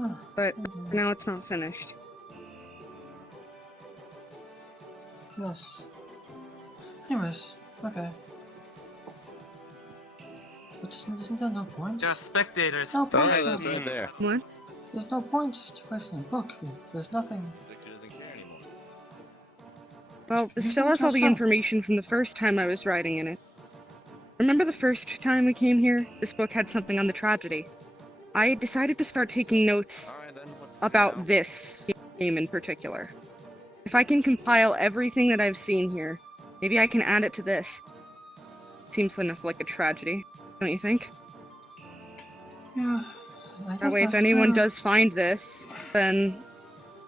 Oh, But for now it's not finished. yes. Anyways, okay. But isn't there no point? Just spectators. No point. Oh, that's right there. What? There's no point to questioning a book. There's nothing. Victor doesn't care anymore. Well, it still has all the information from the first time I was writing in it. Remember the first time we came here? This book had something on the tragedy. I decided to start taking notes about this game in particular. If I can compile everything that I've seen here, maybe I can add it to this. Seems enough like a tragedy, don't you think? Yeah. That way, if anyone does find this, then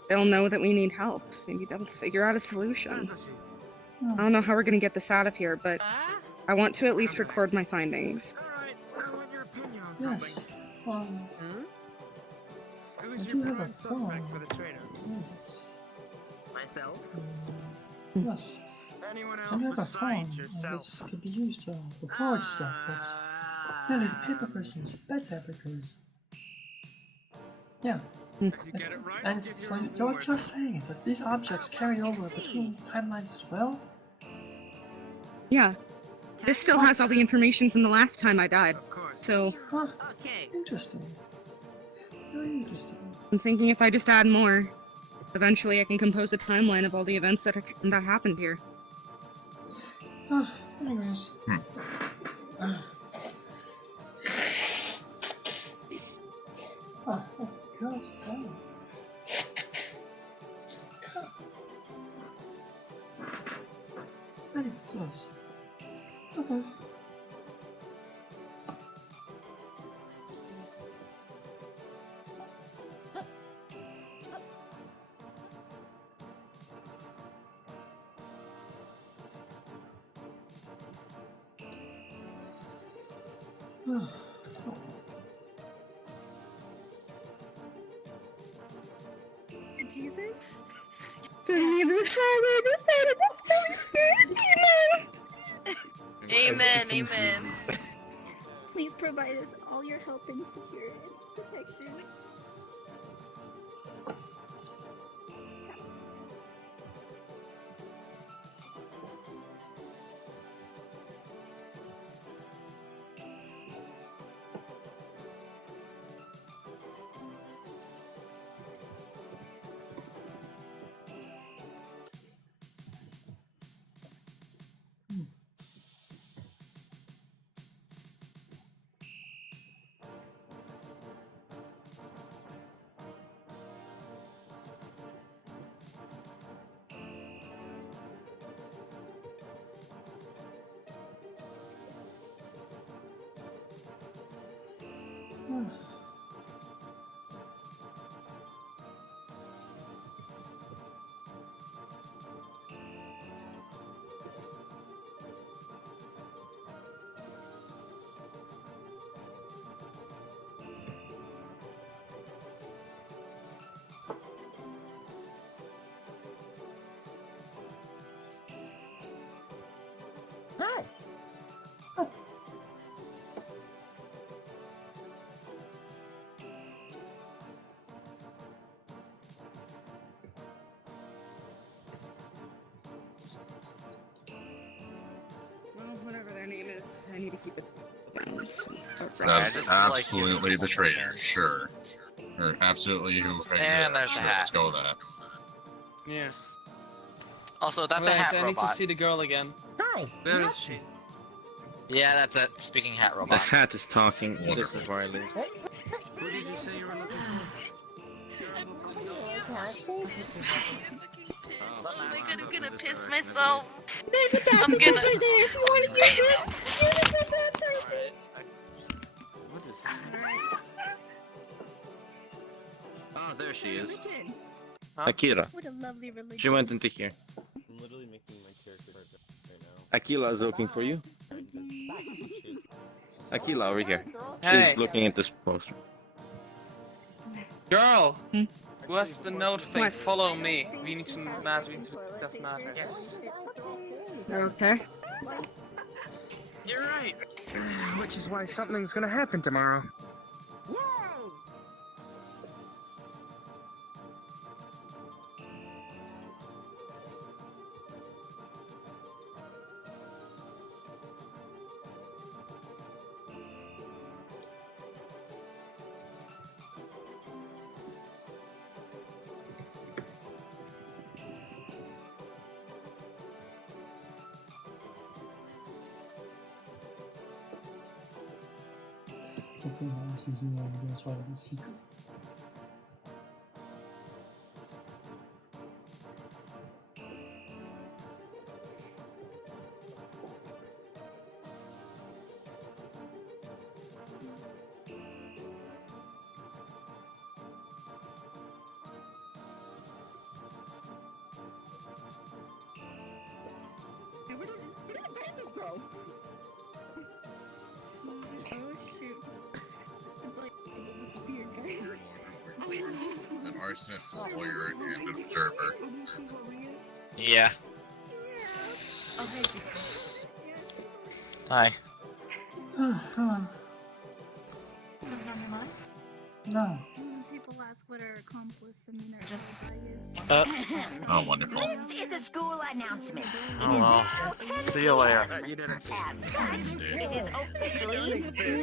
they'll know that we need help. Maybe they'll figure out a solution. I don't know how we're gonna get this out of here, but I want to at least record my findings. Yes. I do have a phone. Myself? Yes. I have a phone, and this could be used to record stuff, but clearly the paper person's better because... Yeah. And so what you're saying is that these objects carry over between timelines as well? Yeah. This still has all the information from the last time I died. So... Interesting. Very interesting. I'm thinking if I just add more, eventually I can compose a timeline of all the events that happened here. Anyways. Oh, God. Oh. Very close. Okay. Jesus? Believe this highway decided the Holy Spirit, Amen, amen. Please provide us all your help and security and protection. Well, whatever their name is, I need to keep it down. That's absolutely the traitor, sure. Or absolutely who? And there's sure, the hat. Let's go with that. Yes. Also, that's a Right, hat I need to robot. see the girl again. Hi. Where is she? Yeah, that's a speaking hat The robot. hat is talking. This is where I live. Who did you say you were looking Oh my god, I'm gonna piss myself. There's a bathroom I'm gonna. over there if you want to use it. Use it for that person. What is Oh, there she is. Religion. Akira. What a lovely religion. She went into here. I'm literally making my character right now. Akila is looking for you. Akila, over here. Hey. She's looking at this poster. Girl! What's the note thing? What? Follow me. We need to discuss matters. Okay. You're right. Which is why something's gonna happen tomorrow. Hopefully my lessons in the end goes well with the secret. An arsonist, a lawyer, and an observer. Yeah. Oh, hey, Hi. Oh, go on. something on your mind? No. People ask what our accomplice, our just Oh, wonderful. This is a school announcement. Oh well. See you later. You did it. It is officially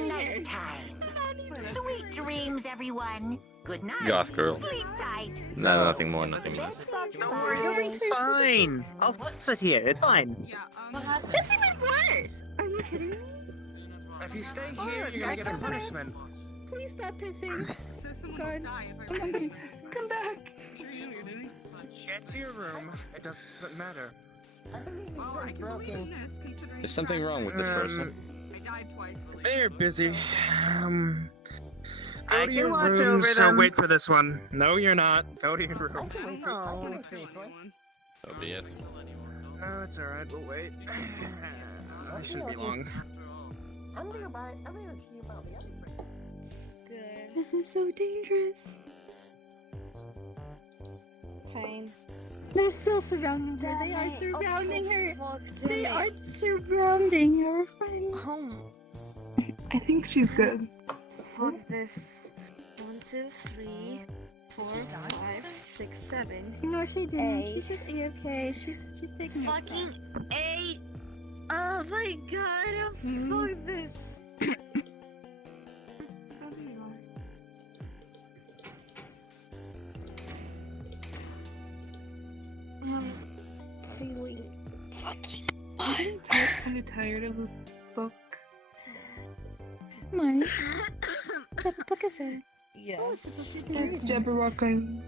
nighttime. Sweet dreams, everyone. Good night. Goth girl. Sleep tight. No, nothing more, nothing less. Don't worry, you'll be fine. I'll sit here. It's fine. That's even worse! Are you kidding me? If you stay here, you're gonna get a punishment. Please stop pissing. God. I'm gonna come back. Get to your room. It doesn't matter. Is something wrong with this person? They're busy. Go I to can your watch room, over so them. wait for this one. No, you're not. Go to your room. So be it. No, it's alright. We'll wait. It shouldn't be long. I'm gonna see about the other thing. Good. This is so dangerous. Fine. They're still surrounding her. They are surrounding her. They They are surrounding her friend. home. I think she's good. Fuck this. 1, 2, 3, 4, 5, 6, 7. No, she didn't. A. She's just A-okay. She's taking it Fucking back. 8. Oh my god. Fuck this. I'm feeling fucking I'm kind of tired of this book. Mari, what book is it? Yes. Jabberwocky.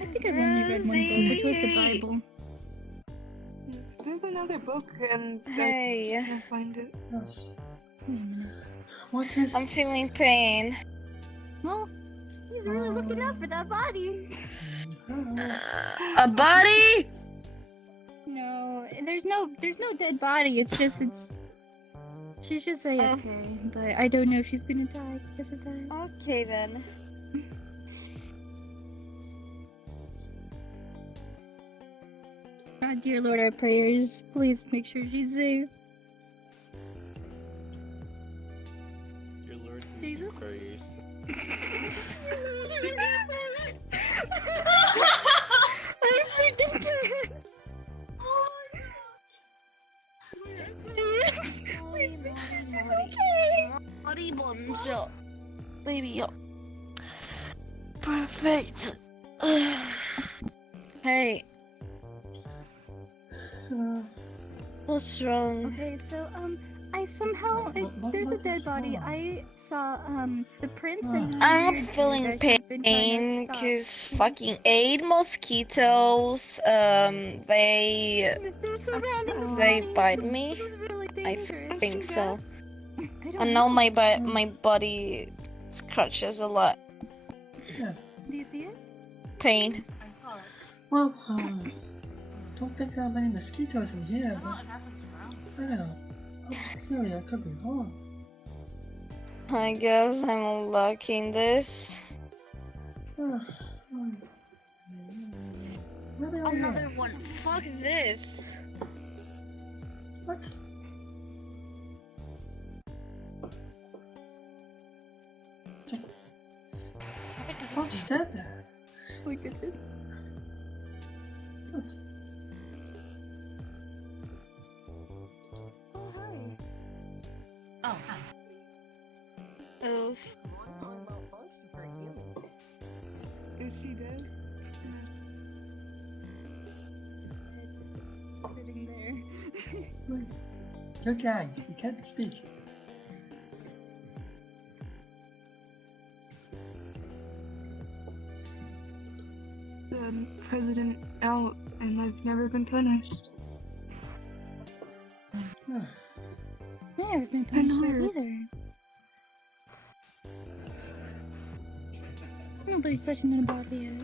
I think I've only read one book, which was the Bible. There's another book, and Hey. I can't find it. Yes. What is I'm feeling pain. Well, he's really looking out for that body. A body? No, there's no dead body. She's just A-okay, but I don't know if she's gonna die because of that. Okay then. God, dear Lord, our prayers. Please make sure she's safe. Your Lord Jesus? prayers. I freaking can't. Please make sure she's okay. Body bonzo. baby up. Perfect. Hey. What's wrong? Okay, so I somehow there's a dead body. I saw the prince and I'm feeling pain because fucking 8 mosquitoes. They bite me. I think so. And now my body scratches a lot. Yeah. Do you see it? Pain. Well, don't think there are many mosquitoes in here, but I don't know. Clearly, I could be wrong. I guess I'm lucky in this. Another one. Fuck this. What? What's dead there? Oh my goodness. What? Oh hi. Oh, hi. Oof. Is she dead? Sitting there. You're gagged. You can't speak. President out, and I've never been punished. I've never been punished either. Nobody's touching it about here.